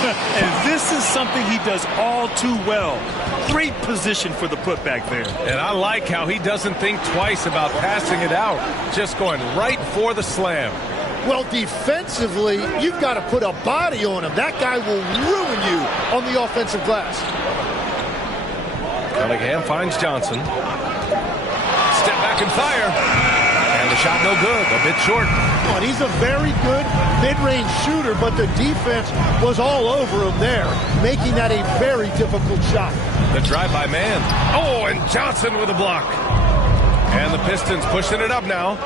And this is something he does all too well. Great position for the putback there. And I like how he doesn't think twice about passing it out. Just going right for the slam. Well, defensively, you've got to put a body on him. That guy will ruin you on the offensive glass. Cunningham finds Johnson. Step back and fire. And the shot no good, a bit short. And he's a very good mid-range shooter, but the defense was all over him there, making that a very difficult shot. The drive by man. Oh, and Johnson with a block. And the Pistons pushing it up now.